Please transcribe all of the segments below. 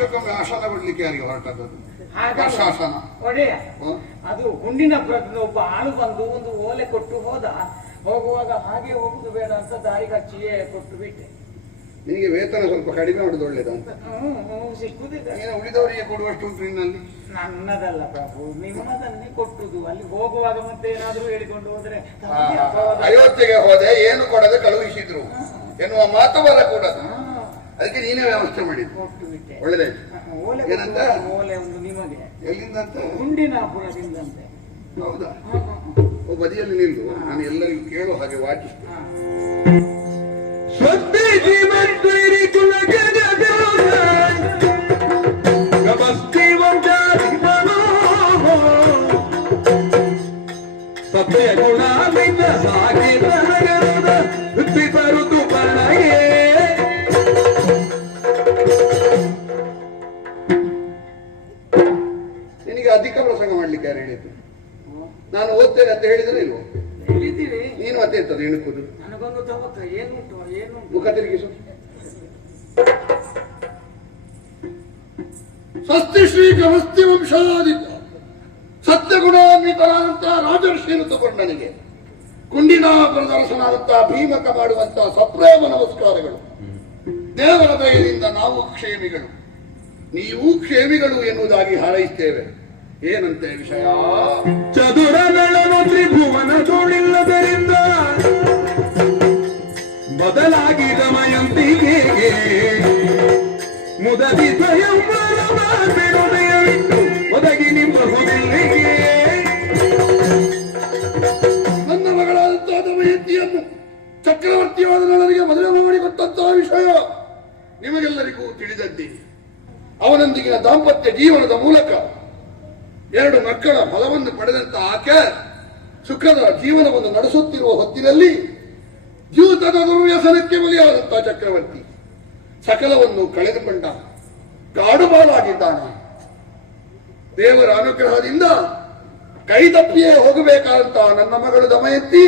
ವರ್ಷಕ್ಕೊಮ್ಮೆ ಆಸನ ಕೊಡ್ಲಿಕ್ಕೆ ಯಾರಿಗೆ ಹೊರಟದ್ದು? ವರ್ಷಾಸನ ಒಡೆಯ ಅದು ಗುಂಡಿನಪುರದಿಂದ ಒಬ್ಬ ಆಳು ಬಂದು ಒಂದು ಓಲೆ ಕೊಟ್ಟು ಹೋಗುವಾಗ ಹಾಗೆ ಹೋಗುದು ಬೇಡ ಅಂತ ದಾರಿ ಹಚ್ಚಿಯೇ ಕೊಟ್ಟು ಬಿಟ್ಟೆ. ನಿನಗೆ ವೇತನ ಸ್ವಲ್ಪ ಕಡಿಮೆ ಮಾಡುದು ಒಳ್ಳೇದು ಅಂತ ಸಿಕ್ಕುದಿಲ್ಲ. ಉಳಿದವರಿಗೆ ಕೊಡುವಷ್ಟು ಉಂಟು ನಿನ್ನಲ್ಲಿ? ನನ್ನದಲ್ಲ ಪ್ರಭು, ನಿಮ್ಮದನ್ನೇ ಕೊಟ್ಟುದು. ಅಲ್ಲಿ ಹೋಗುವಾಗ ಮತ್ತೆ ಏನಾದ್ರೂ ಹೇಳಿಕೊಂಡು ಹೋದ್ರೆ ಅಯೋಧ್ಯೆಗೆ ಹೋದೆ ಏನು ಕೊಡದೆ ಕಳುಹಿಸಿದ್ರು ಎನ್ನುವ ಮಾತು ಬರ ಕೂಡ ಅದಕ್ಕೆ ನೀನೇ ವ್ಯವಸ್ಥೆ ಮಾಡಿದ್ದು. ಕೊಟ್ಟು ಬಿಟ್ಟೆ. ಒಳ್ಳೆದಾಯ್ತು. ಏನಂತ ಓಲೆ ಒಂದು ನಿಮಗೆ ಎಲ್ಲಿಂದಂತ? ಗುಂಡಿನಾಪುರದಿಂದಂತೆ. ಹೌದಾ? ಬದಿಯಲ್ಲಿ ನಿಲ್ಲು, ನಾನು ಎಲ್ಲರಿಗೂ ಕೇಳೋ ಹಾಗೆ ವಾಚಿಸ್ತೇನೆ. ನಿನಗೆ ಅಧಿಕ ಪ್ರಸಂಗ ಮಾಡ್ಲಿಕ್ಕೆ ಯಾರು ಹೇಳಿದ್ದು? ನಾನು ಓದ್ತೇನೆ ಅಂತ ಹೇಳಿದ್ರೆ ಇಲ್ವೋ? ಹೇಳಿದ್ದೀರಿ. ನೀನು ಮತ್ತೆ ಇರ್ತದೆ ಎಣುಕುದು. ನನಗೊಂದು ತವಕ ಏನುಂಟು ಮುಖ ತಿರುಗಿಸು. ಸ್ವಸ್ತಿ ಶ್ರೀ ಗಮಸ್ತಿ ವಂಶಾದಿತ್ಯ ಸತ್ಯಗುಣಾನ್ವಿತನಾದಂತಹ ರಾಜರ್ಷಿ ಋತುಪರ್ಣನಿಗೆ ಕುಂಡಿನಾಪುರದ ಅರಸನಾದಂತಹ ಭೀಮಕ ಮಾಡುವಂತಹ ಸಪ್ರೇಮ ನಮಸ್ಕಾರಗಳು. ದೇವರ ದಯದಿಂದ ನಾವು ಕ್ಷೇಮಿಗಳು, ನೀವು ಕ್ಷೇಮಿಗಳು ಎನ್ನುವುದಾಗಿ ಹಾರೈಸ್ತೇವೆ. ಏನಂತೆ ವಿಷಯ? ಚದುರಗಳನ್ನು ತ್ರಿಭುವನ ತೋಳಿಲ್ಲದರಿಂದ ಬದಲಾಗಿ ದಮಯಂತಿಗೆ ಮುದದಿ ಸ್ವಯಂವರವಿಟ್ಟು ಒದಗಿ ನಿಂಬುದಿಲ್ಲಿಗೆ. ನನ್ನ ಮಗಳಾದಂತಹ ದಮಯಂತಿಯನ್ನು ಚಕ್ರವರ್ತಿಯಾದ ನನಗೆ ಮದುವೆ ಮಾಡಿಕೊಟ್ಟಂತಹ ವಿಷಯ ನಿಮಗೆಲ್ಲರಿಗೂ ತಿಳಿದದ್ದೇ. ಅವನೊಂದಿಗಿನ ದಾಂಪತ್ಯ ಜೀವನದ ಮೂಲಕ 2 ಮಕ್ಕಳ ಫಲವನ್ನು ಪಡೆದಂತ ಆಕೆ ಸುಖದ ಜೀವನವನ್ನು ನಡೆಸುತ್ತಿರುವ ಹೊತ್ತಿನಲ್ಲಿ ಜೂತದ ದುರ್ವ್ಯಸನಕ್ಕೆ ಬಲಿಯಾದಂತಹ ಚಕ್ರವರ್ತಿ ಸಕಲವನ್ನು ಕಳೆದುಕೊಂಡ ಕಾಡುಬಾಲಾಗಿದ್ದಾನೆ. ದೇವರ ಅನುಗ್ರಹದಿಂದ ಕೈತಪ್ಪಿಯೇ ಹೋಗಬೇಕಾದಂತಹ ನನ್ನ ಮಗಳು ದಮಯಂತಿ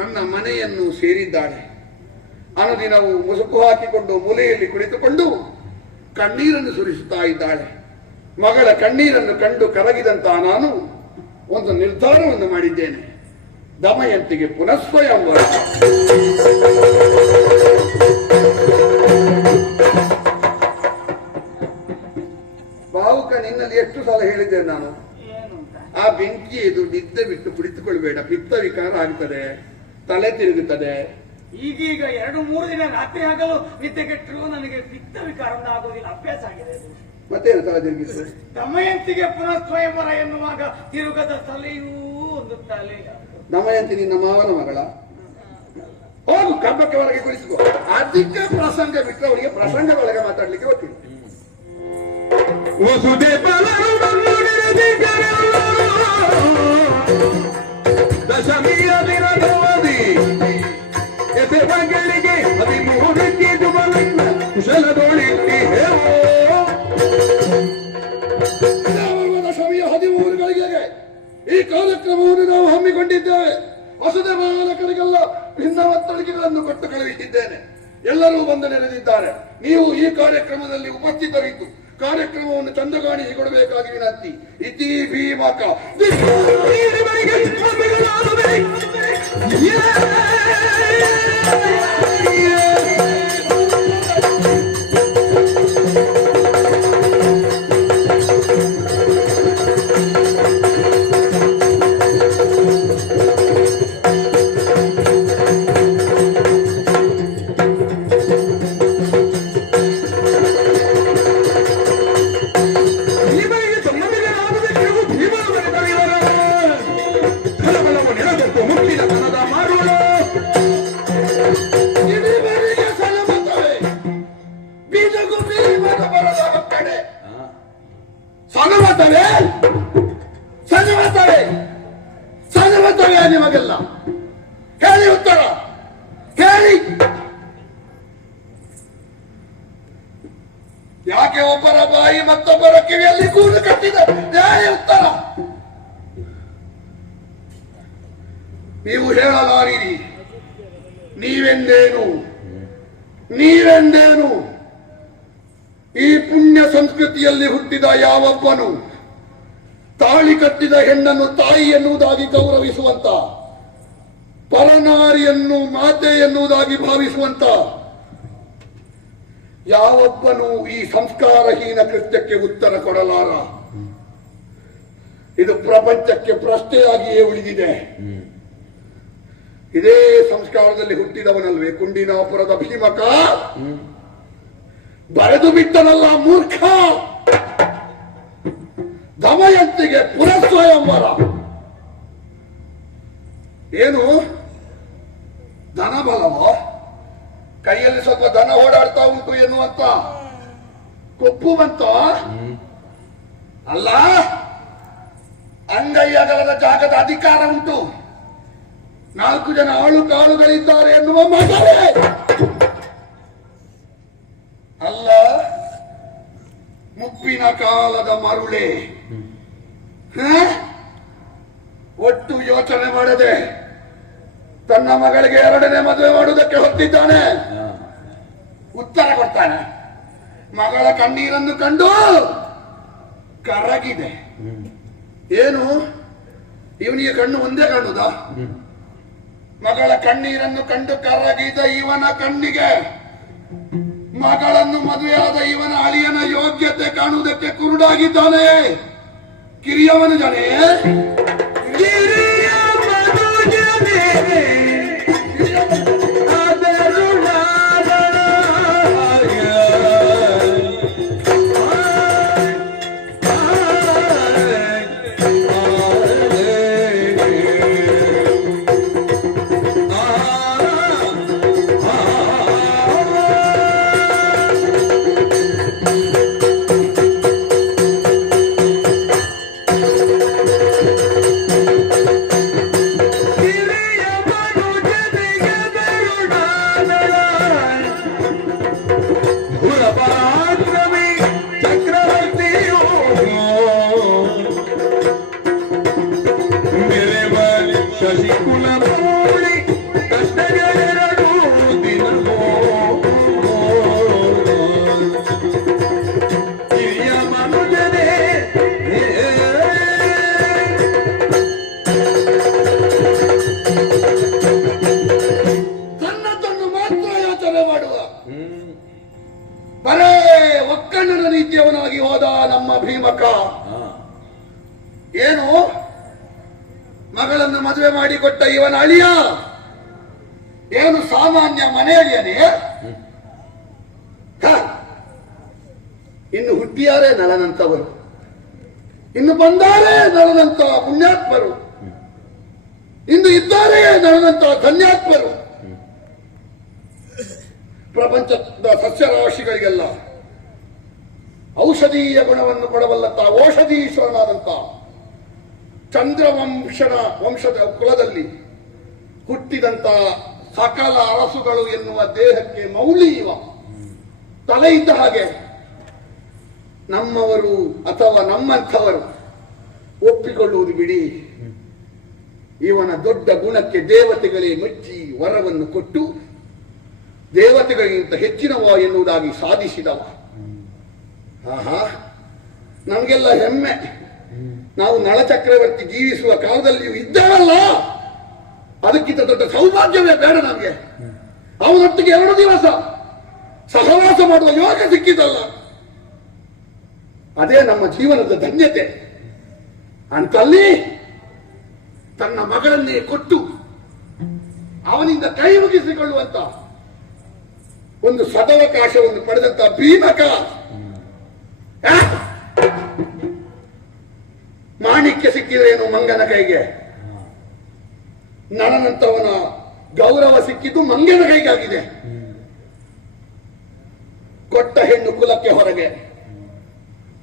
ನನ್ನ ಮನೆಯನ್ನು ಸೇರಿದ್ದಾಳೆ. ಅನುದಿನವು ಮುಸುಕು ಹಾಕಿಕೊಂಡು ಮೂಲೆಯಲ್ಲಿ ಕುಳಿತುಕೊಂಡು ಕಣ್ಣೀರನ್ನು ಸುರಿಸುತ್ತಾ ಇದ್ದಾಳೆ. ಮಗಳ ಕಣ್ಣೀರನ್ನು ಕಂಡು ಕರಗಿದಂತಹ ನಾನು ಒಂದು ನಿರ್ಧಾರವನ್ನು ಮಾಡಿದ್ದೇನೆ. ದಮಯಂತಿಗೆ ಪುನಃಸ್ವಯಂವರ. ಭಾವುಕ, ನಿನ್ನಲ್ಲಿ ಎಷ್ಟು ಸಲ ಹೇಳಿದ್ದೇನೆ ನಾನು, ಆ ಬೆಂಕಿ ಇದು ನಿದ್ದೆ ಬಿಟ್ಟು ಕುಳಿತುಕೊಳ್ಬೇಡ, ಪಿತ್ತ ವಿಕಾರ ಆಗ್ತದೆ, ತಲೆ ತಿರುಗುತ್ತದೆ. ಈಗೀಗ 2-3 ದಿನ ರಾತ್ರಿ ಆಗಲು ನಿದ್ದೆ ಕೆಟ್ಟರು ನನಗೆ ಪಿತ್ತ ವಿಕಾರ ಆಗೋದಿಲ್ಲ, ಅಭ್ಯಾಸ ಆಗಿದೆ. ಮತ್ತೇನು ತಲೆ ತಿರುಗಿತು? ದಮಯಂತಿಗೆ ಪುನಃ ಸ್ವಯಂವರ ಎನ್ನುವಾಗ ತಿರುಗದ ತಲೆಯೂ ಒಂದು ತಲೆ. ದಮಯಂತಿ ನಿನ್ನ ಮಾವನ ಮಗಳ? ಹೋಗು ಕಂಬಕ್ಕೆ ಹೊರಗೆ ಕುಳಿತುಕೋ. ಅಧಿಕ ಪ್ರಸಂಗ ಬಿಟ್ಟರೆ ಅವರಿಗೆ ಪ್ರಸಂಗದೊಳಗೆ ಮಾತಾಡ್ಲಿಕ್ಕೆ ಗೊತ್ತಿಲ್ಲ. ದಶಮಿಯ ದಿನದವಧಿ ಎಸೆಬಗಳಿಗೆ 13ಕ್ಕೆ ಜುಬಲನ್ನ ಕುಶಲದೊಳಿಸಿ ಹೇವೋ. ದಶಮಿಯ 13 ಗಳಿಗೆ ಈ ಕಾರ್ಯಕ್ರಮವನ್ನು ನಾವು ಹಮ್ಮಿಕೊಂಡಿದ್ದೇವೆ. ಹೊಸದೆ ಬಾಲಕರಿಗೆಲ್ಲ ಭಿನ್ನವತ್ತಳಿಕೆಗಳನ್ನು ಕೊಟ್ಟು ಕಳುಹಿಸಿದ್ದೇನೆ. ಎಲ್ಲರೂ ಬಂದು ನೆರೆದಿದ್ದಾರೆ. ನೀವು ಈ ಕಾರ್ಯಕ್ರಮದಲ್ಲಿ ಉಪಸ್ಥಿತರಿದ್ದು ಕಾರ್ಯಕ್ರಮವನ್ನು ಚಂದಗಾಣಿಸಿಕೊಡಬೇಕಾಗಿ ವಿನಂತಿ. ಇತಿ ಭೀಮಕ. ನಿಮಗೆಲ್ಲ ಹೇಳಿ ಉತ್ತರ ಹೇಳಿ. ಯಾಕೆ ಒಬ್ಬರ ಬಾಯಿ ಮತ್ತೊಬ್ಬರ ಕಿವಿಯಲ್ಲಿ ಕೂದು ಕಟ್ಟಿದೆ? ಹೇಳಿ ಉತ್ತರ. ನೀವು ಹೇಳಲಾರಿರಿ. ನೀವೆಂದೇನು ಈ ಪುಣ್ಯ ಸಂಸ್ಕೃತಿಯಲ್ಲಿ ಹುಟ್ಟಿದ ಯಾವೊಬ್ಬನು ತಾಳಿ ಕಟ್ಟಿದ ಹೆಣ್ಣನ್ನು ತಾಯಿ ಎನ್ನುವುದಾಗಿ ಗೌರವಿಸುವಂತ, ಪರನಾರಿಯನ್ನು ಮಾತೆ ಎನ್ನುವುದಾಗಿ ಭಾವಿಸುವಂತ ಯಾವೊಬ್ಬನು ಈ ಸಂಸ್ಕಾರಹೀನ ಕೃತ್ಯಕ್ಕೆ ಉತ್ತರ ಕೊಡಲಾರ. ಇದು ಪ್ರಪಂಚಕ್ಕೆ ಪ್ರಶ್ನೆಯಾಗಿಯೇ ಉಳಿದಿದೆ. ಇದೇ ಸಂಸ್ಕಾರದಲ್ಲಿ ಹುಟ್ಟಿದವನಲ್ವೇ ಕುಂಡಿನಾಪುರದ ಭೀಮಕ? ಬರೆದು ಬಿಟ್ಟನಲ್ಲ ಮೂರ್ಖ. ದಮಯಂತಿಗೆ ಪುರಸ್ವಯಂವರ. ಏನು ಧನಬಲವೋ, ಕೈಯಲ್ಲಿ ಸ್ವಲ್ಪ ಧನ ಓಡಾಡ್ತಾ ಉಂಟು ಎನ್ನುವಂತ ಕೊಪ್ಪು ಬಂತ ಅಲ್ಲ, ಅಂಗೈ ಅಗಲದ ಜಾಗದ ಅಧಿಕಾರ ಉಂಟು, 4 ಜನ ಆಳು ಕಾಳುಗಳಿದ್ದಾರೆ ಎನ್ನುವ ಮಗವೇ ಅಲ್ಲ, ಮುಪ್ಪಿನ ಕಾಲದ ಮರುಳೆ. ಒಟ್ಟು ಯೋಚನೆ ಮಾಡದೆ ತನ್ನ ಮಗಳಿಗೆ 2ನೇ ಮದುವೆ ಮಾಡುವುದಕ್ಕೆ ಹೊತ್ತಿದ್ದಾನೆ. ಉತ್ತರ ಕೊಡ್ತಾನೆ. ಮಗಳ ಕಣ್ಣೀರನ್ನು ಕಂಡು ಕರಗಿದೆ. ಏನು ಇವನಿಗೆ ಕಣ್ಣು ಒಂದೇ ಕಾಣುವುದಾ? ಮಗಳ ಕಣ್ಣೀರನ್ನು ಕಂಡು ಕರಗಿದ ಇವನ ಕಣ್ಣಿಗೆ ಮಗಳನ್ನು ಮದುವೆಯಾದ ಇವನ ಅಳಿಯನ ಯೋಗ್ಯತೆ ಕಾಣುವುದಕ್ಕೆ ಕುರುಡಾಗಿದ್ದಾನೆ. ಕಿರಿಯವನು ಜನೇ, ಬರೇ ಒಕ್ಕಣ್ಣನ ರೀತಿಯವನಾಗಿ ಹೋದ ನಮ್ಮ ಭೀಮಕ. ಏನು ಮಗಳನ್ನು ಮದುವೆ ಮಾಡಿಕೊಟ್ಟ ಇವನ ಅಳಿಯ ಏನು ಸಾಮಾನ್ಯ ಮನೆಯಲ್ಲಿಯನೇ? ಇನ್ನು ಹುಟ್ಟಿಯಾರೇ ನಳನಂತವರು, ಇನ್ನು ಬಂದಾರೇ ನಳನಂತ ಪುಣ್ಯಾತ್ಮರು, ಇನ್ನು ಇದ್ದಾರೆ ನಳನಂತ ಧನ್ಯಾತ್ಮರು. ಪ್ರಪಂಚದ ಸಸ್ಯರಾಶಿಗಳಿಗೆಲ್ಲ ಔಷಧೀಯ ಗುಣವನ್ನು ಕೊಡಬಲ್ಲಂತ ಔಷಧೀಶ್ವರನಾದಂತ ವಂಶದ ಕುಲದಲ್ಲಿ ಹುಟ್ಟಿದಂತ ಸಕಲ ಅರಸುಗಳು ಎನ್ನುವ ದೇಹಕ್ಕೆ ಮೌಲಿಯುವ ತಲೆ ಇದ್ದ ಹಾಗೆ ನಮ್ಮವರು ಅಥವಾ ನಮ್ಮಂಥವರು ಒಪ್ಪಿಕೊಳ್ಳುವುದು ಬಿಡಿ. ಇವನ ದೊಡ್ಡ ಗುಣಕ್ಕೆ ದೇವತೆಗಳೇ ಮೆಚ್ಚಿ ವರವನ್ನು ಕೊಟ್ಟು ದೇವತೆಗಳಿಗಿಂತ ಹೆಚ್ಚಿನವ ಎನ್ನುವುದಾಗಿ ಸಾಧಿಸಿದವ. ಆಹಾ, ನಮಗೆಲ್ಲ ಹೆಮ್ಮೆ. ನಾವು ನಳಚಕ್ರವರ್ತಿ ಜೀವಿಸುವ ಕಾಲದಲ್ಲಿಯೂ ಇದ್ದೇವಲ್ಲ, ಅದಕ್ಕಿಂತ ದೊಡ್ಡ ಸೌಭಾಗ್ಯವೇ ಬೇಡ ನಮಗೆ. ಅವನೊಟ್ಟಿಗೆ 2 ದಿವಸ ಸಹವಾಸ ಮಾಡುವ ಯೋಗ ಸಿಕ್ಕಿದಲ್ಲ, ಅದೇ ನಮ್ಮ ಜೀವನದ ಧನ್ಯತೆ. ಅಂತಲ್ಲಿ ತನ್ನ ಮಗಳನ್ನೇ ಕೊಟ್ಟು ಅವನಿಂದ ಕೈ ಮುಗಿಸಿಕೊಳ್ಳುವಂತ ಒಂದು ಸದವಕಾಶವನ್ನು ಪಡೆದಂತ ಭೀಮಕ ಮಾಣಿಕ್ಯ ಸಿಕ್ಕಿದ್ರೇನು ಮಂಗನ ಕೈಗೆ, ನನ್ನಂತವನ ಗೌರವ ಸಿಕ್ಕಿದ್ದು ಮಂಗನ ಕೈಗಾಗಿದೆ. ಕೊಟ್ಟ ಹೆಣ್ಣು ಕುಲಕ್ಕೆ ಹೊರಗೆ,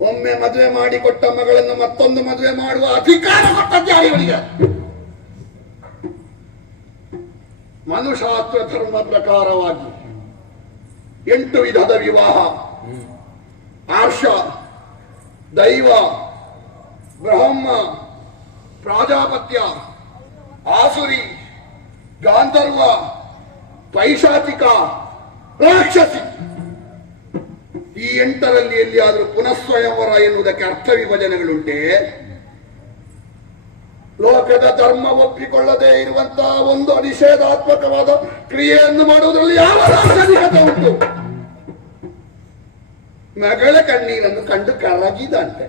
ಒಮ್ಮೆ ಮದುವೆ ಮಾಡಿ ಕೊಟ್ಟ ಮಗಳನ್ನು ಮತ್ತೊಂದು ಮದುವೆ ಮಾಡುವ ಅಧಿಕಾರ ಕೊಟ್ಟದ್ದು ಇವನಿಗೆ. ಮನುಷ್ಯಾತ್ವ ಧರ್ಮ ಪ್ರಕಾರವಾಗಿ 8 ವಿಧದ ವಿವಾಹ, ಆರ್ಷ, ದೈವ, ಬ್ರಹ್ಮ, ಪ್ರಾಜಾಪತ್ಯ, ಆಸುರಿ, ಗಾಂಧರ್ವ, ಪೈಶಾಚಿಕ, ರಾಕ್ಷಸಿ ಈ 8ರಲ್ಲಿ ಎಲ್ಲಿಯಾದರೂ ಪುನಃಸ್ವಯಂವರ ಎನ್ನುವುದಕ್ಕೆ ಅರ್ಥ ವಿಭಜನೆಗಳುಂಟೆ? ಲೋಕದ ಧರ್ಮ ಒಪ್ಪಿಕೊಳ್ಳದೆ ಇರುವಂತಹ ಒಂದು ನಿಷೇಧಾತ್ಮಕವಾದ ಕ್ರಿಯೆಯನ್ನು ಮಾಡುವುದರಲ್ಲಿ ಯಾವ ರಾಜನಿಕತೆ ಉಂಟು? ಮಗಳ ಕಣ್ಣೀರನ್ನು ಕಂಡು ಕರಗಿದಂತೆ.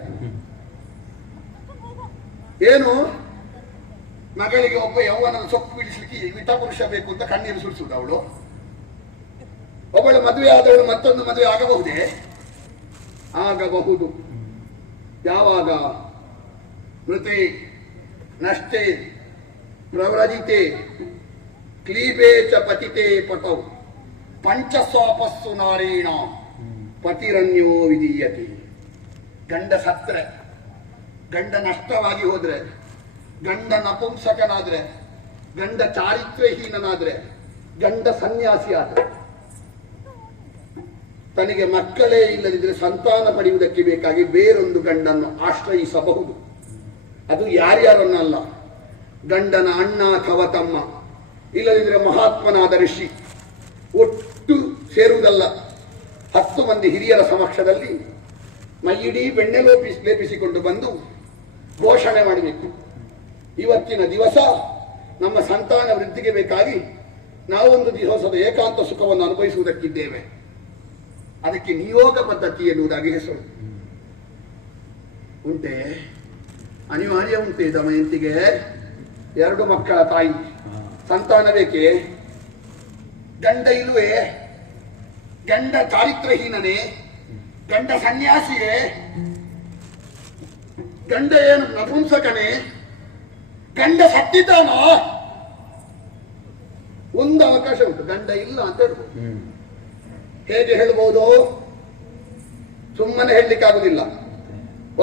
ಏನು? ಮಗಳಿಗೆ ಒಬ್ಬ ಯೌವನದ ಸೊಕ್ಕು ಬಿಡಿಸ್ಲಿಕ್ಕೆ ವಿಟ ಪುರುಷ ಬೇಕು ಅಂತ ಕಣ್ಣೀರು ಸುರಿಸುವುದು ಅವಳು? ಒಬ್ಬಳು ಮದುವೆ ಆದವಳು ಮತ್ತೊಂದು ಮದುವೆ ಆಗಬಹುದೇ? ಆಗಬಹುದು. ಯಾವಾಗ? ಮೃತೆ ನಷ್ಟೇ ಪ್ರವ್ರಜಿತೆ ಕ್ಲೀಬೆ ಚ ಪತಿತೆ ಪಟೌ ಪಂಚಸ್ವಾಪಸ್ಸು ನಾರೀಣ ಪತಿರನ್ಯೋ ವಿಧೀಯತೆ. ಗಂಡ ಸತ್ರೆ, ಗಂಡ ನಷ್ಟವಾಗಿ ಹೋದ್ರೆ, ಗಂಡ ನಪುಂಸಕನಾದ್ರೆ, ಗಂಡ ಚಾರಿತ್ರ್ಯಹೀನನಾದ್ರೆ, ಗಂಡ ಸನ್ಯಾಸಿ ಆದ್ರೆ, ತನಗೆ ಮಕ್ಕಳೇ ಇಲ್ಲದಿದ್ರೆ ಸಂತಾನ ಪಡೆಯುವುದಕ್ಕೆ ಬೇಕಾಗಿ ಬೇರೊಂದು ಗಂಡನ್ನು ಆಶ್ರಯಿಸಬಹುದು. ಅದು ಯಾರ್ಯಾರನ್ನಲ್ಲ, ಗಂಡನ ಅಣ್ಣ ಅಥವಾ ತಮ್ಮ, ಇಲ್ಲದಿದ್ರೆ ಮಹಾತ್ಮನಾದ ಋಷಿ, ಒಟ್ಟು ಸೇರುವುದಲ್ಲ. 10 ಮಂದಿ ಹಿರಿಯರ ಸಮಕ್ಷದಲ್ಲಿ ಮೈಯಿಡೀ ಬೆಣ್ಣೆ ಲೇಪಿಸಿಕೊಂಡು ಬಂದು ಘೋಷಣೆ ಮಾಡಬೇಕು. ಇವತ್ತಿನ ದಿವಸ ನಮ್ಮ ಸಂತಾನ ವೃದ್ಧಿಗೆ ಬೇಕಾಗಿ ನಾವೊಂದು ದಿವಸದ ಏಕಾಂತ ಸುಖವನ್ನು ಅನುಭವಿಸುವುದಕ್ಕಿದ್ದೇವೆ. ಅದಕ್ಕೆ ನಿಯೋಗ ಪದ್ಧತಿ ಎನ್ನುವುದಾಗಿ ಹೆಸರು ಉಂಟೆ. ಅನಿವಾರ್ಯ ಉಂಟೆ. ದಮಯಂತಿಗೆ 2 ಮಕ್ಕಳ ತಾಯಿ, ಸಂತಾನ ಬೇಕೇ? ಗಂಡ ಇಲ್ಲವೇ? ಗಂಡ ಚಾರಿತ್ರಹೀನನೇ? ಗಂಡ ಸನ್ಯಾಸಿಯೇ? ಗಂಡ ಏನು ನಪುಂಸಕನೇ? ಗಂಡ ಸತ್ತಿದ್ದಾನೋ? ಒಂದು ಅವಕಾಶ ಉಂಟು, ಗಂಡ ಇಲ್ಲ ಅಂತ ಹೇಳ್ಬೋದು. ಹೇಗೆ ಹೇಳ್ಬೋದು? ಸುಮ್ಮನೆ ಹೇಳಲಿಕ್ಕಾಗುದಿಲ್ಲ.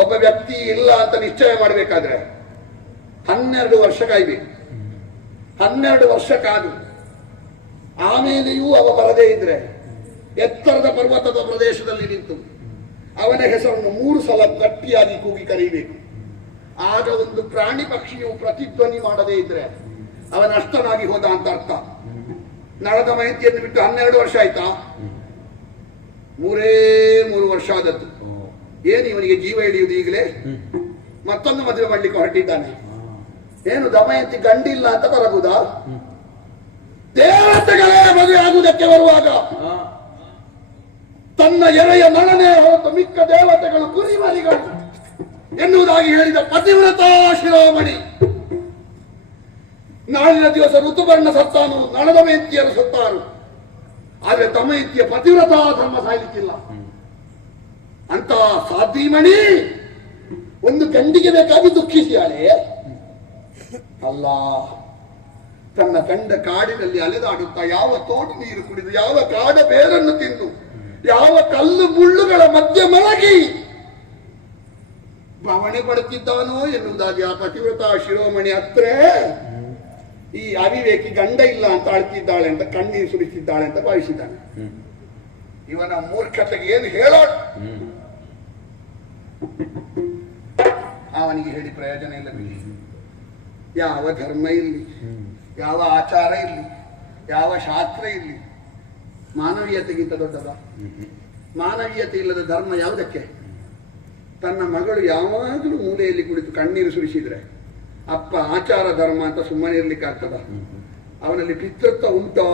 ಒಬ್ಬ ವ್ಯಕ್ತಿ ಇಲ್ಲ ಅಂತ ನಿಶ್ಚಯ ಮಾಡಬೇಕಾದ್ರೆ 12 ವರ್ಷ ಕಾಯ್ಬೇಕು. 12 ವರ್ಷ ಕಾದು ಆಮೇಲೆಯೂ ಅವ ಬರದೇ ಇದ್ರೆ ಎತ್ತರದ ಪರ್ವತದ ಪ್ರದೇಶದಲ್ಲಿ ನಿಂತು ಅವನ ಹೆಸರನ್ನು 3 ಸಲ ಗಟ್ಟಿಯಾಗಿ ಕೂಗಿ ಕರೀಬೇಕು. ಆಗ ಒಂದು ಪ್ರಾಣಿ ಪಕ್ಷಿಯು ಪ್ರತಿಧ್ವನಿ ಮಾಡದೇ ಇದ್ರೆ ಅವ ನಷ್ಟನಾಗಿ ಹೋದ ಅಂತ ಅರ್ಥ. ನಳದ ಮೈತಿಯನ್ನು ಬಿಟ್ಟು 12 ವರ್ಷ ಆಯ್ತಾ? 3 ವರ್ಷ ಆದದ್ದು. ಏನು ಇವನಿಗೆ ಜೀವ ಹಿಡಿಯುವುದು ಈಗಲೇ? ಮತ್ತೊಂದು ಮದುವೆ ಮಾಡ್ಲಿಕ್ಕೆ ಹೊರಟಿದ್ದಾನೆ. ಏನು ದಮಯಂತಿ ಗಂಡಿಲ್ಲ ಅಂತ ಬರಗುದಾ? ದೇವತೆಗಳೇ ಮದುವೆ ಆಗುವುದಕ್ಕೆ ಬರುವಾಗ ತನ್ನ ಎಳೆಯ ನಳನೇ ಹೊರತು ಮಿಕ್ಕ ದೇವತೆಗಳು ಕುರಿಮರಿಗಳು ಎನ್ನುವುದಾಗಿ ಹೇಳಿದ ಪತಿವ್ರತಾ ಶಿರೋಮಣಿ ನಾಳಿನ ದಿವಸ ಋತುವರ್ಣ ಸತ್ತಾನು, ನಳದ ಮೇಂತಿಯರು ಸತ್ತಾರು. ಆದ್ರೆ ದಮಯಂತಿಯ ಪತಿವ್ರತಾ ಧರ್ಮ ಸಾಯಲಿಕ್ಕಿಲ್ಲ ಅಂತ ಸಾಧ್ವಿಮಣಿ ಒಂದು ಗಂಡಿಗೆ ಬೇಕಾಗಿ ದುಃಖಿಸಿಯಾಳೆ ಅಲ್ಲ. ತನ್ನ ಗಂಡ ಕಾಡಿನಲ್ಲಿ ಅಲೆದಾಡುತ್ತಾ ಯಾವ ತೋಡು ನೀರು ಕುಡಿದು, ಯಾವ ಕಾಡ ಬೇರನ್ನು ತಿಂದು, ಯಾವ ಕಲ್ಲು ಮುಳ್ಳುಗಳ ಮಧ್ಯೆ ಮಲಗಿ ಭಾವನೆ ಪಡುತ್ತಿದ್ದಾನೋ ಎನ್ನುವುದಾಗಿ ಆ ಪತಿವ್ರತಾ ಶಿರೋಮಣಿ ಹತ್ರ ಈ ಅವಿವೇಕಿ ಗಂಡ ಇಲ್ಲ ಅಂತ ಅಳ್ತಿದ್ದಾಳೆ ಅಂತ ಕಣ್ಣೀರು ಸುರಿಸಿದ್ದಾಳೆ ಅಂತ ಭಾವಿಸಿದ್ದಾನೆ. ಇವನ ಮೂರ್ಖತೆಗೆ ಏನು ಹೇಳೋ? ಅವನಿಗೆ ಹೇಳಿ ಪ್ರಯೋಜನ ಇಲ್ಲ ಬಿಡಿ. ಯಾವ ಧರ್ಮ ಇರಲಿ, ಯಾವ ಆಚಾರ ಇರಲಿ, ಯಾವ ಶಾಸ್ತ್ರ ಇರಲಿ, ಮಾನವೀಯತೆಗಿಂತ ದೊಡ್ಡದ? ಮಾನವೀಯತೆ ಇಲ್ಲದ ಧರ್ಮ ಯಾವುದಕ್ಕೆ? ತನ್ನ ಮಗಳು ಯಾವಾಗಲೂ ಮೂಲೆಯಲ್ಲಿ ಕುಳಿತು ಕಣ್ಣೀರು ಸುರಿಸಿದ್ರೆ ಅಪ್ಪ ಆಚಾರ ಧರ್ಮ ಅಂತ ಸುಮ್ಮನೆ ಇರ್ಲಿಕ್ಕೆ ಆಗ್ತದ? ಅವನಲ್ಲಿ ಪಿತೃತ್ವ ಉಂಟೋ?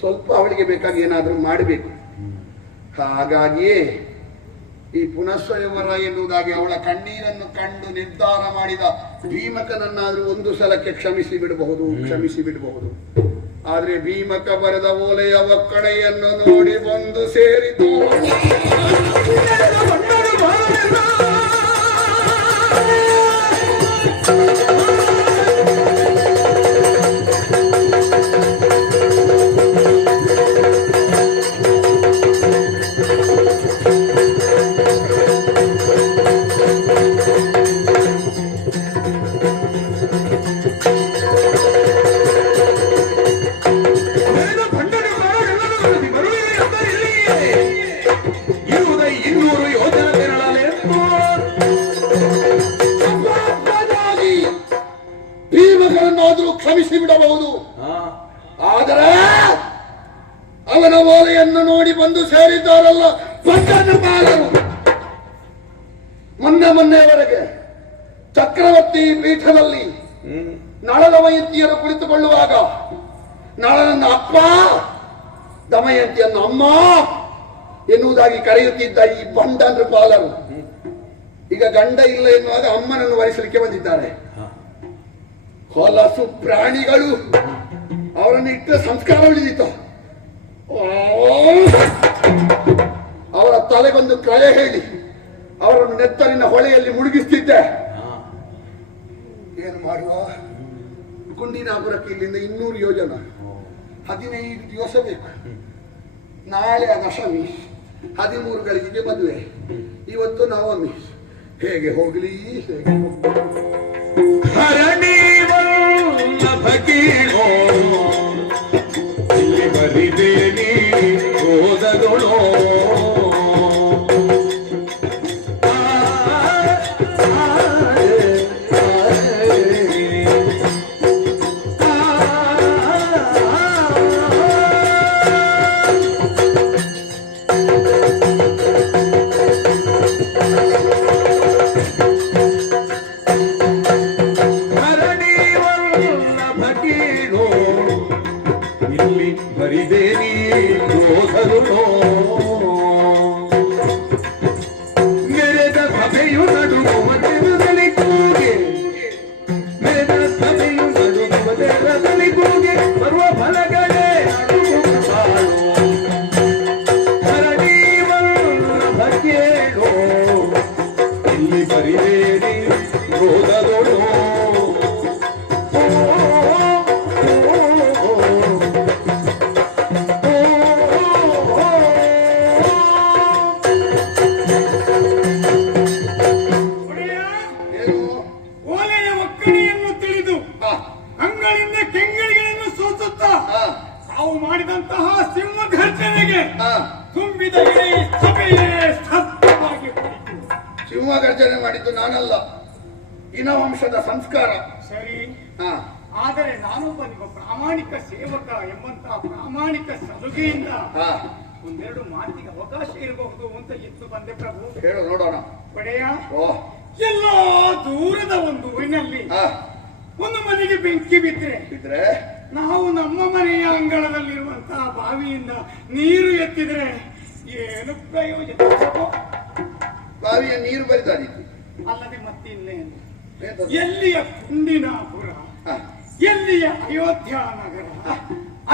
ಸ್ವಲ್ಪ ಅವಳಿಗೆ ಬೇಕಾಗಿ ಏನಾದರೂ ಮಾಡಬೇಕು. ಹಾಗಾಗಿಯೇ ಈ ಪುನಃಸ್ವಯಂವರ ಎನ್ನುವುದಾಗಿ ಅವಳ ಕಣ್ಣೀರನ್ನು ಕಂಡು ನಿರ್ಧಾರ ಮಾಡಿದ ಭೀಮಕನನ್ನಾದ್ರೂ ಒಂದು ಸಲಕ್ಕೆ ಕ್ಷಮಿಸಿ ಬಿಡಬಹುದು. ಆದ್ರೆ ಭೀಮಕ ಬರೆದ ಓಲೆಯ ಒಕ್ಕಣೆಯನ್ನು ನೋಡಿ ಬಂದು ಸೇರಿತು. ಭೀಮಗಳನ್ನಾದರೂ ಕ್ಷಮಿಸಿ ಬಿಡಬಹುದು. ಆದರೆ ಅವನ ಓಲೆಯನ್ನು ನೋಡಿ ಬಂದು ಸೇರಿದ್ದಾರಲ್ಲ ಪಂಚಪಾಲರು. ಮೊನ್ನೆಯವರೆಗೆ ಚಕ್ರವರ್ತಿ ಪೀಠದಲ್ಲಿ ನಳ ದಮಯಂತಿಯರು ಕುಳಿತುಕೊಳ್ಳುವಾಗ ನಳನನ್ನ ಅಪ್ಪ, ದಮಯಂತಿಯನ್ನು ಅಮ್ಮ ಎನ್ನುವುದಾಗಿ ಕರೆಯುತ್ತಿದ್ದ ಈ ಬಂಡ ನೃಪಾಲರು ಈಗ ಗಂಡ ಇಲ್ಲ ಎನ್ನುವಾಗ ಅಮ್ಮನನ್ನು ವರಿಸಲಿಕ್ಕೆ ಬಂದಿದ್ದಾರೆ. ಹೊಲಸು ಪ್ರಾಣಿಗಳು, ಅವರನ್ನು ಇಟ್ಟರೆ ಸಂಸ್ಕಾರ ಉಳಿದಿತ್ತು. ಅವರ ತಲೆಗೊಂದು ಕಳೆ ಹೇಳಿ ಅವರನ್ನು ನೆತ್ತರಿನ ಹೊಳೆಯಲ್ಲಿ ಮುಳುಗಿಸ್ತಿದ್ದೆ. ಏನು ಮಾಡುವ? ಗುಂಡಿನಾಪುರಕ್ಕೆ ಇಲ್ಲಿಂದ 200 ಯೋಜನ, 15 ದಿವಸ ಬೇಕು. ನಾಳೆ ದಶಮಿ, 13 ಗಳಿಗೆ ಮದುವೆ, ಇವತ್ತು ನವಮಿ. ಹೇಗೆ ಹೋಗ್ಲಿ ಹೇಗೆ ಹರಣಿವಲ್ಲಭಕೀಳೋ ಇಲ್ಲಿ ಬರಿದೇನಿ ಓದದೊಳೋ ಸಿಂಹಗರ್ಜನೆ ಮಾಡಿದ್ದು ನಾನಲ್ಲ, ಇನವಂಶದ ಸಂಸ್ಕಾರ. ಸರಿ, ಆದರೆ ನಾನೊಬ್ಬ ನಿಮ್ಮ ಪ್ರಾಮಾಣಿಕ ಸೇವಕ ಎಂಬಂತಹ ಪ್ರಾಮಾಣಿಕ ಸಲುಗೆಯಿಂದ ಒಂದೆರಡು ಮಾತಿಗೆ ಅವಕಾಶ ಇರಬಹುದು ಅಂತ ಇತ್ತು ಬಂದೆ ಪ್ರಭು. ಹೇಳು ನೋಡೋಣ. ಒಡೆಯ, ಎಲ್ಲೋ ದೂರದ ಒಂದು ಊರಿನಲ್ಲಿ ಒಂದು ಮನೆಗೆ ಬೆಂಕಿ ಬಿದ್ರೆ ನಾವು ನಮ್ಮ ಮನೆಯ ಅಂಗಳದಲ್ಲಿರುವಂತಹ ಬಾವಿಯಿಂದ ನೀರು ಎತ್ತಿದ್ರೆ ಏನು ಪ್ರಯೋಜನ? ಬಾವಿಯ ನೀರು ಬರಿದಾಡಿತ್ತು ಅಲ್ಲದೆ ಮತ್ತಿನ್ನೇನು? ಎಲ್ಲಿಯ ಕುಂಡಿನಾಪುರ, ಎಲ್ಲಿಯ ಅಯೋಧ್ಯ ನಗರ,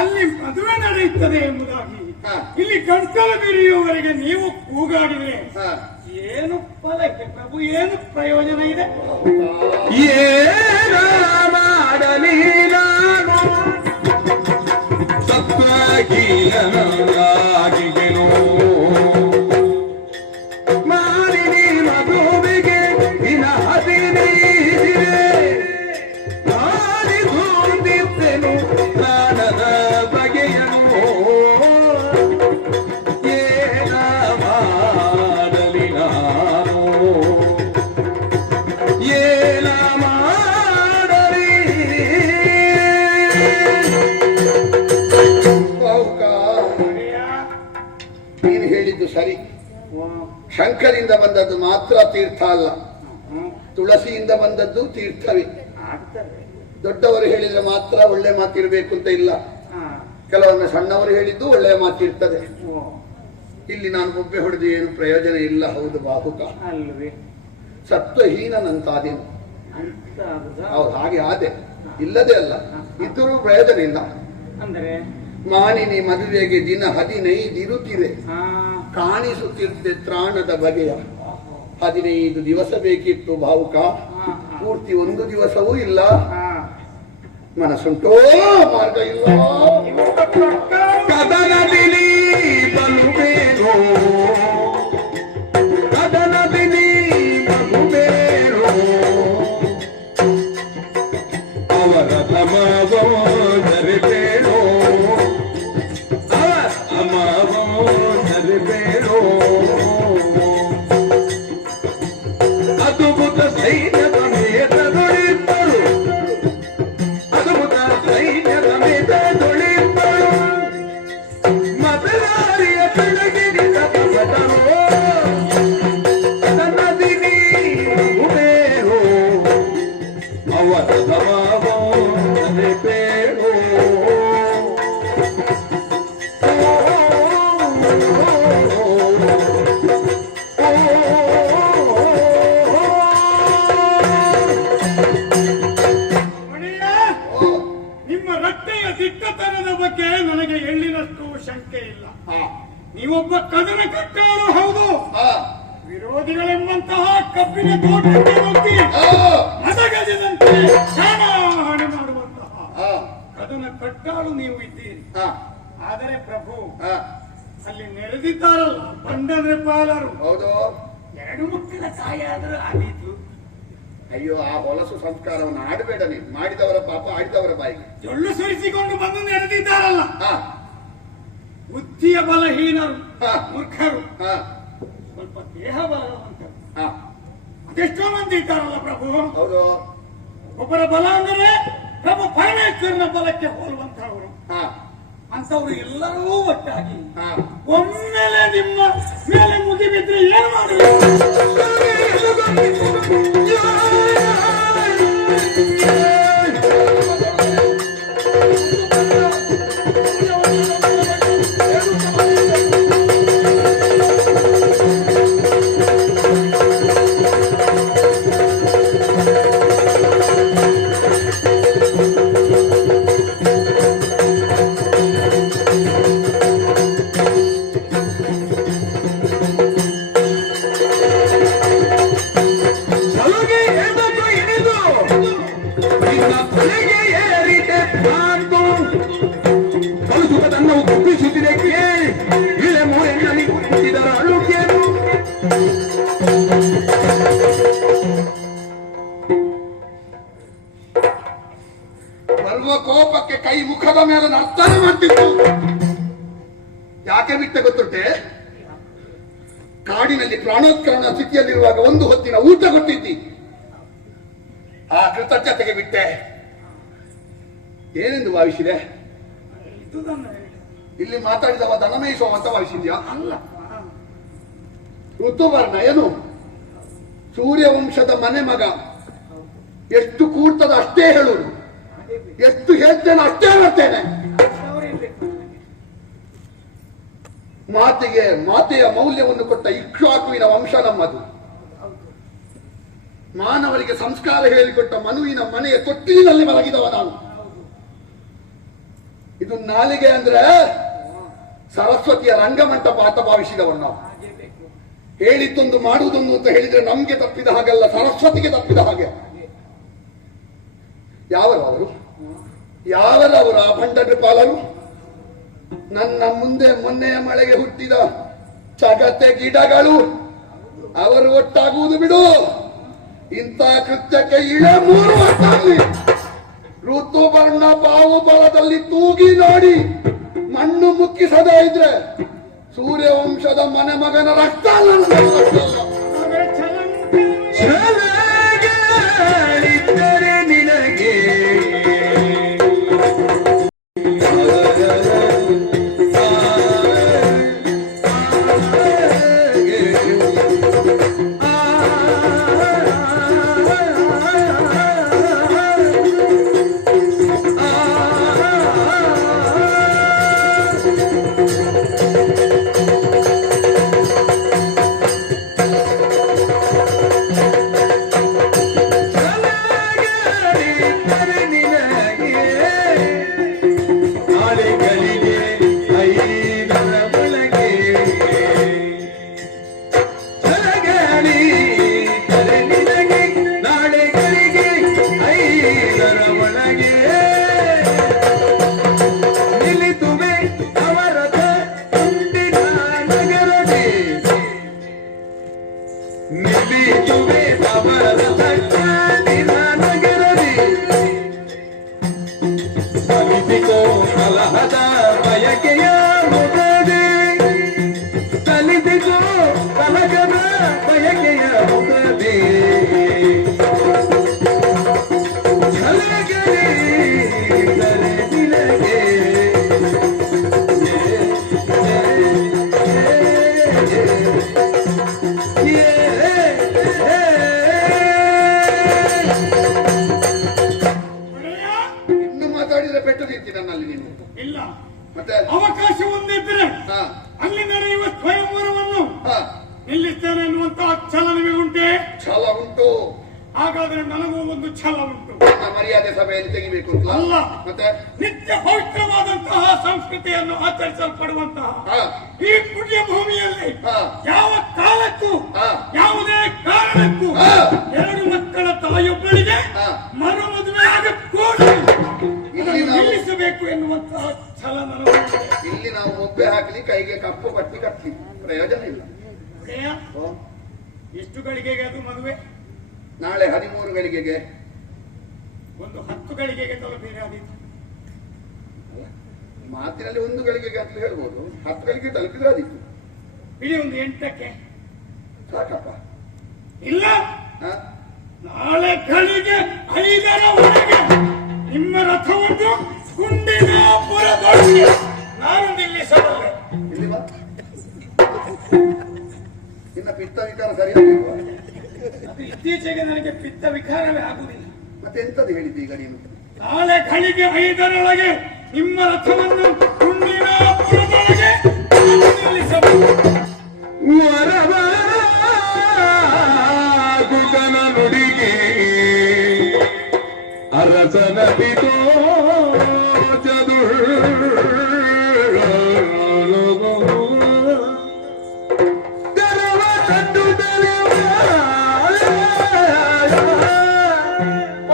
ಅಲ್ಲಿ ಮದುವೆ ನಡೆಯುತ್ತದೆ ಎಂಬುದಾಗಿ ಇಲ್ಲಿ ಕಣ್ಕಲು ಬಿರಿಯುವವರೆಗೆ ನೀವು ಕೂಗಾಡಿದ್ರೆ ಏನು ಫಲಕ್ಕೆ ಪ್ರಭು? ಏನು ಪ್ರಯೋಜನ ಇದೆ? ಏನ ಮಾಡಲಿ ನಾನು ಸತ್ವಗೀಯನಾಗಿಗೆನೋ ಮಾಲಿನಿ ಮಗುವಿಗೆ ದಿನ 15 ನಾಡಿದೂಂದಿದ್ದೆನು ಪ್ರಾಣದ ಬಗೆಯನು. ಏನ ಮಾಡಲಿ ನಾನು, ಏನ ಮಾಡಲಿ? ನೀನು ಹೇಳಿದ್ದು ಸರಿ. ಶಂಕರಿಂದ ಬಂದದ್ದು ಮಾತ್ರ ತೀರ್ಥ ಅಲ್ಲ, ತುಳಸಿಯಿಂದ ಬಂದದ್ದು ತೀರ್ಥವೇ. ದೊಡ್ಡವರು ಹೇಳಿದ್ರೆ ಮಾತ್ರ ಒಳ್ಳೆ ಮಾತಿರ್ಬೇಕು ಅಂತ ಇಲ್ಲ, ಕೆಲವೊಮ್ಮೆ ಸಣ್ಣವರು ಹೇಳಿದ್ದು ಒಳ್ಳೆಯ ಮಾತಿರ್ತದೆ. ಇಲ್ಲಿ ನಾನು ಬೊಬ್ಬೆ ಹೊಡೆದು ಏನು ಪ್ರಯೋಜನ ಇಲ್ಲ. ಹೌದು ಬಾಹುಕ, ಸತ್ವಹೀನಂತಾದೇನು. ಹೌದು, ಹಾಗೆ ಆದೆ, ಇಲ್ಲದೆ ಅಲ್ಲ, ಇದ್ದರೂ ಪ್ರಯೋಜನ ಇಲ್ಲ. ಅಂದರೆ ಮಾನಿನಿ ಮದುವೆಗೆ ದಿನ 15 ಇರುತ್ತಿದೆ, ಕಾಣಿಸುತ್ತಿರುತ್ತೆ ತ್ರಾಣದ ಬಗೆಯ. 15 ದಿವಸ ಬೇಕಿತ್ತು ಭಾವುಕ, ಪೂರ್ತಿ ಒಂದು ದಿವಸವೂ ಇಲ್ಲ. ಮನಸ್ಸುಂಟೋ ಮಾರ್ಗ ಇಲ್ಲ. ಕದನದಿನಿ ಬಲುಬೇರೋ, ಕದನದಿನಿ ಬಲುಬೇರೋ, ಅವರ ತಮವೋ ಜರಿಬೇರೋ, ಅವರ ತಮವೋ ಜರಿಬೇರೋ. ಅದ್ಭುತ ಸೈನ್ಯದ ಮೇಧದೊಳಿದ್ದರು, ಅದ್ಭುತ ಸೈನ್ಯದ ಮೇಧದೊಳಿದ್ದರು, ರಟ್ಟೆಯ ದಿಟ್ಟತನದ ಬಗ್ಗೆ ನನಗೆ ಎಳ್ಳಿನಷ್ಟು ಶಂಕೆ ಇಲ್ಲ. ಹಾ ನೀವೊಬ್ಬ ಕದನ ಕಟ್ಟಾಳು ಹೌದು. ಹಾ ವಿರೋಧಿಗಳೆಂಬಂತಹ ಕಬ್ಬಿನ ತೋಟಕ್ಕೆ ನುಗ್ಗಿ ಮದಗಜದಂತೆ ಹಾನಿ ಮಾಡುವಂತಹ ಕದನ ಕಟ್ಟಾಳು ನೀವು ಇದ್ದೀರಿ. ಆದರೆ ಪ್ರಭು ಅಲ್ಲಿ ನೆರೆದಿದ್ದಾರಲ್ಲ ಬಂಡನೆ ಪಾಲರು, ಹೌದು, 2 ಮಕ್ಕಳ ತಾಯಾದರೂ ಆದೀತು. ಅಯ್ಯೋ, ಆ ಹೊಲಸು ಸಂಸ್ಕಾರವನ್ನು ಆಡಬೇಡ ನೀನು. ಮಾಡಿದವರ ಪಾಪ ಆಡಿದವರ ಬಾಯಿಗೆ. ಜೊಳ್ಳು ಸುರಿಸಿಕೊಂಡು ಬಂದು ನೆರೆದಿದ್ದಾರಲ್ಲ ಬುದ್ಧಿಯ ಬಲಹೀನರು, ಮೂರ್ಖರು, ಸ್ವಲ್ಪ ದೇಹ ಬಲವಂತರು, ಅದೆಷ್ಟೋ ಮಂದಿ ಇದ್ದಾರಲ್ಲ ಪ್ರಭು. ಹೌದು, ಒಬ್ಬರ ಬಲ ಅಂದರೆ ಪ್ರಭು ಪರಮೇಶ್ವರನ ಬಲಕ್ಕೆ ಹೋಲುವಂತಹವರು. ಅಂತವರು ಎಲ್ಲರೂ ಒಟ್ಟಾಗಿ ಒಮ್ಮೆಲೆ ನಿಮ್ಮ ಮೇಲೆ ಮುಗಿಬಿದ್ರೆ ಏನು ಮಾಡುವುದು? ಬರುವ ಕೋಪಕ್ಕೆ ಕೈ ಮುಖದ ಮೇಲೆ ನರ್ತನ ಮಾಡ್ತಿತ್ತು. ಯಾಕೆ ಬಿಟ್ಟೆ ಗೊತ್ತುಂಟೆ? ಕಾಡಿನಲ್ಲಿ ಪ್ರಾಣೋತ್ಕರಣ ಸ್ಥಿತಿಯಲ್ಲಿರುವಾಗ ಒಂದು ಹೊತ್ತಿನ ಊಟ ಕೊಟ್ಟಿದ್ದಿ, ಆ ಕೃತಜ್ಞತೆಗೆ ಬಿಟ್ಟೆ. ಏನೆಂದು ಭಾವಿಸಿದೆ? ಇಲ್ಲಿ ಮಾತಾಡಿದವ ದನಮೇಯಿಸುವ ಅಂತ ಭಾವಿಸಿದ್ಯಾ? ಋತುವರ್ಣ ಏನು? ಸೂರ್ಯವಂಶದ ಮನೆ ಮಗ. ಎಷ್ಟು ಕೂಡ್ತದ ಅಷ್ಟೇ ಹೇಳುವುದು, ಎಷ್ಟು ಹೇಳ್ತೇನೆ ಅಷ್ಟೇ ಬರ್ತೇನೆ. ಮಾತೆಯ ಮೌಲ್ಯವನ್ನು ಕೊಟ್ಟ ಇಕ್ಷ್ವಾಕುವಿನ ವಂಶ ನಮ್ಮದು. ಮಾನವರಿಗೆ ಸಂಸ್ಕಾರ ಹೇಳಿಕೊಟ್ಟ ಮನುವಿನ ಮನೆಯ ತೊಟ್ಟಿಲಿನಲ್ಲಿ ಮಲಗಿದವ ನಾನು. ಇದು ನಾಲಿಗೆ ಅಂದ್ರೆ ಸರಸ್ವತಿಯ ರಂಗಮಂಟಪ ಅಂತ ಭಾವಿಸಿದವರು ನಾವು. ಹೇಳಿದ್ದೊಂದು ಮಾಡುವುದೊಂದು ಅಂತ ಹೇಳಿದ್ರೆ ನಮ್ಗೆ ತಪ್ಪಿದ ಹಾಗಲ್ಲ, ಸರಸ್ವತಿಗೆ ತಪ್ಪಿದ ಹಾಗೆ. ಯಾವರವರು ಆ ಭಂಡ ಕೃಪಾಲರು? ನನ್ನ ಮುಂದೆ ಮೊನ್ನೆಯ ಮಳೆಗೆ ಹುಟ್ಟಿದ ಚಗತೆ ಗಿಡಗಳು, ಅವರು ಒಟ್ಟಾಗುವುದು ಬಿಡು. ಇಂಥ ಕೃತ್ಯಕ್ಕೆ 3 ವರ್ಷದಲ್ಲಿ ಋತುವರ್ಣ ಬಾಹುಬಲದಲ್ಲಿ ತೂಗಿ ನೋಡಿ ಮಣ್ಣು ಮುಕ್ಕಿಸದೇ ಇದ್ರೆ ಸೂರ್ಯವಂಶದ ಮನೆ ಮಗನ ರಕ್ತ ಛಲಗಳಿದ್ದರೆ ನಿನಗೆ ಅವಕಾಶ ಒಂದಿದ್ರೆ ಅಲ್ಲಿ ನಡೆಯುವ ಸ್ವಯಂವರವನ್ನು ನಿಲ್ಲಿಸ್ತೇನೆ ಎನ್ನುವಂತಹ ಛಲ ನಿಮಗೆ ಉಂಟೆ? ಛಲ ಉಂಟು. ಹಾಗಾದ್ರೆ ನನಗೂ ಒಂದು ಛಲ ಉಂಟು. ನನ್ನ ಮರ್ಯಾದೆ ಸಭೆಯಲ್ಲಿ ತೆಗಿಬೇಕು ಅಂತ ಅಲ್ಲ, ಮತ್ತೆ ನಿತ್ಯ ಪವಿತ್ರವಾದಂತಹ ಸಂಸ್ಕೃತಿಯನ್ನು ಆಚರಿಸಲ್ಪಡುವಂತಹ ಹಾ. ಈ ಪುಣ್ಯ ಭೂಮಿಯಲ್ಲಿ ಹಾ. ಯಾವ ಕಾಲಕ್ಕೂ ಹಾ. ಯಾವುದೇ ಕಾರಣಕ್ಕೂ ಹಾ. 2 ಮಕ್ಕಳ ತಾಯಿಯೊಬ್ಬಳಿಗೆ ಹಾ. ಮರು ಮದುವೆ ಆಗಕೂಡದು, ಇಲ್ಲಿ ನಾವು- ನಿಲ್ಲಿಸಬೇಕು ಎನ್ನುವಂತಹ ಛಲ ನನಗೆ. ಇಲ್ಲಿ ನಾವು ಒಬ್ಬೆ ಹಾಕಲಿ ಕೈಗೆ ಕಪ್ಪು ಪಟ್ಟಿ ಕಟ್ಟಲಿ ಪ್ರಯೋಜನ ಇಲ್ಲ. ಒಡೆಯ, ಓ, ಎಷ್ಟು ಗಳಿಗೆಗೆ ಅದು ಮದುವೆ? ನಾಳೆ 13 ಗಳಿಗೆಗೆ. ಒಂದು 10 ಗಳಿಗೆಗೆ ತಲುಪೇನೆ ಆದೀತು. ಮಾತಿನಲ್ಲಿ 1 ಗಳಿಗೆಗೆ ಅಂತ ಹೇಳ್ಬೋದು, 10 ಗಳಿಗೆ ತಲುಪಿದ್ರೆ ಆದಿತ್ತು. ಇಡೀ ಒಂದು 8ಕ್ಕೆ ಸಾಕಪ್ಪ. ಇಲ್ಲ, ಹಾ? ನಾಳೆ ಗಳಿಗೆ 5ರವರೆಗೆ ನಿಮ್ಮ ರಥವನ್ನು ಕುಂಡಿನಾಪುರದೊಳಗೆ ನಾನು ನಿಲ್ಲಿಸಬಲ್ಲೆ. ಇಲ್ಲಿ ಬಾ. ಇನ್ನ ಪಿತ್ತ ವಿಕಾರ ಸರಿಯಾಗಿಲ್ವಾ? ಅದು ಇತ್ತೀಚೆಗೆ ನನಗೆ ಪಿತ್ತ ವಿಕಾರವೇ ಆಗುವುದಿಲ್ಲ. ಮತ್ತೆ ಎಂತದ್ದು ಹೇಳಿದ್ದೆ ಈಗ ನೀನು? ನಾಳೆ ಗಳಿಗೆ 5ರೊಳಗೆ ನಿಮ್ಮ ರಥವನ್ನು ಕುಂಡಿನಾಪುರದೊಳಗೆ ನಾನು ನಿಲ್ಲಿಸಬಲ್ಲೆ. ವರವಾಗುಗನ ನುಡಿಗೆ ಅರಸನ ಪಿತೋ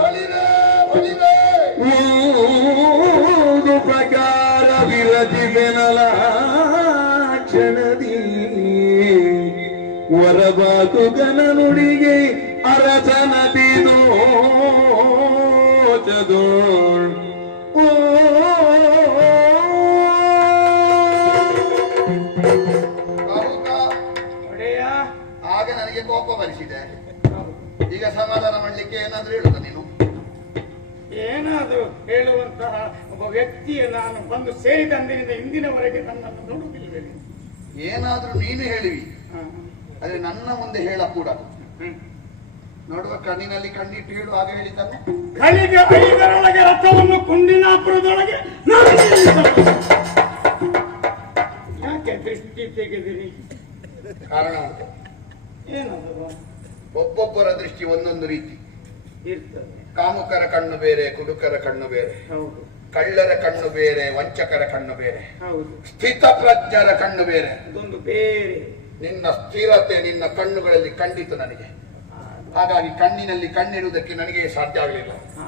ಬಲಿರೆ, ಬಲಿರೆ. ಪ್ರಕಾರ ವಿರಚಿಸೆನಲ ಕ್ಷಣದಿ ವರಬಾತುಗನ ನುಡಿಗೆ ಅರಸನ ಪಿತೋಚದೋ ಬಾಹುಕ, ಒಡೆಯ, ಆಗ ನನಗೆ ಕೋಪ ಬರಿಸಿದೆ. ಈಗ ಸಮಾಧಾನ ಮಾಡ್ಲಿಕ್ಕೆ ಏನಾದ್ರೂ ಹೇಳುದ ನೀನು? ಏನಾದರೂ ಹೇಳುವಂತಹ ಒಬ್ಬ ವ್ಯಕ್ತಿಯ ನಾನು ಬಂದು ಸೇರಿದ ಅಂದಿನಿಂದ ಇಂದಿನವರೆಗೆ ನನ್ನನ್ನು ನೋಡುವುದಿಲ್ಲವೇ? ಏನಾದ್ರೂ ನೀನು ಹೇಳಿವಿ, ಆದ್ರೆ ನನ್ನ ಮುಂದೆ ಹೇಳಕೂಡದು. ನೋಡುವ ಕಣ್ಣಿನಲ್ಲಿ ಕಣ್ಣಿಟ್ಟು ಹೇಳು, ಆಗ ಹೇಳಿದ್ದಾನೆ. ಗಳಿಗೆ 5ರೊಳಗೆ ರಥವನ್ನು ಕುಂಡಿನಾಪುರದೊಳಗೆ ನಾನು ನಿಲ್ಲಿಸಬಲ್ಲೆ. ಯಾಕೆ ದೃಷ್ಟಿ ತೆಗೆದಿರಿ? ಕಾರಣ ಉಂಟು. ಏನದು? ಒಬ್ಬೊಬ್ಬರ ದೃಷ್ಟಿ ಒಂದೊಂದು ರೀತಿ ಇರ್ತದೆ. ಕಾಮುಕರ ಕಣ್ಣು ಬೇರೆ, ಕುಡುಕರ ಕಣ್ಣು ಬೇರೆ, ಹೌದು ಕಳ್ಳರ ಕಣ್ಣು ಬೇರೆ, ವಂಚಕರ ಕಣ್ಣು ಬೇರೆ, ಹೌದು, ಸ್ಥಿತ ಪ್ರಜ್ಞರ ಕಣ್ಣು ಬೇರೆ. ಅದೊಂದು ಬೇರೆ. ನಿನ್ನ ಸ್ಥಿರತೆ ನಿನ್ನ ಕಣ್ಣುಗಳಲ್ಲಿ ಕಂಡಿತು ನನಗೆ. ಹಾಗಾಗಿ ಕಣ್ಣಿನಲ್ಲಿ ಕಣ್ಣಿಡುವುದಕ್ಕೆ ನನಗೆ ಸಾಧ್ಯ ಆಗಲಿಲ್ಲ. ಹಾ,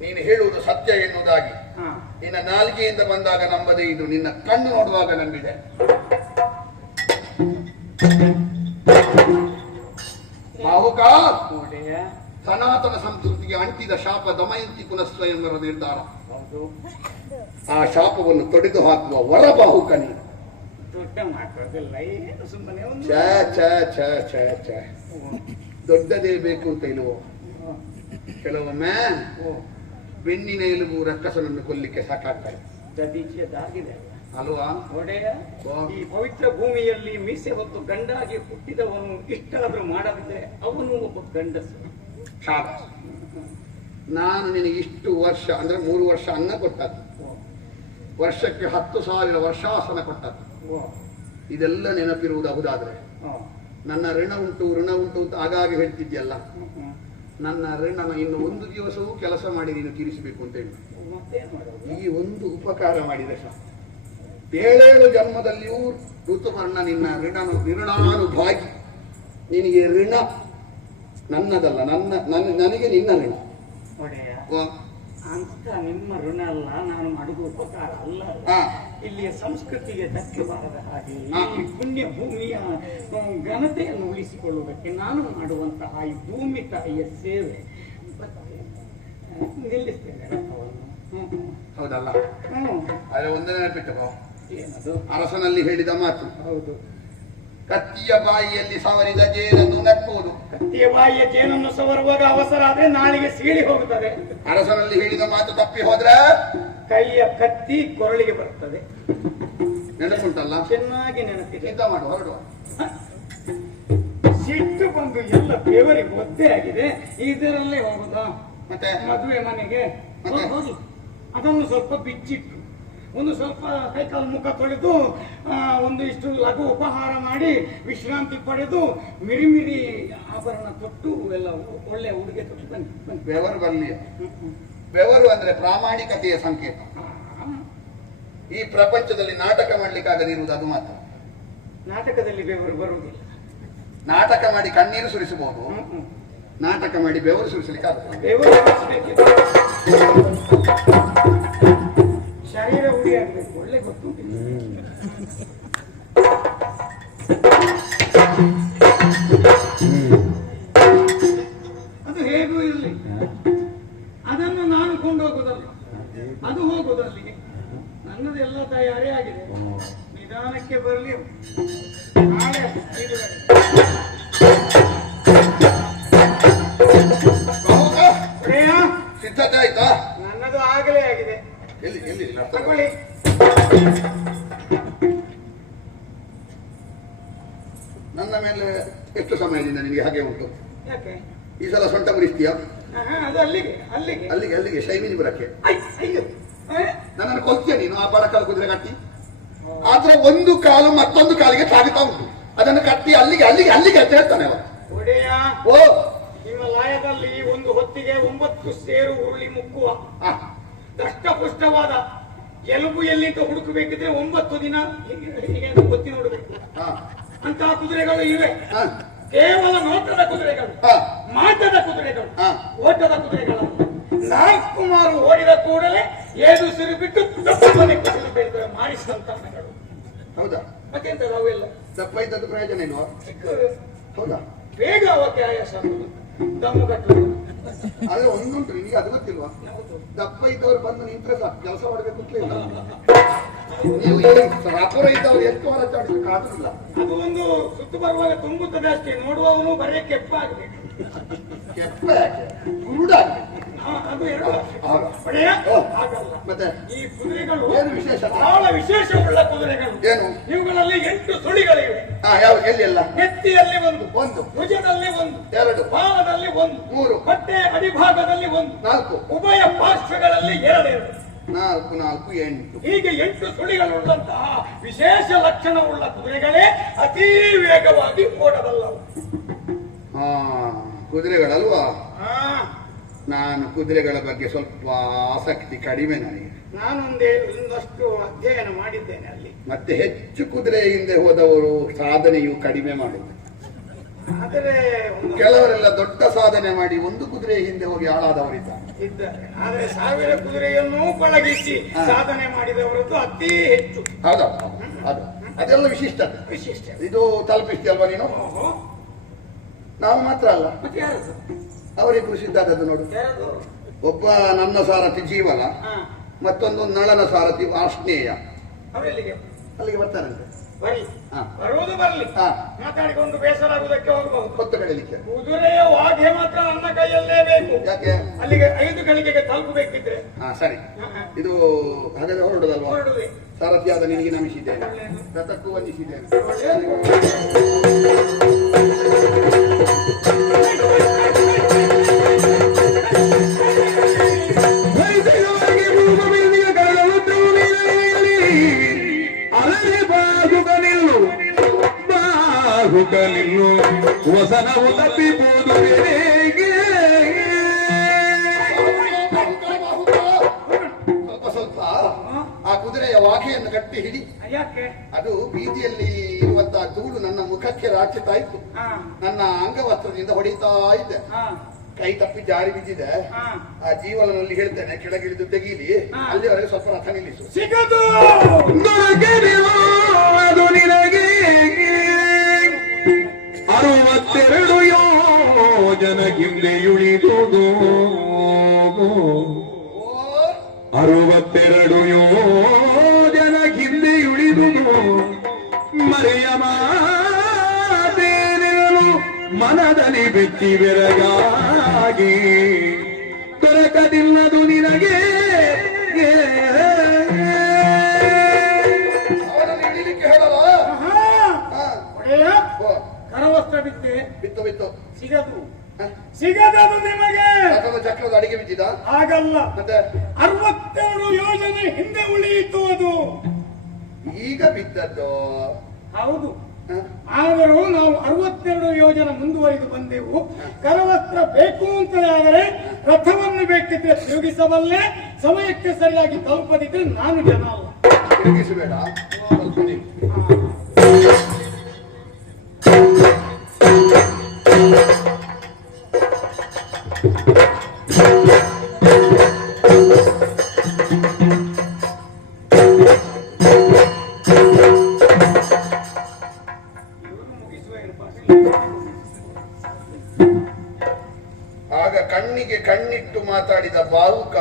ನೀನು ಹೇಳುವುದು ಸತ್ಯ ಎನ್ನುವುದಾಗಿ ಹಾ. ನಿನ್ನ ನಾಲ್ಗೆಯಿಂದ ಬಂದಾಗ ನಂಬದೇ ಇದು, ನಿನ್ನ ಕಣ್ಣು ನೋಡುವಾಗ ನಂಬಿದೆ. ಬಾಹುಕ, ಒಡೆಯ, ಸನಾತನ ಸಂಸ್ಕೃತಿಗೆ ಅಂಟಿದ ಶಾಪ ದಮಯಂತಿ ಪುನಃಸ್ವಯಂವರ ನಿರ್ಧಾರ. ಹೌದು, ಆ ಶಾಪವನ್ನು ತೊಡೆದು ಹಾಕುವ ವರ ಬಾಹುಕ ನೀನು. ದೊಡ್ಡ ಮಾತಾಡೋದಿಲ್ಲ, ಏನು ಸುಮ್ಮನೆ ಒಂದು ಛ ಛ ಛ ಛ ಛ. ದೊಡ್ಡದೇ ಬೇಕು ಅಂತ ಇಲ್ವೋ? ಕೆಲವೊಮ್ಮೆ ಬೆನ್ನಿನ ಎಲುಬು ರಕ್ಕಸನನ್ನು ಕೊಲ್ಲಿಕ್ಕೆ ಸಾಕಾಗ್ತದೆ. ದದೀಚಿಯದಾಗಿದೆ ಅಲ್ವಾ? ಒಡೆಯ, ಈ ಪವಿತ್ರ ಭೂಮಿಯಲ್ಲಿ ಮೀಸೆ ಹೊತ್ತು ಗಂಡಾಗಿ ಹುಟ್ಟಿದವನು ಇಷ್ಟಾದ್ರೂ ಮಾಡದಿದ್ರೆ ಅವನು ಒಬ್ಬ ಗಂಡಸು. ಶಾಬಾಸ್. ನಾನು ನಿನಗೆ ಇಷ್ಟು ವರ್ಷ ಅಂದ್ರೆ 3 ವರ್ಷ ಅನ್ನ ಕೊಟ್ಟದ್ದು, ವರ್ಷಕ್ಕೆ 10,000 ವರ್ಷಾಸನ ಕೊಟ್ಟದ್ದು. ಇದೆಲ್ಲ ನೆನಪಿರುವುದು ಹೌದಾದ್ರೆ ನನ್ನ ಋಣ ಉಂಟು ಅಂತ ಆಗಾಗ ಹೇಳ್ತಿದ್ಯಲ್ಲ, ನನ್ನ ಋಣನ ಇನ್ನು 1 ದಿವಸವೂ ಕೆಲಸ ಮಾಡಿ ನೀನು ತೀರಿಸಬೇಕು ಅಂತ ಹೇಳಿ ಈ ಒಂದು ಉಪಕಾರ ಮಾಡಿದೆ ಸಹ 7 ಜನ್ಮದಲ್ಲಿಯೂ ಋತುಪರ್ಣ ನಿನ್ನ ಋಣಾನುಭಾಗಿ. ನಿನಗೆ ಋಣ ನನ್ನದಲ್ಲ, ನನಗೆ ನಿನ್ನ ಋಣ. ಒಡೆಯ, ವಾ. ಅಂತ ನಿಮ್ಮ ಋಣ ಅಲ್ಲ, ನಾನು ಮಾಡುವ ಉಪಕಾರ ಅಲ್ಲ. ಹಾ. ಇಲ್ಲಿಯ ಸಂಸ್ಕೃತಿಗೆ ಧಕ್ಕೆ ಬಾರದ ಹಾಗೆ ಹಾ. ಈ ಪುಣ್ಯ ಭೂಮಿಯ ಘನತೆಯನ್ನು ಉಳಿಸಿಕೊಳ್ಳುವುದಕ್ಕೆ ನಾನು ಮಾಡುವಂತಹ ಈ ಭೂಮಿ ತಾಯಿಯ ಸೇವೆ ನಿಲ್ಲಿಸ್ತೇನೆ ರಥವನ್ನು. ಹೌದಲ್ಲ? ಹ್ಮ್. ಆದ್ರೆ ಒಂದೇ ನೆನಪಿಟ್ಟಕೋ, ಏನದು? ಅರಸನಲ್ಲಿ ಹೇಳಿದ ಮಾತು, ಹೌದು, ಕತ್ತಿಯ ಬಾಯಿಯಲ್ಲಿ ಸವರಿದ ಜೇನನ್ನು ನಕ್ಕುವುದು. ಕತ್ತಿಯ ಬಾಯಿಯ ಜೇನನ್ನು ಸವರುವಾಗ ಅವಸರ ಆದ್ರೆ ನಾಳಿಗೆ ಸೀಳಿ ಹೋಗುತ್ತದೆ. ಅರಸನಲ್ಲಿ ಹೇಳಿದ ಮಾತು ತಪ್ಪಿ ಹೋದ್ರೆ ಕೈಯ ಕತ್ತಿ ಕೊರಳಿಗೆ ಬರುತ್ತದೆ. ನೆನಪುಂಟಲ್ಲ? ಚೆನ್ನಾಗಿ ನೆನಪಿದೆ. ಚಿಂತ ಮಾಡು, ಹೊರಡುವ. ಸಿಟ್ಟು ಬಂದು ಎಲ್ಲ ಬೆವರಿಗೆ ಒದ್ದೆ ಆಗಿದೆ. ಇದರಲ್ಲೇ ಹೋಗುದಾ ಮತ್ತೆ ಮದುವೆ ಮನೆಗೆ? ಮತ್ತೆ? ಹೋಗಿ ಅದನ್ನು ಸ್ವಲ್ಪ ಬಿಚ್ಚಿಟ್ಟು ಒಂದು ಸ್ವಲ್ಪ ಕೈಕಾಲು ಮುಖ ತೊಳೆದು ಒಂದು ಇಷ್ಟು ಲಘು ಉಪಹಾರ ಮಾಡಿ ವಿಶ್ರಾಂತಿ ಪಡೆದು ಮಿರಿಮಿರಿ ಆಭರಣ ತೊಟ್ಟು ಎಲ್ಲ ಒಳ್ಳೆ ಉಡುಗೆ ತೊಟ್ಟು ಬನ್ನಿ. ಬೆವರು ಬರಲಿ. ಬೆವರು ಅಂದ್ರೆ ಪ್ರಾಮಾಣಿಕತೆಯ ಸಂಕೇತ. ಈ ಪ್ರಪಂಚದಲ್ಲಿ ನಾಟಕ ಮಾಡ್ಲಿಕ್ಕಾಗದಿರುವುದು ಅದು ಮಾತ್ರ. ನಾಟಕದಲ್ಲಿ ಬೆವರು ಬರುವುದಿಲ್ಲ. ನಾಟಕ ಮಾಡಿ ಕಣ್ಣೀರು ಸುರಿಸಬಹುದು, ನಾಟಕ ಮಾಡಿ ಬೆವರು ಸುರಿಸಲಿಕ್ಕೆ ಆಗುತ್ತದೆ. ಬೆವರು ಸುರಿಸಬೇಕಿದೆ. ಶರೀರ ಉಡಿ ಆಗಬೇಕು, ಒಳ್ಳೆ ಗೊತ್ತುಂಟು. ಅದು ಹೇಗೂ ಇರಲಿ, ಅದನ್ನು ನಾನು ಕೊಂಡು ಹೋಗುದಲ್ಲ, ಅದು ಹೋಗುದಲ್ಲಿಗೆ. ನನ್ನದೆಲ್ಲ ತಯಾರಿ ಆಗಿದೆ, ನಿಧಾನಕ್ಕೆ ಬರಲಿ. ನಾಳೆ 5 ಗಂಟೆ. ಸಿದ್ಧತೆ ಆಯ್ತಾ? ನನ್ನದು ಆಗಲೇ ಆಗಿದೆ. ಎಲ್ಲಿ ಎಲ್ಲಿ ತಗೊಳ್ಳಿ. ನನ್ನ ಮೇಲೆ ಎಷ್ಟು ಸಮಯದಿಂದ ನಿನಗೆ ಹಾಗೆ ಉಂಟು? ಯಾಕೆ ಈ ಸಲ ಸೊಂಟ ಮುರಿಸ್ತೀಯಾ? ಅದು ಅಲ್ಲಿಗೆ ಅಲ್ಲಿಗೆ ಅಲ್ಲಿಗೆ ಅಲ್ಲಿಗೆ ಶೈಮಿನಿ ಬರಕ್ಕೆ. ಅಯ್ಯೋ, ನನ್ನನ್ನು ಕೊಲ್ತೀಯ ನೀನು ಆ ಬಡಕಾಲು ಕುದುರೆ ಕಟ್ಟಿ. ಆದ್ರೆ ಒಂದು ಕಾಲು ಮತ್ತೊಂದು ಕಾಲಿಗೆ ತಾಗುತ್ತಾ ಉಂಟು, ಅದನ್ನು ಕಟ್ಟಿ ಅಲ್ಲಿಗೆ ಅಲ್ಲಿಗೆ ಅಲ್ಲಿಗೆ ಅಂತ ಹೇಳ್ತಾನೆ ಅವ. ಒಡೆಯ, ಓ ನಿಮ್ಮ ಲಯದಲ್ಲಿ ಒಂದು ಹೊತ್ತಿಗೆ 9 ಸೇರು ಉರುಳಿ ಮುಕ್ಕುವ ದಷ್ಟಪುಷ್ಟವಾದ ಎಲುಬು ಎಲ್ಲಿಂದ ಹುಡುಕಬೇಕಿದ್ರೆ 9 ದಿನ ಹೀಗೆ ಒತ್ತಿ ನೋಡಬೇಕು. ಅಂತಹ ಕುದುರೆಗಳು ಇವೆ. ಕೇವಲ ನೋಟದ ಕುದುರೆಗಳು, ಮಾಟದ ಕುದುರೆಗಳು, ಓಟದ ಕುದುರೆಗಳು. 4 ಮಾರು ಓಡಿದ ಕೂಡಲೇ 7 ಸಿರು ಬಿಟ್ಟು ತಪ್ಪಬೇಕು ಮಾಡಿಸಿದಂತಗಳು. ಹೌದಾ? ಮತ್ತೆಂತ ಅವೆಲ್ಲ ದಪ್ಪ ಇದ್ದದ್ದು ಪ್ರಯೋಜನ ಇಲ್ವಾ? ಹೌದಾ? ಬೇಗ ಅವಕ್ಕೆ ಆಯಾಸ ದಮ್ಮು ಕಟ್ಟಲು. ಆದ್ರೆ ಒಂದುಂಟು ನಿನಗೆ, ಅದು ಗೊತ್ತಿಲ್ವಾ? ದಪ್ಪ ಇದ್ದವರು ಬಂದು ನಿಂತ್ರೆ ಸಾಕು, ಕೆಲಸ ಮಾಡಬೇಕು ಅಂತ ಇಲ್ಲ. ನೀವು ಈ ರಾಪುರ ಇದ್ದವರು ಎಷ್ಟು ವಾರ ಚಾಡಿಸಬೇಕು ಆಗುದಿಲ್ಲ. ಅದು ಒಂದು ಸುತ್ತು ಬರುವಾಗ ತುಂಬುತ್ತದೆ ಅಷ್ಟೇ, ನೋಡುವವನು ಬರೀ ಕೆಪ್ಪಾಗಬೇಕು. ಕೆಪ್ಪ ಯಾಕೆ? ಕುರುಡಾಗಬೇಕು. ಅದು ಎರಡು ಹಾಗಲ್ಲ. ಮತ್ತೆ ಈ ಕುದುರೆಗಳು ಏನು ವಿಶೇಷ? ಬಹಳ ವಿಶೇಷವುಳ್ಳ ಕುದುರೆಗಳು. ಏನು? ಇವುಗಳಲ್ಲಿ 8 ಸುಳಿಗಳಿವೆ. ಯಾವ ಎಲ್ಲಿ ಎಲ್ಲ? ನೆತ್ತಿಯಲ್ಲಿ ಒಂದು, ಭುಜದಲ್ಲಿ ಒಂದು, 2 ಬಾಲದಲ್ಲಿ ಒಂದು, 3 ಹೊಟ್ಟೆ ಅಡಿಭಾಗದಲ್ಲಿ ಒಂದು, 4 ಉಭಯ ಪಾರ್ಶ್ವಗಳಲ್ಲಿ 2 4 4 8 ಹೀಗೆ 8 ಸುಳಿಗಳುಳ್ಳಂತಹ ವಿಶೇಷ ಲಕ್ಷಣವುಳ್ಳ ಕುದುರೆಗಳೇ ಅತೀ ವೇಗವಾಗಿ ಓಡಬಲ್ಲವು. ಕುದುರೆಗಳಲ್ವಾ? ನಾನು ಕುದುರೆಗಳ ಬಗ್ಗೆ ಸ್ವಲ್ಪ ಆಸಕ್ತಿ ಕಡಿಮೆ ನನಗೆ. ಒಂದಷ್ಟು ಅಧ್ಯಯನ ಮಾಡಿದ್ದೇನೆ ಅಲ್ಲಿ. ಮತ್ತೆ ಹೆಚ್ಚು ಕುದುರೆ ಹಿಂದೆ ಹೋದವರು ಸಾಧನೆಯು ಕಡಿಮೆ ಮಾಡುವುದು. ಆದರೆ ಕೆಲವರೆಲ್ಲ ದೊಡ್ಡ ಸಾಧನೆ ಮಾಡಿ ಒಂದು ಕುದುರೆ ಹಿಂದೆ ಹೋಗಿ ಹಾಳಾದವರಿದ್ದಾರೆ. ಆದರೆ 1000 ಕುದುರೆಯನ್ನು ಪಳಗಿಸಿ ಸಾಧನೆ ಮಾಡಿದವರದ್ದು ಅತಿ ಹೆಚ್ಚು. ಹೌದಾ? ಅದು ಅದೆಲ್ಲ ವಿಶಿಷ್ಟ. ಇದು ತಲುಪಿಸ್ತೀಯಲ್ವಾ ನೀನು? ನಾವು ಮಾತ್ರ ಅಲ್ಲ, ಅವರಿಗೂ ಸಿದ್ಧಾದದ್ದು ನೋಡು. ಒಬ್ಬ ನನ್ನ ಸಾರಥಿ ಜೀವನ, ಮತ್ತೊಂದು ನಳನ ಸಾರಥಿ ಆಶ್ನೇಯ. ಅಲ್ಲಿಗೆ ಬರ್ತಾರಂತೆ. ಬರುವುದು ಬರಲಿ, ಮಾತಾಡಿಕೊಂಡು ಬೇಸರ ಆಗುವುದಕ್ಕೆ ಹೋಗಬಹುದು. ಹೊತ್ತು ಕಡಲಿಕ್ಕೆ ಕುದುರೆಯ ವಾಘೆ ಮಾತ್ರ ನನ್ನ ಕೈಯಲ್ಲೇ ಬೇಕು. ಯಾಕೆ? ಅಲ್ಲಿಗೆ 5 ಗಳಿಗೆಗೆ ತಲುಪಬೇಕಿದ್ರೆ. ಸರಿ, ಇದು ಹಾಗಾದ್ರೆ ಹೊರಡುದಲ್ವಾ? ಹೊರಡುವೆ. ಸಾರಥಿಯಾದ ನಿನಗೆ ನಮಿಸಿದ್ದೇನೆ, ರಥಕ್ಕೂ ವಂದಿಸಿದ್ದೇನೆ. ಬಾಹುಕಲಿಲ್ಲು ವಸನವು ತಪ್ಪಿಬೋದು. ಸ್ವಲ್ಪ ಆ ಕುದುರೆಯ ವಾಘೆಯನ್ನು ಗಟ್ಟಿ ಹಿಡಿ. ಯಾಕೆ? ಅದು ಬೀದಿಯಲ್ಲಿ ಇರುವಂತಹ ಧೂಳು ನನ್ನ ಮುಖಕ್ಕೆ ರಾಚುತ್ತಾ ಇತ್ತು. ನನ್ನ ಅಂಗವಸ್ತ್ರದಿಂದ ಹೊಡಿತಾ ಇದ್ದೆ, ಕೈ ತಪ್ಪಿ ಜಾರಿ ಬಿದ್ದಿದೆ. ಆ ಜೀವನದಲ್ಲಿ ಹೇಳ್ತೇನೆ, ಕೆಳಗಿಳಿದು ತೆಗೀಲಿ, ಅಲ್ಲಿವರೆಗೆ ಸ್ವಲ್ಪ ರಥ ನಿಲ್ಲಿಸು. ಸಿಗದು ಅದು ನಿನಗೆ 62 ಯೋಜನ ಹಿಂದೆ ಉಳಿದುದು. 62 ಯೋಜನ ಹಿಂದೆ ಉಳಿದುದು. ಮರೆಯ ಮಾತೇನಲು ಮನದಲ್ಲಿ ಬೆಚ್ಚಿ ಬೆರಗಾಗಿ ದೊರಕದಿಲ್ಲದು ನಿನಗೆ. ಕರವಸ್ತ್ರ ಬಿತ್ತೆ, ಬಿತ್ತು ಬಿತ್ತು, ಸಿಗದದು ನಿಮಗೆ. ಚಕ್ರದ ಅಡಿಗೆ ಬಿದ್ದಿದ ಹಾಗಲ್ಲ, ಮತ್ತೆ 62 ಯೋಜನ ಯೋಜನೆ ಹಿಂದೆ ಉಳಿಯಿತು ಅದು. ಈಗ ಬಿದ್ದದ್ದು. ಹೌದು, ಆದರೂ ನಾವು 62 ಯೋಜನೆ ಮುಂದುವರಿದು ಬಂದೆವು. ಕರವಸ್ತ್ರ ಬೇಕು ಅಂತಲೇ ಆದರೆ ರಥವನ್ನು ಬೇಕಿದ್ರೆ ತಿರುಗಿಸಬಲ್ಲೆ, ಸಮಯಕ್ಕೆ ಸರಿಯಾಗಿ ತಲುಪದಿದ್ರೆ ನಾನು ಜನ ಅಲ್ಲ. ತಿರುಗಿಸಬೇಡ, ಸ್ವಲ್ಪ ನಿಲ್ಲು. ಆಗ ಕಣ್ಣಿಗೆ ಕಣ್ಣಿಟ್ಟು ಮಾತಾಡಿದ ಬಾವುಕ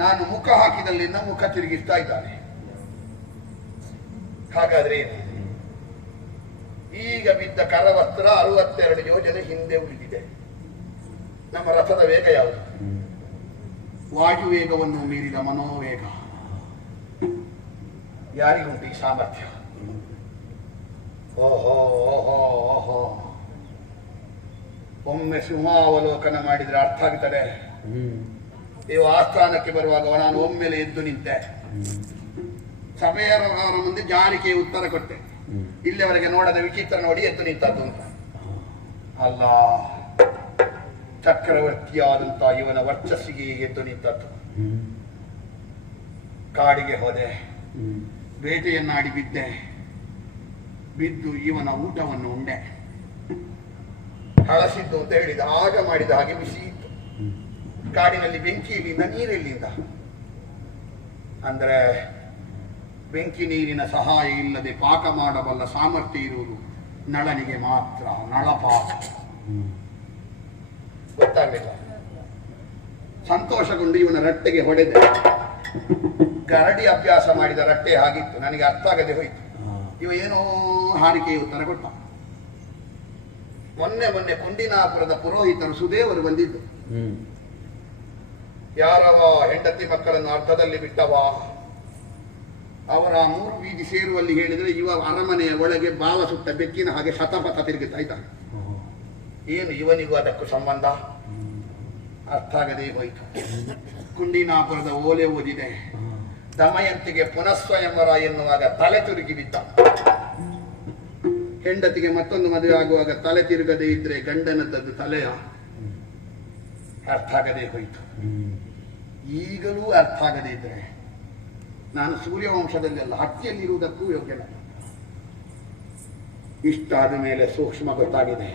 ನಾನು ಮುಖ ಹಾಕಿದಲ್ಲಿಂದ ಮುಖ ತಿರುಗಿಸ್ತಾ ಇದ್ದಾನೆ. ಹಾಗಾದ್ರೆ ಏನು? ಈಗ ಬಿದ್ದ ಕರವಸ್ತ್ರ 62 ಯೋಜನೆ ಹಿಂದೆ ಉಳಿದಿದೆ. ನಮ್ಮ ರಥದ ವೇಗ ಯಾವುದು? ವಾಯುವೇಗವನ್ನು ಮೀರಿದ ಮನೋವೇಗ. ಯಾರಿಗುಂಟು ಈ ಸಾಮರ್ಥ್ಯ? ಓಹೋ ಓಹೋ ಓಹೋ, ಒಮ್ಮೆ ಸಿಂಹಾವಲೋಕನ ಮಾಡಿದ್ರೆ ಅರ್ಥ ಆಗ್ತದೆ. ಇವು ಆಸ್ಥಾನಕ್ಕೆ ಬರುವಾಗ ನಾನು ಒಮ್ಮೆಲೆ ಎದ್ದು ನಿಂತೆ, ಸಭೆಯವರ ಮುಂದೆ ಜಾರಿಕೆ ಉತ್ತರ ಕೊಟ್ಟೆ. ಇಲ್ಲಿವರೆಗೆ ನೋಡದ ವಿಚಿತ್ರ ನೋಡಿ ಎದ್ದು ನಿಂತದ್ದು ಅಂತ ಅಲ್ಲ, ಚಕ್ರವರ್ತಿಯಾದಂತ ಇವನ ವರ್ಚಸ್ಸಿಗೆ ಎದ್ದು ನಿಂತದ್ದು. ಕಾಡಿಗೆ ಹೋದೆ, ಬೇಟೆಯನ್ನಾಡಿ ಬಿದ್ದೆ, ಬಿದ್ದು ಇವನ ಊಟವನ್ನು ಉಂಡೆ. ಹಳಸಿದ್ದು ಅಂತ ಹೇಳಿದ ಆಗ ಮಾಡಿದ ಹಾಗೆ ಬಿಸಿ ಇತ್ತು. ಕಾಡಿನಲ್ಲಿ ಬೆಂಕಿ ಇಲ್ಲಿಂದ ನೀರೆಲ್ಲಿಂದ? ಅಂದ್ರೆ ಬೆಂಕಿ ನೀರಿನ ಸಹಾಯ ಇಲ್ಲದೆ ಪಾಕ ಮಾಡಬಲ್ಲ ಸಾಮರ್ಥ್ಯ ಇರುವುದು ನಳನಿಗೆ ಮಾತ್ರ. ನಳಪಾಕ ಗೊತ್ತಾಗಲಿಲ್ಲ. ಸಂತೋಷಗೊಂಡು ಇವನ ರಟ್ಟೆಗೆ ಹೊಡೆದೆ. ಗರಡಿ ಅಭ್ಯಾಸ ಮಾಡಿದ ರಟ್ಟೆ ಆಗಿತ್ತು, ನನಗೆ ಅರ್ಥ ಆಗದೆ ಹೋಯಿತು. ಇವ ಏನೋ ಹಾರಿಕೆಯ ಉತ್ತರ ಕೊಟ್ಟ. ಮೊನ್ನೆ ಕುಂಡಿನಾಪುರದ ಪುರೋಹಿತರು ಸುದೇವರು ಬಂದಿದ್ದು. ಯಾರವ ಹೆಂಡತಿ ಮಕ್ಕಳನ್ನು ಅರ್ಥದಲ್ಲಿ ಬಿಟ್ಟವ, ಅವರ 3 ಬೀದಿ ಸೇರುವಲ್ಲಿ ಹೇಳಿದ್ರೆ ಇವ ಅರಮನೆಯ ಒಳಗೆ ಬಾವ ಸುಟ್ಟ ಬೆಕ್ಕಿನ ಹಾಗೆ ಶತಪಥ ತಿರುಗುತ್ತಾ ಇದ್ದಾನೆ. ಏನು ಇವನಿಗೂ ಅದಕ್ಕೂ ಸಂಬಂಧ? ಅರ್ಥ ಆಗದೆ ಹೋಯಿತು. ಕುಂಡಿನಾಪುರದ ಓಲೆ ಓದಿದೆ. ದಮಯಂತಿಗೆ ಪುನಃಸ್ವಯಂವರ ಎನ್ನುವಾಗ ತಲೆ ತಿರುಗಿ ಬಿದ್ದ. ಹೆಂಡತಿಗೆ ಮತ್ತೊಂದು ಮದುವೆ ಆಗುವಾಗ ತಲೆ ತಿರುಗದೆ ಇದ್ರೆ ಗಂಡನದ್ದದ್ದು ತಲೆಯ. ಅರ್ಥ ಆಗದೆ ಹೋಯಿತು. ಈಗಲೂ ಅರ್ಥ ಆಗದೆ ಇದ್ರೆ ನಾನು ಸೂರ್ಯವಂಶದಲ್ಲೆಲ್ಲ ಹತ್ತಿಯಲ್ಲಿರುವುದಕ್ಕೂ ಯೋಗ್ಯನ. ಇಷ್ಟಾದ ಮೇಲೆ ಸೂಕ್ಷ್ಮ ಗೊತ್ತಾಗಿದೆ.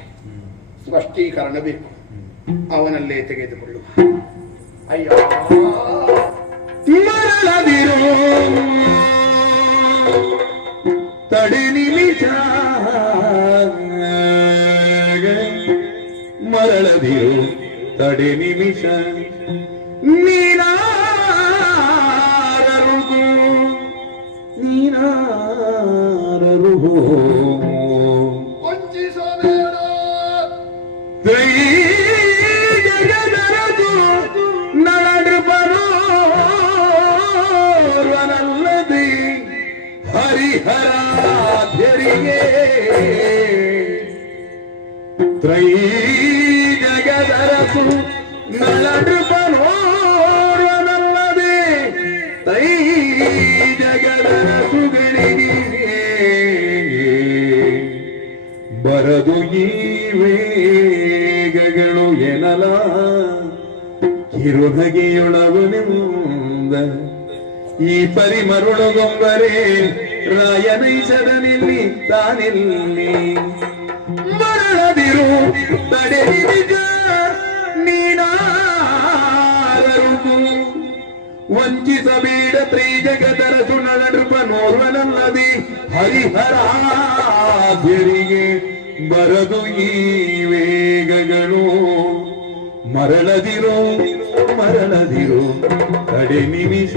ಸ್ಪಷ್ಟೀಕರಣ ಬೇಕು, ಅವನಲ್ಲೇ ತೆಗೆದುಕೊಳ್ಳುವ. ಅಯ್ಯೋ ಮರಳದಿರು ತಡೆ ನಿಮಿಷ, ಮರಳದಿರು ತಡೆ ನಿಮಿಷ, ನೀನಾರರುಗು ನೀನಾರರುಗು ವಂಚಿಸಬೇಡ. ಜಗದರದು ನಳನೃಪನೋರ್ವನಲ್ಲದೆ ಹರಿಹರಾಧ್ಯರಿಗೆ ತ್ರೈ ಜಗದರಸು ನಳನೃಪನೋರ್ವನಲ್ಲದೆ ತೈ ಜಗದರಸುಗಳಿಗೆ ಬರದು ಈ ವೇಗಗಳು ಎನಲ ಕಿರುನಗೆಯೊಳವನಿಂದ ಈ ಪರಿಮರುಳುಗೊಂಬರೆ ರಾಯನೈಸದನಿಲ್ಲಿ ತಾನಿಲ್ಲಿ ಮರಳದಿರು ತಡೆ ನಿಜ ನೀನಾರರುಗು ವಂಚಿಸಬೇಡ ತ್ರೈ ಜಗದರಸು ನಳನೃಪನೋರ್ವನಲ್ಲದೆ ಹರಿಹರಾಧ್ಯರಿಗೆ ಬರದು ಈ ವೇಗಗಳು ಮರಳದಿರೋ ಮರಳದಿರೋ ತಡೆ ನಿಮಿಷ.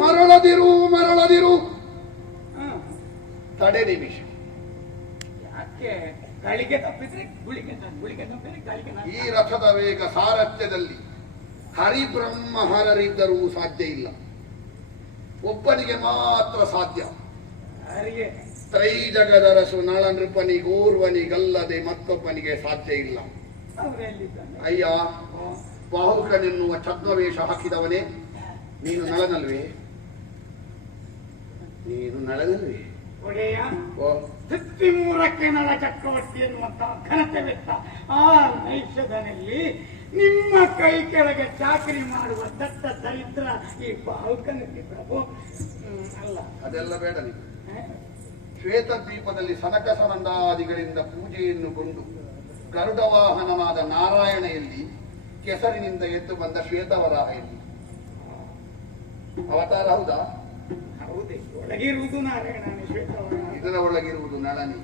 ಮರಳದಿರು ಮರಳದಿರು ತಡೆ ನಿಮಿಷ. ಯಾಕೆ? ಗಳಿಗೆ ತಪ್ಪಿದ್ರೆ ಗುಳಿಗೆ ತಪ್ಪಿದ್ರೆ ಗಳಿಗೆ. ಈ ರಥದ ವೇಗ ಸಾರಥ್ಯದಲ್ಲಿ ಹರಿಬ್ರಹ್ಮ ಹರರಿದ್ದರೂ ಸಾಧ್ಯ ಇಲ್ಲ. ಒಬ್ಬನಿಗೆ ಮಾತ್ರ ಸಾಧ್ಯ. ಯಾರಿಗೆ? ತ್ರೈಜಗದರಸು ನಳ ನೃಪನಿಗೋರ್ವನಿಗಲ್ಲದೆ ಮತ್ತೊಬ್ಬನಿಗೆ ಸಾಧ್ಯ ಇಲ್ಲ. ಅವರೆಲ್ಲಿದ್ದಾನೆ? ಅಯ್ಯ, ಬಾಹುಕನೆನ್ನುವ ಛದ್ಮವೇಷ ಹಾಕಿದವನೇ ನೀನು ನಳನಲ್ವೇ? ನೀನು ನಳನಲ್ವೇ? ಒಡೆಯ, ಓ, 3 ನಳ ಚಕ್ರವರ್ತಿ ಎನ್ನುವಂತಹ ಘನತೆ ವ್ಯಕ್ತ ಆ ನೈಷಧನಲ್ಲಿ ನಿಮ್ಮ ಕೈ ಕೆಳಗೆ ಚಾಕರಿ ಮಾಡುವ ದಟ್ಟ ದರಿದ್ರ ಈ ಬಾಹುಕನಲ್ಲಿ ಪ್ರಭು. ಅಲ್ಲ, ಅದೆಲ್ಲ ಬೇಡ. ನೀವು ಶ್ವೇತ ದ್ವೀಪದಲ್ಲಿ ಸನಕ ಸನಂದಾದಿಗಳಿಂದ ಪೂಜೆಯನ್ನು ಗೊಂಡು ಗರುಡ ವಾಹನನಾದ ನಾರಾಯಣ ಎಲ್ಲಿ? ಕೆಸರಿನಿಂದ ಎದ್ದು ಬಂದ ಶ್ವೇತವರಾಹ ಎಲ್ಲಿ? ಅವತಾರ ಹೌದಾ? ಹೌದೇ, ಒಳಗಿರುವುದು ನಾರಾಯಣನೇ, ಶ್ವೇತವರಾಹ ಇದರ ಒಳಗಿರುವುದು ನಳನಿ.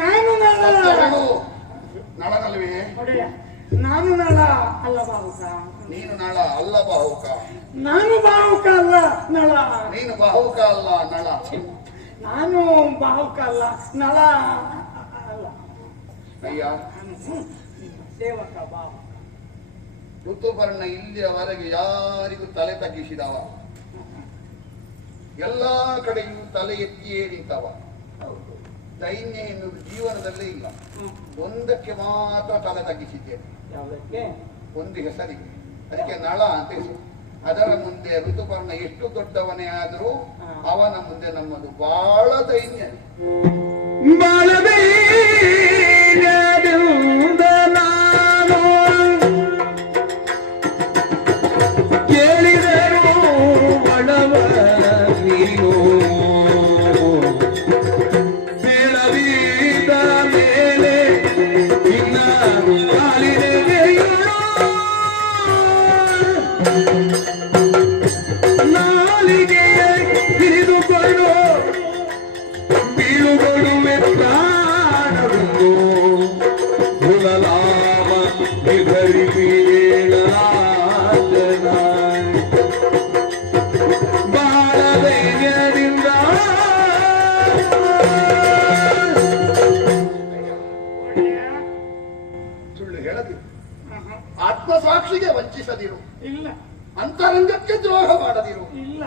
ನಾನು ನಳ. ನಳನಲ್ವೇ? ಒಡೆಯ, ನಾನು ನಳ ಅಲ್ಲ ಬಾಹುಕ. ನೀನು ನಳ ಅಲ್ಲ ಬಾಹುಕ. ನಾನು ಬಾಹುಕ ಅಲ್ಲ ನಳ. ನೀನು ಬಾಹುಕ ಅಲ್ಲ ನಳ. ನಾನು ಬಾಹುಕ ಅಲ್ಲ ನಳ ಅಲ್ಲ. ಅಯ್ಯ, ನಾನು ನಿಮ್ಮ ಸೇವಕ ಬಾಹುಕ. ಋತುಪರ್ಣ ಇಲ್ಲಿಯವರೆಗೆ ಯಾರಿಗೂ ತಲೆ ತಗ್ಗಿಸಿದವ, ಎಲ್ಲಾ ಕಡೆಯೂ ತಲೆ ಎತ್ತಿಯೇ ನಿಂತವ. ದೈನ್ಯ ಎನ್ನುವುದು ಜೀವನದಲ್ಲೇ ಇಲ್ಲ. ಒಂದಕ್ಕೆ ಮಾತ್ರ ತಲೆ ತಗ್ಗಿಸಿದ್ದೇನೆ. ಯಾವುದಕ್ಕೆ? ಒಂದು ಹೆಸರಿಗೆ, ಅದಕ್ಕೆ ನಳ ಅಂತ ಹೆಸರು. ಅದರ ಮುಂದೆ ಋತುಪರ್ಣ ಎಷ್ಟು ದೊಡ್ಡವನೇ ಆದರೂ ಅವನ ಮುಂದೆ ನಮ್ಮದು ಬಹಳ ದೈನ್ಯ. ಕೇಳಿದರು ಬಡವ ನೀನು ಬೆಳವೀದ ಮೇಲೆ ನಿನ್ನ ಕಾಲಿನೆಗೆಯೋ ನಾಲಿಗೆಯ ಹಿಡಿದುಕೊಂಡು ಬೀಳುಗೊಡುವೆ ಪ್ರಾಣವನ್ನು ಹುಲಲಾಮ ನಿಧರಿಸಿ ಏಳಲಾಜನ ಬಾಳ ಧೈರ್ಯದಿಂದ ಸುಳ್ಳು ಹೇಳದಿರು, ಆತ್ಮಸಾಕ್ಷಿಗೆ ವಂಚಿಸದಿರು, ಇಲ್ಲ ಅಂತರಂಗಕ್ಕೆ ದ್ರೋಹ ಮಾಡದಿರು. ಇಲ್ಲ.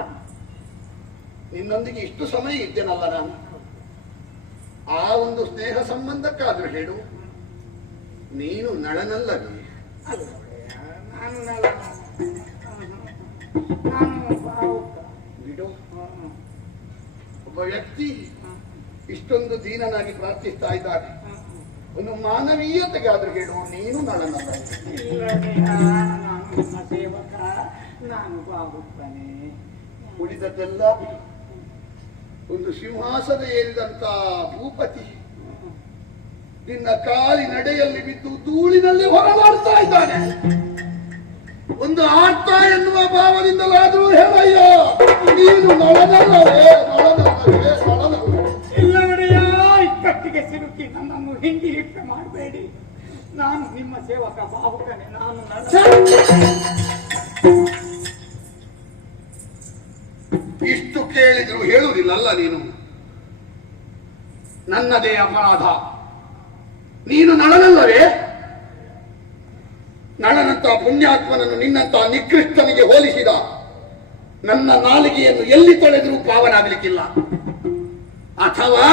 ನಿನ್ನೊಂದಿಗೆ ಇಷ್ಟು ಸಮಯ ಇದ್ದೇನಲ್ಲ ನಾನು, ಆ ಒಂದು ಸ್ನೇಹ ಸಂಬಂಧಕ್ಕಾದ್ರೂ ಹೇಳು, ನೀನು ನಳನಲ್ಲವೇ? ಅಲ್ಲ ಒಡೆಯ, ನಾನು ನಳ. ನಾನು ಬಾಹುಕ. ಬಿಡು. ಒಬ್ಬ ವ್ಯಕ್ತಿ ಇಷ್ಟೊಂದು ದೀನನಾಗಿ ಪ್ರಾರ್ಥಿಸ್ತಾ ಇದ್ದಾನೆ, ಒಂದು ಮಾನವೀಯತೆಗೆ ಆದ್ರೂ ಹೇಳು, ನೀನು ನಳನಲ್ಲ. ಇಲ್ಲ ಒಡೆಯ, ನಾನು ನಿಮ್ಮ ಸೇವಕ, ನಾನು ಬಾಹುಕನೇ. ಉಳಿದದ್ದೆಲ್ಲ ಒಂದು ಸಿಂಹಾಸನ ಏರಿದಂತ ಭೂಪತಿ ನಿನ್ನ ಕಾಲಿನಡೆಯಲ್ಲಿ ಬಿದ್ದು ಧೂಳಿನಲ್ಲಿ ಹೊರಲಾಡ್ತಾ ಇದ್ದಾನೆ. ಒಂದು ಆಟ ಎನ್ನುವ ಭಾವದಿಂದಲಾದರೂ ಹೇಳಯ್ಯ, ನೀನು ನಳನಲ್ಲವೇ? ನಳನಲ್ಲವೇ? ನಳನಲ್ಲವೇ? ಇಲ್ಲ ಒಡೆಯ, ಇಕ್ಕಟ್ಟಿಗೆ ಸಿಲುಕಿ ನನ್ನನ್ನು ಹಿಂಡಿ ಹಿಟ್ಟು ಮಾಡಬೇಡಿ. ನಾನು ನಿಮ್ಮ ಸೇವಕ ಬಾಹುಕನೇ, ನಾನು ನಳ. ಇಷ್ಟು ಕೇಳಿದ್ರು ಹೇಳುವುದಿಲ್ಲಲ್ಲ ನೀನು? ನನ್ನದೇ ಅಪರಾಧ. ನೀನು ನಳನಲ್ಲವೇ? ನಳನಂತ ಪುಣ್ಯಾತ್ಮನನ್ನು ನಿನ್ನಂತ ನಿಕೃಷ್ಟನಿಗೆ ಹೋಲಿಸಿದ ನನ್ನ ನಾಲಿಗೆಯನ್ನು ಎಲ್ಲಿ ತೊಳೆದರೂ ಪಾವನಾಗಲಿಕ್ಕಿಲ್ಲ. ಅಥವಾ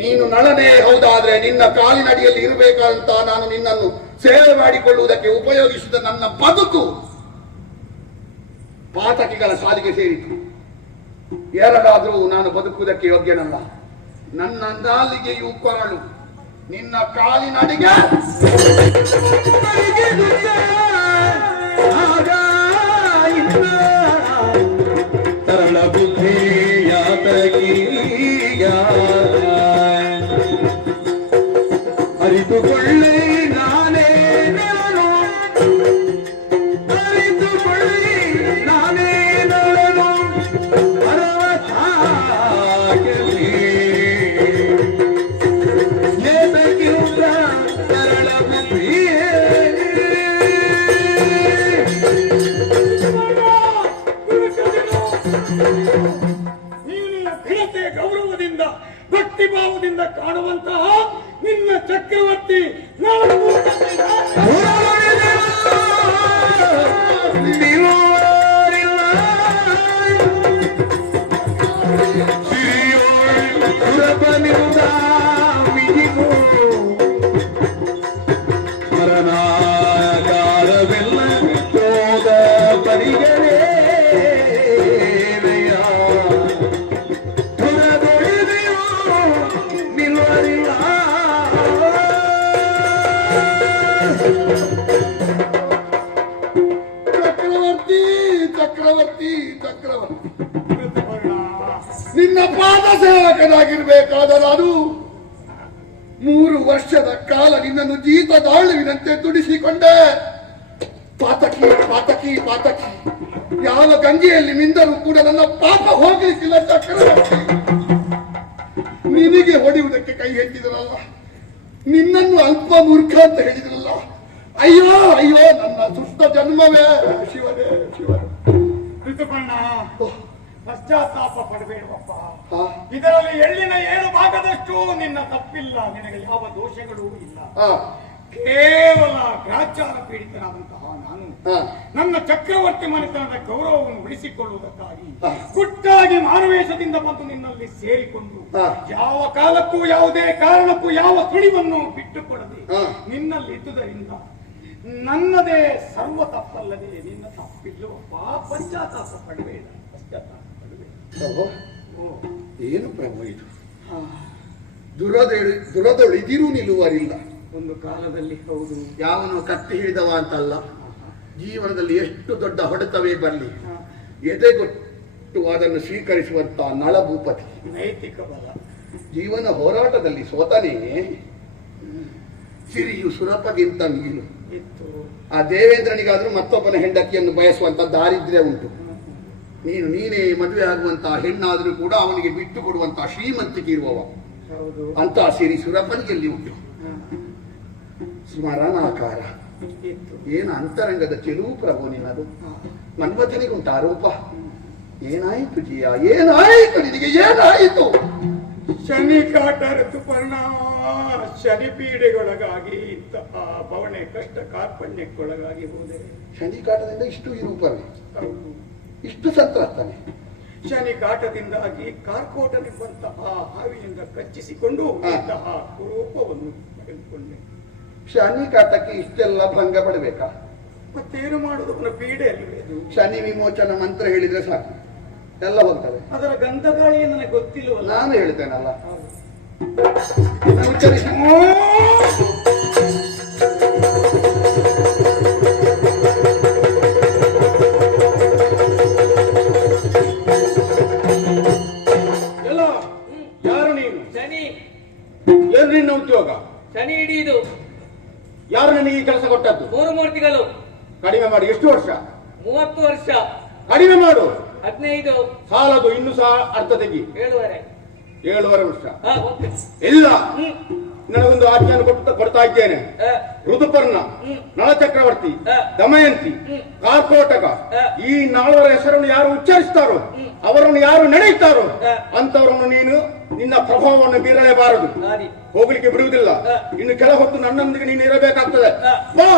ನೀನು ನಳನೇ ಹೌದಾದ್ರೆ ನಿನ್ನ ಕಾಲಿನಡಿಯಲ್ಲಿ ಇರಬೇಕಂತ ನಾನು ನಿನ್ನನ್ನು ಸೇವೆ ಮಾಡಿಕೊಳ್ಳುವುದಕ್ಕೆ ಉಪಯೋಗಿಸಿದ ನನ್ನ ಬದುಕು ಪಾತಕಿಗಳ ಸಾಲಿಗೆ ಸೇರಿತು. ಎರಡಾದರೂ ನಾನು ಬದುಕುವುದಕ್ಕೆ ಯೋಗ್ಯನಲ್ಲ. ನನ್ನ ನಾಲಿಗೆಯು ಕೊರಳು, ನಿನ್ನ ಕಾಲಿನಡಿಗೆ ತರಳ ಬುದ್ಧಿಯಾತಕೀಯ ಅರಿತುಕೊಳ್ಳೆ ನಾನೇ ನಾನು, ಅರಿತುಕೊಳ್ಳಿ ನಾನೇ ನಾನು ಪರವತಾಗಲಿ ಏತಕ್ಕಿಂತ ತರಳ ಬುದ್ಧಿಯೇ. ನೀನು ಘನತೆ ಗೌರವದಿಂದ ಭಕ್ತಿ ಭಾವದಿಂದ ಕಾಣುವಂತಹ ನಿನ್ನ ಚಕ್ರವರ್ತಿ ನೀವು ನಿನ್ನ ಪಾದ ಸೇವಕನಾಗಿರ್ಬೇಕಾದ ನಾನು 3 ವರ್ಷದ ಕಾಲ ನಿನ್ನನ್ನು ಜೀತದಾಳುವಿನಂತೆ ದುಡಿಸಿಕೊಂಡೆ. ಪಾತಕಿ ಪಾತಕಿ ಪಾತಕಿ, ಯಾವ ಗಂಗೆಯಲ್ಲಿ ಮಿಂದರೂ ಕೂಡ ನನ್ನ ಪಾಪ ಹೋಗಲಿಕ್ಕಿಲ್ಲ ಚಕ್ರವರ್ತಿ. ನಿನಗೆ ಹೊಡೆಯುವುದಕ್ಕೆ ಕೈ ಎತ್ತಿದರಲ್ಲ, ನಿನ್ನನ್ನು ಅಲ್ಪ ಮೂರ್ಖ ಅಂತ ಹೇಳಿದ್ರಲ್ಲ. ಅಯ್ಯೋ ಅಯ್ಯೋ ನನ್ನ ಸುತ್ತ ಜನ್ಮವೇ. ಶಿವನೇ ಶಿವನೇ. ಋತುಪರ್ಣ, ಪಶ್ಚಾತ್ತಾಪ ಪಡಬೇಡವಪ್ಪ. ಇದರಲ್ಲಿ ಎಳ್ಳಿನ 7 ಭಾಗದಷ್ಟು ನಿನ್ನ ತಪ್ಪಿಲ್ಲ. ನಿನಗೆ ಯಾವ ದೋಷಗಳೂ ಇಲ್ಲ. ಕೇವಲ ಗ್ರಾಚಾರ ಪೀಡಿತನಾದಂತಹ ನಾನು ನನ್ನ ಚಕ್ರವರ್ತಿ ಮನೆತನದ ಗೌರವವನ್ನು ಉಳಿಸಿಕೊಳ್ಳುವುದಕ್ಕಾಗಿ ಗುಟ್ಟಾಗಿ ಮಾರುವೇಷದಿಂದ ಬಂದು ನಿನ್ನಲ್ಲಿ ಸೇರಿಕೊಂಡು ಯಾವ ಕಾಲಕ್ಕೂ ಯಾವುದೇ ಕಾರಣಕ್ಕೂ ಯಾವ ಸುಳಿವನ್ನು ಬಿಟ್ಟುಕೊಡದೆ ನಿನ್ನಲ್ಲಿ ಇದ್ದುದರಿಂದ ನನ್ನದೇ ಸರ್ವ ತಪ್ಪಲ್ಲದೆ ನಿನ್ನ ತಪ್ಪಿಲ್ಲವಪ್ಪ. ಪಶ್ಚಾತ್ತಾಪ ಪಡಬೇಡ, ಪಶ್ಚಾತ್ತಾಪ ಪಡಬೇಡ. ಏನು ಪ್ರಭು ಇದು? ದುರದೊಳಿದಿರೂ ನಿಲ್ಲುವರಿಲ್ಲ. ಒಂದು ಕಾಲದಲ್ಲಿ ಹೌದು, ಯಾವನು ಕತ್ತಿ ಹಿಡಿದವ ಅಂತಲ್ಲ, ಜೀವನದಲ್ಲಿ ಎಷ್ಟು ದೊಡ್ಡ ಹೊಡೆತವೇ ಬರಲಿ ಎದೆಗೊಟ್ಟು ಅದನ್ನು ಸ್ವೀಕರಿಸುವಂತ ನಳಭೂಪತಿ. ನೈತಿಕ ಬಲ. ಜೀವನ ಹೋರಾಟದಲ್ಲಿ ಸೋತನೇ ಸಿರಿಯು ಸುರಪಗಿಂತ ಮೀನು ಇತ್ತು. ಆ ದೇವೇಂದ್ರನಿಗಾದ್ರೂ ಮತ್ತೊಬ್ಬನ ಹೆಂಡತಿಯನ್ನು ಬಯಸುವಂತ ದಾರಿದ್ರ್ಯ ಉಂಟು. ನೀನೇ ಮದುವೆ ಆಗುವಂತಹ ಹೆಣ್ಣಾದ್ರೂ ಕೂಡ ಅವನಿಗೆ ಬಿಟ್ಟು ಕೊಡುವಂತಹ ಶ್ರೀಮಂತಿಕೆ ಇರುವವ. ಅಂತ ಸಿರಿ ಸುರಪನಿಗೆ ಎಲ್ಲಿ ಉಂಟು? ಸ್ಮರಣಾಕಾರ. ಏನು ಅಂತರಂಗದ ಚೆಲುವು ಪ್ರಭು ನಿನ್ನದು. ಮನ್ಮಥನಿಗುಂಟ ಆರೋಪ. ಏನಾಯಿತು ಜಿಯ, ಏನಾಯಿತು ನಿನಗೆ, ಏನಾಯಿತು? ಶನಿ ಕಾಟ ಋತುಪರ್ಣ, ಶನಿ ಪೀಡೆಗೊಳಗಾಗಿ ಇಂತಹ ಭವನೆ ಕಷ್ಟ ಕಾರ್ಪಣ್ಯಕ್ಕೊಳಗಾಗಿ ಹೋದೆ. ಶನಿ ಕಾಟದಿಂದ ಇಷ್ಟು ಈ ರೂಪವೇ, ಇಷ್ಟು ಸಂತ್ರಸ್ತನೆ. ಶನಿ ಕಾಟದಿಂದಾಗಿ ಕಾರ್ಕೋಟನೆಂಬಂತಹ ಹಾವಿನಿಂದ ಕಚ್ಚಿಸಿಕೊಂಡು ಇಂತಹ ಕುರೂಪವನ್ನು ಪಡೆದುಕೊಂಡೆ. ಶನಿ ಕಾಟಕ್ಕೆ ಇಷ್ಟೆಲ್ಲ ಭಂಗ ಪಡಬೇಕಾ? ಮತ್ತೇನು ಮಾಡುವುದು? ಅವನ ಪೀಡೆ ಅಲ್ಲವೇ? ಶನಿ ವಿಮೋಚನ ಮಂತ್ರ ಹೇಳಿದ್ರೆ ಸಾಕು, ಎಲ್ಲ ಹೋಗ್ತವೆ. ಅದರ ಗಂಧಗಾಳಿ ನನಗೆ ಗೊತ್ತಿಲ್ಲವಲ್ಲ. ನಾನು ಹೇಳ್ತೇನಲ್ಲ. ಎಲ್ಲ ಯಾರು ನೀನು? ಶನಿ. ಏನು ನಿನ್ನ ಉದ್ಯೋಗ? ಶನಿ ಹಿಡಿಯುದು. ಯಾರು ನನಗೆ ಈ ಕೆಲಸ ಕೊಟ್ಟದ್ದು? 3 ಮೂರ್ತಿಗಳು. ಕಡಿಮೆ ಮಾಡಿ. ಎಷ್ಟು ವರ್ಷ? 30 ವರ್ಷ. ಕಡಿಮೆ ಮಾಡು. 15. ಸಾಲದು, ಇನ್ನು ಸಹ ಅರ್ಧ ತೆಗಿ. 7.5 ವರ್ಷ. ಇಲ್ಲ, ನನಗೊಂದು ಆಜ್ಞೆಯನ್ನು ಕೊಡ್ತಾ ಇದ್ದೇನೆ. ಋತುಪರ್ಣ, ನಳಚಕ್ರವರ್ತಿ, ದಮಯಂತಿ, ಕಾರ್ಕೋಟಕ, ಈ 4 ಹೆಸರನ್ನು ಯಾರು ಉಚ್ಚರಿಸ್ತಾರೋ, ಅವರನ್ನು ಯಾರು ನಡೆಯುತ್ತಾರೋ ಅಂತವರನ್ನು ನೀನು ನಿನ್ನ ಪ್ರಭಾವವನ್ನು ಬೀರಲೇಬಾರದು. ಹೋಗ್ಲಿಕ್ಕೆ ಬಿಡುವುದಿಲ್ಲ. ಇನ್ನು ಕೆಳ ಹೊತ್ತು ನನ್ನೊಂದಿಗೆ ನೀನು ಇರಬೇಕಾಗ್ತದೆ. ಬಾ.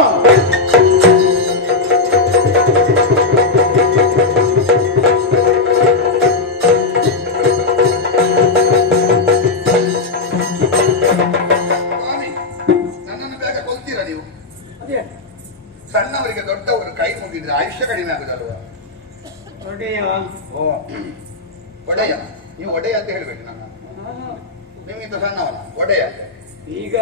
ನನ್ನನ್ನು ಬೇಗ ಕೊಲ್ತೀರಾ ನೀವು? ಅದೇ ಸಣ್ಣವರಿಗೆ ದೊಡ್ಡವರು ಕೈ ಮುಗಿದ್ರೆ ಆಯುಷ್ಯ ಕಡಿಮೆ ಆಗುದಲ್ವಾ? ಒಡೆಯ. ಓ ಒಡೆಯ, ನೀವು ಒಡೆಯ ಅಂತ ಹೇಳ್ಬೇಕು. ನನ್ನ ನಿಮ್ಗಿಂತ ಸಣ್ಣವನ ಒಡೆಯ. ಈಗ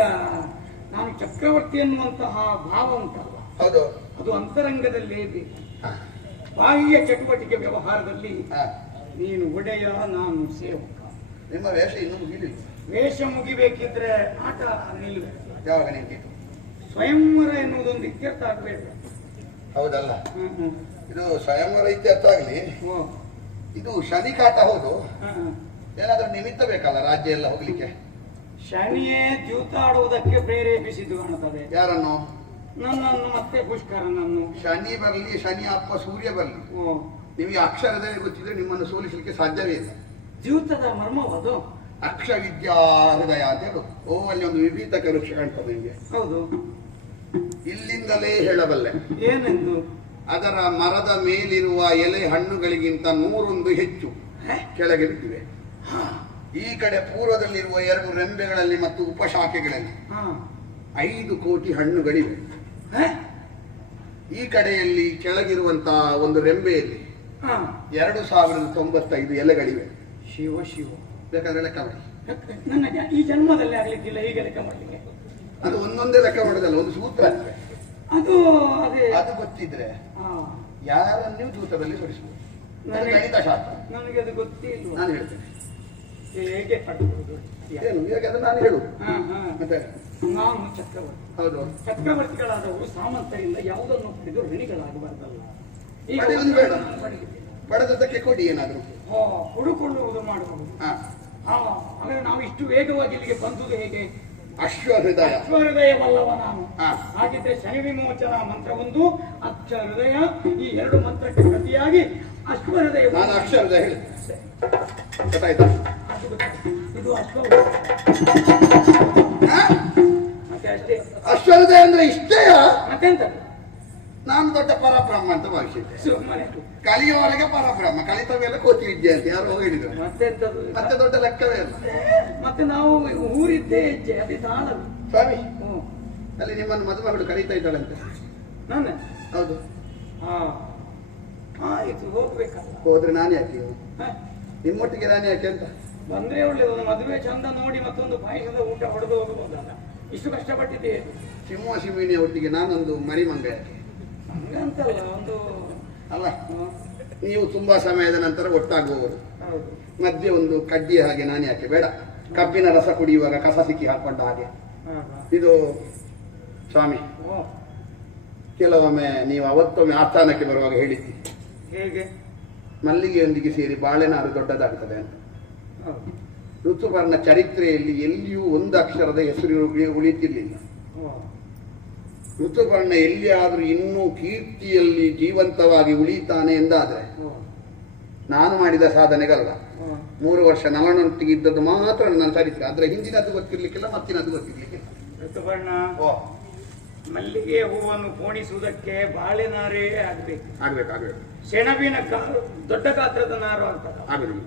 ನಾನು ಚಕ್ರವರ್ತಿ ಎನ್ನುವಂತಹ ಭಾವ ಉಂಟಲ್ಲ, ಹೌದು, ಅದು ಅಂತರಂಗದಲ್ಲೇ ಬೇಕು. ಬಾಹ್ಯ ಚಟುವಟಿಕೆ ವ್ಯವಹಾರದಲ್ಲಿ ನೀನು ಒಡೆಯ, ನಾನು ಸೇವಕ. ನಿಮ್ಮ ವೇಷ ಇನ್ನೂ ಮುಗಿಲಿಲ್ಲ. ವೇಷ ಮುಗಿಬೇಕಿದ್ರೆ ಆಟ ನಿಲ್ಲಬೇಕು. ಯಾವಾಗ ನಿಂತಿತು? ಸ್ವಯಂವರ ಎನ್ನುವುದೊಂದು ಇತ್ಯರ್ಥ ಆಗಬೇಕು. ಹೌದಲ್ಲ? ಇದು ಸ್ವಯಂವರ ಇತ್ಯರ್ಥ ಆಗಲಿ. ಇದು ಶನಿ ಕಾಟ ಹೌದು. ಏನಾದ್ರೂ ನಿಮಿತ್ತ ಬೇಕಲ್ಲ ರಾಜ್ಯ ಎಲ್ಲ ಹೋಗ್ಲಿಕ್ಕೆ? ಶನಿಯೇ ದ್ಯೂತ ಆಡುವುದಕ್ಕೆ ಪ್ರೇರೇಪಿಸಿದ್ದು ಕಾಣುತ್ತದೆ. ಯಾರನ್ನು? ನನ್ನನ್ನು ಮತ್ತೆ ಪುಷ್ಕರನನ್ನು. ಶನಿ ಬರಲಿ, ಶನಿ ಅಪ್ಪ ಸೂರ್ಯ ಬರಲಿ, ನಿಮಗೆ ಅಕ್ಷರದಲ್ಲಿ ಗೊತ್ತಿದ್ರೆ ನಿಮ್ಮನ್ನು ಸೋಲಿಸಲಿಕ್ಕೆ ಸಾಧ್ಯವೇ ಇಲ್ಲ. ದ್ಯೂತದ ಮರ್ಮವದು. ಅಕ್ಷ ವಿದ್ಯಾ ಹೃದಯ ಅಂತ ಹೇಳು. ಅಲ್ಲಿ ಒಂದು ವಿಭೀತಕ ವೃಕ್ಷ ಕಾಣ್ತದೆ ನಿಮಗೆ. ಹೌದು, ಇಲ್ಲಿಂದಲೇ ಹೇಳಬಲ್ಲೆ. ಏನೆಂದು? ಅದರ ಮರದ ಮೇಲಿರುವ ಎಲೆ ಹಣ್ಣುಗಳಿಗಿಂತ 101 ಹೆಚ್ಚು ಕೆಳಗೆ ಬಿಟ್ಟಿವೆ. ಈ ಕಡೆ ಪೂರ್ವದಲ್ಲಿರುವ 2 ರೆಂಬೆಗಳಲ್ಲಿ ಮತ್ತು ಉಪಶಾಖೆಗಳಲ್ಲಿ 5 ಕೋಟಿ ಹಣ್ಣುಗಳಿವೆ. ಈ ಕಡೆಯಲ್ಲಿ ಕೆಳಗಿರುವಂತಹ ಒಂದು ರೆಂಬೆಯಲ್ಲಿ 2095 ಎಲೆಗಳಿವೆ. ಶಿವ ಶಿವ. ಬೇಕಾದ್ರೆ ಲೆಕ್ಕ ಮಾಡಿ. ನನ್ನ ಈ ಜನ್ಮದಲ್ಲಿ ಆಗ್ಲಿಕ್ಕಿಲ್ಲ ಹೀಗೆ ಲೆಕ್ಕ ಮಾಡ್ಲಿಕ್ಕೆ. ಅದು ಒಂದೊಂದೇ ಲೆಕ್ಕ ಮಾಡೋದಲ್ಲ, ಒಂದು ಸೂತ್ರ ಇದೆ. ಅದು ಅದೇ, ಅದು ಗೊತ್ತಿದ್ರೆ ಯಾರನ್ನು ದೂತದಲ್ಲಿ ಸರಿಸಬಹುದು. ಗಣಿತ ಶಾಸ್ತ್ರ. ನನಗೆ ಅದು ಗೊತ್ತಿಲ್ಲ. ನಾನು ಹೇಳ್ತೇನೆ. ಹೇಗೆ ಪಡೆದುಕೊಳ್ಳುವುದು? ಏನು ಯಾಕಂದ್ರೆ ನಾನು ಹೇಳು ಹಾ ಹಾ. ಮತ್ತೆ ನಾನು ಚಕ್ರವರ್ತಿ. ಹೌದು ಚಕ್ರವರ್ತಿಗಳಾದವರು ಸಾಮಂತರಿಂದ ಯಾವುದನ್ನು ಪಡೆದು ಋಣಿಗಳಾಗಬಾರ್ದಲ್ಲ. ಈಗ ಪಡೆಯುವುದು ಬೇಡ. ಪಡೆಯುವುದಿಲ್ಲ. ಪಡೆದದ್ದಕ್ಕೆ ಕೊಡಿ ಏನಾದ್ರು. ಹುಡುಕೊಳ್ಳುವುದು ಮಾಡಬಹುದು. ಹಾ ಹಾಗಾದ್ರೆ ನಾವು ಇಷ್ಟು ವೇಗವಾಗಿ ಇಲ್ಲಿಗೆ ಬಂದುದು ಹೇಗೆ? ಅಶ್ವಹೃದಯ. ಅಶ್ವಹೃದಯವಲ್ಲವ ನಾನು. ಹಾ. ಹಾಗಿದ್ರೆ ಶನಿ ವಿಮೋಚನಾ ಮಂತ್ರ ಒಂದು, ಅಶ್ವಹೃದಯ, ಈ ಎರಡು ಮಂತ್ರಕ್ಕೆ ಪ್ರತಿಯಾಗಿ ಅಶ್ವಹೃದಯ. ನಾನು ಅಕ್ಷರದಯ ಹೇಳಿ ಗೊತ್ತಾಯ್ತಾ? ಅದು ಗೊತ್ತಾಯ್ತು. ಇದು ಅಶ್ವಹೃದಯ ಹಾ? ಮತ್ತೆ ಅಷ್ಟೇ. ಅಶ್ವಹೃದಯ ಅಂದ್ರೆ ಇಷ್ಟೇಯ? ಮತ್ತೆಂತ? ನಾನು ದೊಡ್ಡ ಪರಬ್ರಹ್ಮ ಅಂತ ಭಾವಿಸಿದ್ದೆ. ಸುಮ್ಮನೆ ಕಲಿಯುವವರೆಗೆ ಪರಬ್ರಹ್ಮ, ಕಲಿತ ಮೇಲೆ ಕೋತಿ ವಿದ್ಯೆ ಅಂತ ಯಾರೋ ಹೇಳಿದ್ರು. ಮತ್ತೆಂತದ್ದು? ಮತ್ತೆ ದೊಡ್ಡ ಲೆಕ್ಕವೇ ಅಲ್ಲ. ಮತ್ತೆ ನಾವು ಊರಿದ್ದೇ ಹೆಜ್ಜೆ ಅದೇ ತಾಳದು. ಸ್ವಾಮಿ ಹ್ಮ್. ಅಲ್ಲಿ ನಿಮ್ಮನ್ನು ಮದುಮಗಳು ಕರೀತಾ ಇದ್ದಾಳಂತೆ. ನನ್ನ ಹೌದು. ಹಾ ಆಯ್ತು, ಹೋಗ್ಬೇಕಲ್ಲ. ಹೋದ್ರೆ ನಾನು ಯಾಕೆ? ಹ? ನಿಮ್ಮೊಟ್ಟಿಗೆ ನಾನು ಯಾಕೆ ಅಂತ. ಬಂದ್ರೆ ಒಳ್ಳೇದು. ಮದುವೆ ಚಂದ ನೋಡಿ ಮತ್ತೊಂದು ಪಾಯಸದ ಊಟ ಹೊಡೆದು ಹೋಗಬಹುದಲ್ಲ. ಇಷ್ಟು ಕಷ್ಟಪಟ್ಟಿದ್ದೆ. ಸಿಂಹ ಸಿಂಹಿಣಿಯ ಒಟ್ಟಿಗೆ ನಾನೊಂದು ಮರಿಮಂಗ ಯಾಕೆ? ಹಂಗಂತಲ್ಲ, ಒಂದು ಅಲ್ಲ, ನೀವು ತುಂಬಾ ಸಮಯದ ನಂತರ ಒಟ್ಟಾಗುವವರು. ಹೌದು. ಮಧ್ಯೆ ಒಂದು ಕಡ್ಡಿಯ ಹಾಗೆ ನಾನು ಯಾಕೆ? ಬೇಡ. ಕಬ್ಬಿನ ರಸ ಕುಡಿಯುವಾಗ ಕಸ ಸಿಕ್ಕಿ ಹಾಕೊಂಡ ಹಾಗೆ. ಹಾ, ಹಾ. ಇದು ಸ್ವಾಮಿ, ಓ, ಕೆಲವೊಮ್ಮೆ ನೀವು ಅವತ್ತೊಮ್ಮೆ ಆಸ್ಥಾನಕ್ಕೆ ಬರುವಾಗ ಹೇಳಿದ್ದಿ, ಹೇಗೆ? ಮಲ್ಲಿಗೆಯೊಂದಿಗೆ ಸೇರಿ ಬಾಳೆನಾರು ದೊಡ್ಡದಾಗ್ತದೆ ಅಂತ. ಹೌದು. ಋತುಪರ್ಣ ಚರಿತ್ರೆಯಲ್ಲಿ ಎಲ್ಲಿಯೂ ಒಂದು ಅಕ್ಷರದ ಹೆಸರು ಉಳಿತಿರ್ಲಿಲ್ಲ. ಓ, ಋತುಪರ್ಣ ಎಲ್ಲಿಯಾದ್ರೂ ಇನ್ನೂ ಕೀರ್ತಿಯಲ್ಲಿ ಜೀವಂತವಾಗಿ ಉಳಿತಾನೆ ಎಂದಾದ್ರೆ ಓ, ನಾನು ಮಾಡಿದ ಸಾಧನೆಗಲ್ಲ. ಓ. 3 ವರ್ಷ ನವನೊಟ್ಟಿಗೆ ಇದ್ದದ್ದು ಮಾತ್ರ ನನ್ನ ಚರಿತ್ರೆ. ಆದ್ರೆ ಹಿಂದಿನದ್ದು ಗೊತ್ತಿರ್ಲಿಕ್ಕಿಲ್ಲ, ಮತ್ತಿನದ್ದು ಗೊತ್ತಿರ್ಲಿಕ್ಕಿಲ್ಲ. ಋತುಪರ್ಣ ಓ, ಮಲ್ಲಿಗೆ ಹೂವನ್ನು ಪೋಣಿಸುವುದಕ್ಕೆ ಬಾಳೆನಾರೇ ಆಗ್ಬೇಕು. ಆಗ್ಬೇಕು. ಸೆಣಬಿನ ದೊಡ್ಡ ಗಾತ್ರದ ನಾರು ಆಗ್ತದ. ಆಗುದಿಲ್ಲ.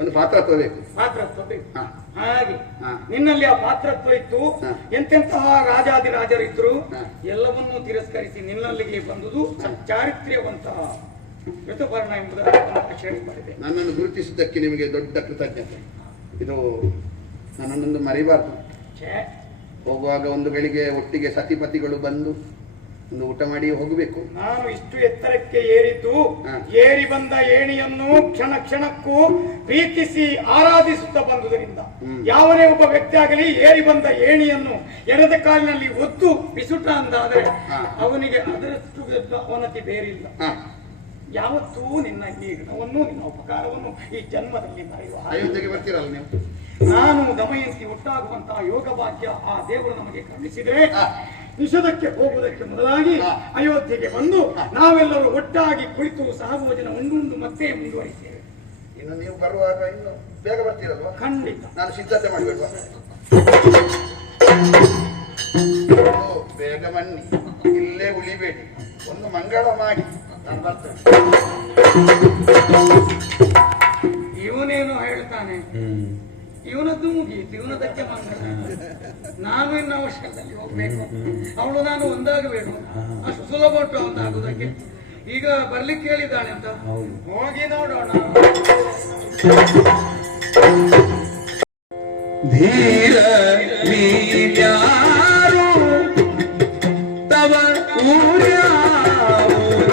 ಒಂದು ಪಾತ್ರತ್ವ ಬೇಕು. ಪಾತ್ರತ್ವ ಬೇಕು. ಹಾ. ಹಾಗೆ ಹಾ. ನಿನ್ನಲ್ಲಿ ಆ ಪಾತ್ರತ್ವ ಇತ್ತು. ಹಾ. ಎಂತೆಂತಹ ರಾಜಾದಿರಾಜರಿದ್ರು ಹಾ. ಎಲ್ಲವನ್ನೂ ತಿರಸ್ಕರಿಸಿ ನಿನ್ನಲ್ಲಿಗೆ ಬಂದುದು ಚಾರಿತ್ರ್ಯವಂತಹ ಋತುಪರ್ಣ ಎಂಬುದನ್ನು ಆಚರಣೆ ಮಾಡಿದೆ. ನನ್ನನ್ನು ಗುರುತಿಸಿದ್ದಕ್ಕೆ ನಿಮಗೆ ದೊಡ್ಡ ಕೃತಜ್ಞತೆ. ಇದು ನನ್ನನ್ನೊಂದು ಮರಿಬಾರ್ದು. ಛೇ, ಹೋಗುವಾಗ ಒಂದು ಗಳಿಗೆ ಒಟ್ಟಿಗೆ ಸತಿಪತಿಗಳು ಬಂದು ಒಂದು ಊಟ ಮಾಡಿ ಹೋಗಬೇಕು. ನಾನು ಇಷ್ಟು ಎತ್ತರಕ್ಕೆ ಏರಿದ್ದು ಹಾ. ಏರಿ ಬಂದ ಏಣಿಯನ್ನು ಕ್ಷಣ ಕ್ಷಣಕ್ಕೂ ಪ್ರೀತಿಸಿ ಆರಾಧಿಸುತ್ತಾ ಬಂದುದರಿಂದ ಯಾವನೇ ಒಬ್ಬ ವ್ಯಕ್ತಿ ಆಗಲಿ ಏರಿ ಬಂದ ಏಣಿಯನ್ನು ಎಡದ ಕಾಲಿನಲ್ಲಿ ಒತ್ತು ಬಿಸುಟ ಅಂದಾದರೆ ಹಾ. ಅವನಿಗೆ ಅದರಷ್ಟು ದೊಡ್ಡ ಅವನತಿ ಬೇರಿಲ್ಲ. ಹಾ, ಯಾವತ್ತೂ ನಿನ್ನ ಈ ಗುಣವನ್ನು ನಿನ್ನ ಉಪಕಾರವನ್ನು ಈ ಜನ್ಮದಲ್ಲಿ ಮರೆಯುವ ಹಾಗೆ. ಅಯೋಧ್ಯೆಗೆ ಬರ್ತೀರಲ್ಲ ನೀವು? ನಾನು ದಮಯಂತಿ ಒಟ್ಟಾಗುವಂತಹ ಯೋಗ ಭಾಗ್ಯ ಆ ದೇವರು ನಮಗೆ ಕರುಣಿಸಿದರೆ ಹಾ. ನಿಷದಕ್ಕೆ ಹೋಗುವುದಕ್ಕೆ ಮೊದಲಾಗಿ ಹಾ. ಅಯೋಧ್ಯೆಗೆ ಬಂದು ನಾವೆಲ್ಲರೂ ಒಟ್ಟಾಗಿ ಕುಳಿತು ಸಹಭೋಜನ ಉಂಡುಂಡು ಮತ್ತೆ ಮುಂದುವರಿಸ್ತೇವೆ. ಇನ್ನು ನೀವು ಬರುವಾಗ ಇನ್ನು ಬೇಗ ಬರ್ತೀರಲ್ವಾ? ಖಂಡಿತ. ನಾನು ಸಿದ್ಧತೆ ಮಾಡಬೇಕವಾ? ಬೇಗ ಬನ್ನಿ, ಇಲ್ಲೇ ಉಳಿಬೇಡಿ. ಒಂದು ಮಂಗಳ ಮಾಡಿ ನಾನು ಬರ್ತೇನೆ. ಇವನೇನು ಹೇಳ್ತಾನೆ, ಇವನದ್ದು ಮುಗಿಯಿತು, ಇವನದಕ್ಕೆ ಮಂಗಳ. ನಾನು ಇನ್ನು ಅವಶ್ಯಕದಲ್ಲಿ ಹೋಗ್ಬೇಕು. ಅವಳು ನಾನು ಒಂದಾಗಬೇಕು. ಅಷ್ಟು ಸುಲಭ ಉಂಟು ಒಂದಾಗುವುದಕ್ಕೆ. ಈಗ ಬರ್ಲಿಕ್ಕೆ ಹೇಳಿದ್ದಾಳೆ ಅಂತ ಹೋಗಿ ನೋಡೋಣ. ಧೀರ ನೀರ್ಯಾರು ತವ ಊರ್ಯಾವೂರೀಗ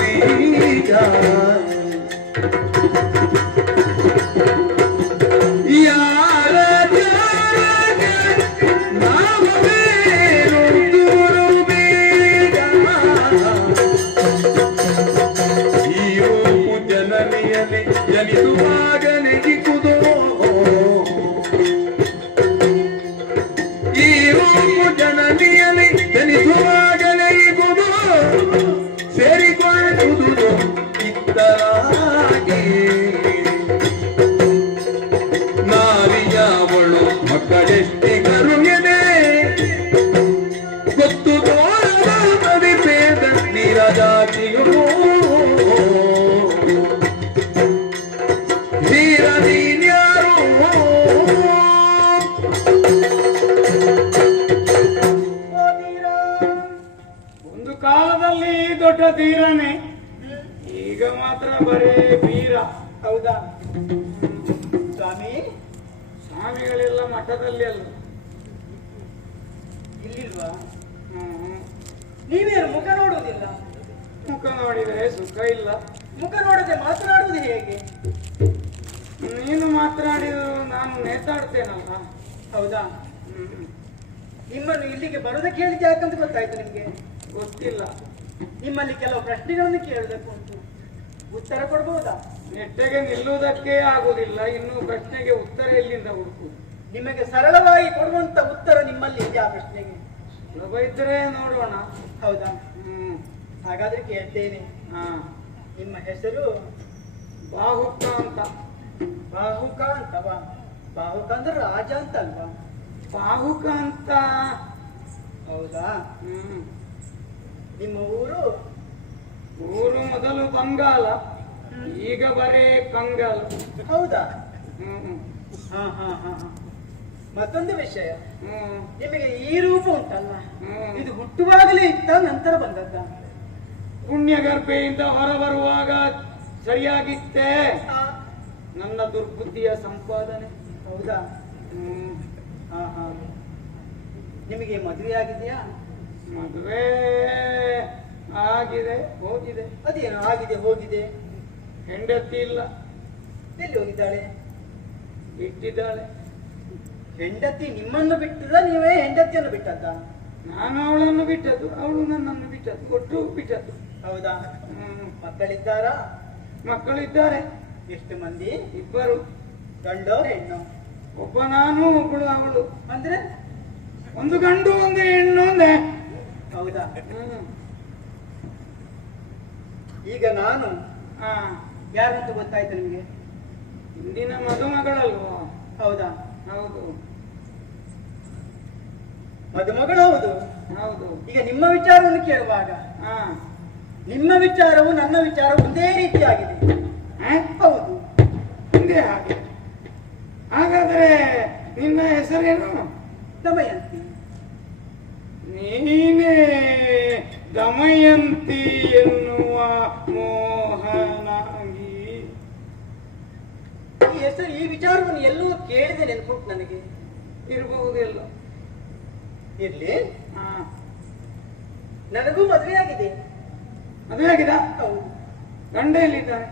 ಯಾರ ತ್ಯಾಗ ನಾಮವೇರುತ್ತೂರು ಬೇಗ ಈ ರೂಪು ಜನನಿಯಲ್ಲಿ ಜನಿಸುವಾಗ ನೆಜಿಕುದೋ ಈ ರೂಪು ಜನನಿಯಲ್ಲಿ ಜನಿಸುವಾಗಲೇ ಇಗುದು ಸೇರಿಕೊಳ್ಳುವುದು ಇತ್ತರಾಗಿ ನಾರಿಯಾವಳು ಮಕ್ಕಳೆಷ್ಟಿಗರು ಎದೆ ಗೊತ್ತು ತೋರದ ಮದಿಪೇದ ನೀರಜಾತಿಯು ಧೀರ ನೀನ್ಯಾರು ಒಂದು ಕಾಲದಲ್ಲಿ ದೊಡ್ಡ ಧೀರನೇ, ಈಗ ಮಾತ್ರ ಬರೇ ವೀರ. ಹೌದಾ ಸ್ವಾಮಿ? ಸ್ವಾಮಿಗಳೆಲ್ಲ ಮಠದಲ್ಲಿ ಅಲ್ಲ. ಇಲ್ಲಿಲ್ವಾ? ಹ್ಮ್. ನೀವೇನು ಮುಖ ನೋಡುವುದಿಲ್ಲ? ಮುಖ ನೋಡಿದರೆ ಸುಖ ಇಲ್ಲ. ಮುಖ ನೋಡದೆ ಮಾತನಾಡುವುದು ಹೇಗೆ? ನೀನು ಮಾತನಾಡಿದ್ರು ನಾನು ನೇತಾಡ್ತೇನಲ್ಲ. ಹೌದಾ? ಹ್ಮ್. ನಿಮ್ಮನ್ನು ಇಲ್ಲಿಗೆ ಬರೋದಕ್ಕೆ ಹೇಳಿದ್ದು ಯಾಕಂತ ಗೊತ್ತಾಯ್ತು ನಿಮ್ಗೆ? ಗೊತ್ತಿಲ್ಲ. ನಿಮ್ಮಲ್ಲಿ ಕೆಲವು ಪ್ರಶ್ನೆಗಳನ್ನು ಕೇಳಬೇಕು ಉಂಟು, ಉತ್ತರ ಕೊಡ್ಬೋದಾ? ನೆಟ್ಟಗೆ ನಿಲ್ಲುವುದಕ್ಕೆ ಆಗುದಿಲ್ಲ, ಇನ್ನು ಪ್ರಶ್ನೆಗೆ ಉತ್ತರ ಎಲ್ಲಿಂದ ಹುಡುಕು? ನಿಮಗೆ ಸರಳವಾಗಿ ಕೊಡುವಂತ ಉತ್ತರ ನಿಮ್ಮಲ್ಲಿ ಇದೆ ಆ ಪ್ರಶ್ನೆಗೆ. ಸುಲಭ ಇದ್ರೆ ನೋಡೋಣ. ಹೌದಾ? ಹ್ಮ್. ಹಾಗಾದ್ರೆ ಕೇಳ್ತೇನೆ. ಹಾ. ನಿಮ್ಮ ಹೆಸರು? ಬಾಹುಕ ಅಂತ. ಬಾಹುಕ ಅಂತವಾ? ಬಾಹುಕ ಅಂದ್ರೆ ರಾಜ ಅಂತ ಅಲ್ವಾ? ಬಾಹುಕ ಅಂತ. ಹೌದಾ? ಹ್ಮ್. ನಿಮ್ಮ ಊರು? ಊರು ಮೊದಲು ಬಂಗಾಲ, ಈಗ ಬರೇ ಕಂಗಾಲ. ಹೌದಾ? ಹ್ಮ್. ಹಾ ಹಾ ಹಾ ಹಾ. ಮತ್ತೊಂದು ವಿಷಯ, ಹ್ಮ್. ನಿಮಗೆ ಈ ರೂಪ ಉಂಟಲ್ಲ, ಹ್ಮ್. ಇದು ಹುಟ್ಟುವಾಗಲೇ ಇತ್ತ ನಂತರ ಬಂದದ್ದ? ಪುಣ್ಯಗರ್ಭೆಯಿಂದ ಹೊರ ಬರುವಾಗ ಸರಿಯಾಗಿತ್ತೇ, ಆ, ನನ್ನ ದುರ್ಬುದ್ಧಿಯ ಸಂಪಾದನೆ. ಹೌದಾ? ಹ್ಮ್. ಹಾ ಹಾ. ನಿಮಗೆ ಮದುವೆ ಆಗಿದೆಯಾ? ಮದುವೆ ಆಗಿದೆ, ಹೋಗಿದೆ. ಅದೇನು ಆಗಿದೆ ಹೋಗಿದೆ? ಹೆಂಡತಿ ಇಲ್ಲ, ಎಲ್ಲಿ ಹೋಗಿದ್ದಾಳೆ? ಇಟ್ಟಿದ್ದಾಳೆ. ಹೆಂಡತಿ ನಿಮ್ಮನ್ನು ಬಿಟ್ಟದ, ನೀವೇ ಹೆಂಡತಿಯನ್ನು ಬಿಟ್ಟದ್ದ? ನಾನು ಅವಳನ್ನು ಬಿಟ್ಟದ್ದು, ಅವಳು ನನ್ನನ್ನು ಬಿಟ್ಟದ್ದು, ಒಟ್ಟು ಬಿಟ್ಟದ್ದು. ಹೌದಾ? ಹ್ಮ್. ಮಕ್ಕಳಿದ್ದಾರಾ? ಮಕ್ಕಳಿದ್ದಾರೆ, ಎಷ್ಟು ಮಂದಿ? ಇಬ್ಬರು. ಗಂಡೋ ಹೆಣ್ಣು? ಒಬ್ಬ ನಾನು, ಒಬ್ಬಳು ಅವಳು. ಅಂದ್ರೆ? ಒಂದು ಗಂಡು ಒಂದು ಹೆಣ್ಣು ಒಂದೇ. ಹೌದಾ? ಹ್ಮ್. ಈಗ ನಾನು ಹಾ. ಯಾರಂತ ಗೊತ್ತಾಯ್ತು ನಿಮ್ಗೆ? ಇಂದಿನ ಮದುಮಗಳಲ್ವಾ? ಹೌದಾ? ಹೌದು ಮದುಮಗಳು ಹೌದು. ಹೌದು. ಈಗ ನಿಮ್ಮ ವಿಚಾರವನ್ನು ಕೇಳುವಾಗ ಹಾ. ನಿಮ್ಮ ವಿಚಾರವು ನನ್ನ ವಿಚಾರ ಒಂದೇ ರೀತಿಯಾಗಿದೆ. ಹೌದು. ಹಿಂದೆ ಹಾಗೆ. ಹಾಗಾದ್ರೆ ನಿನ್ನ ಹೆಸರೇನು? ದಮಯಂತಿ. ನೀನೇ ದಮಯಂತಿ ಎನ್ನುವ ಮೋಹನಾಗಿ. ಈ ಹೆಸರು, ಈ ವಿಚಾರವನ್ನು ಎಲ್ಲೂ ಕೇಳಿದೆ ನೆನ್ಪುಂಟು ನನಗೆ. ಇರಬಹುದಿಲ್ಲ. ಇರ್ಲಿ. ಹಾ. ನನಗೂ ಮದುವೆ ಆಗಿದೆ. ಮದುವೆ ಆಗಿದ? ಹೌದು. ಗಂಡ ಎಲ್ಲಿದ್ದಾರೆ?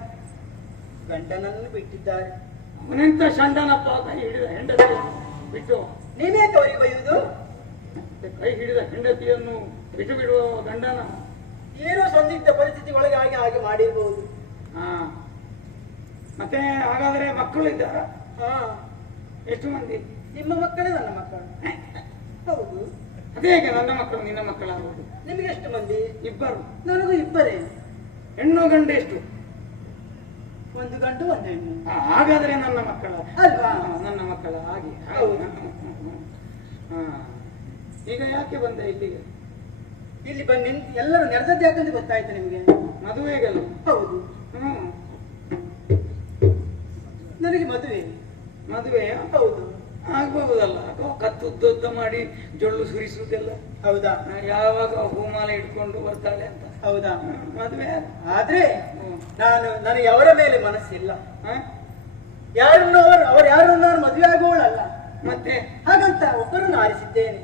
ಗಂಡನನ್ನು ಬಿಟ್ಟಿದ್ದಾರೆ. ಅವನೆಂತ ಷಂಡನಪ್ಪ, ಕೈ ಹಿಡಿದ ಹೆಂಡತಿಯನ್ನು ಬಿಟ್ಟು. ನೀವೇಕೆ ಅವರಿಗೆ ಬೈಯುವುದು? ಕೈ ಹಿಡಿದ ಹೆಂಡತಿಯನ್ನು ಬಿಟ್ಟು ಬಿಡುವ ಗಂಡನ. ಏನೋ ಸಂದಿಗ್ಧ ಪರಿಸ್ಥಿತಿ ಒಳಗಾಗಿ ಹಾಗೆ ಮಾಡಿರ್ಬಹುದು. ಹಾ. ಮತ್ತೆ ಹಾಗಾದ್ರೆ ಮಕ್ಕಳು ಇದ್ದಾರ? ಹಾ. ಎಷ್ಟು ಮಂದಿ? ನಿಮ್ಮ ಮಕ್ಕಳೇ ನನ್ನ ಮಕ್ಕಳು. ಹೌದು. ಅದೇ ಹೇಗೆ ನನ್ನ ಮಕ್ಕಳು ನಿನ್ನ ಮಕ್ಕಳಾಗುವುದು? ನಿಮಗೆ ಎಷ್ಟು ಮಂದಿ? ಇಬ್ಬರು. ನನಗೂ ಇಬ್ಬರೇ. ಹೆಣ್ಣು ಗಂಡ ಎಷ್ಟು? ಒಂದು ಗಂಡು ಒಂದು ಹೆಣ್ಣು. ಹಾಗಾದ್ರೆ ನನ್ನ ಮಕ್ಕಳ ಅಲ್ವಾ? ನನ್ನ ಮಕ್ಕಳ ಹಾಗೆ. ಹೌದು. ಹಾ. ಈಗ ಯಾಕೆ ಬಂದ ಇಲ್ಲಿಗೆ? ಇಲ್ಲಿ ಬನ್ನಿ, ಎಲ್ಲರೂ ನೆರೆದದ್ದು ಯಾಕಂತ ಗೊತ್ತಾಯ್ತು ನಿಮ್ಗೆ? ಮದುವೆಗಲ್ಲ? ಹೌದು. ಹ್ಮ್. ನನಗೆ ಮದುವೆ. ಮದುವೆಯ? ಹೌದು. ಆಗಬಹುದಲ್ಲ, ಅಥವಾ ಕತ್ತುದ್ದ ಮಾಡಿ ಜೊಳ್ಳು ಸುರಿಸುವುದೆಲ್ಲ. ಹೌದಾ? ಯಾವಾಗ ಹೂಮಾಲ ಇಟ್ಕೊಂಡು ಬರ್ತಾಳೆ ಅಂತ. ಹೌದಾ? ಮದುವೆ ಆದ್ರೆ ಹ್ಮ್. ನನಗೆ ಅವರ ಮೇಲೆ ಮನಸ್ಸಿಲ್ಲ. ಹ? ಯಾರನ್ನು ಅವರು ಯಾರನ್ನು ನಾನು ಮದುವೆ ಆಗುವಳಲ್ಲ. ಮತ್ತೆ ಹಾಗಂತ ಒಬ್ಬರನ್ನು ಆರಿಸಿದ್ದೇನೆ.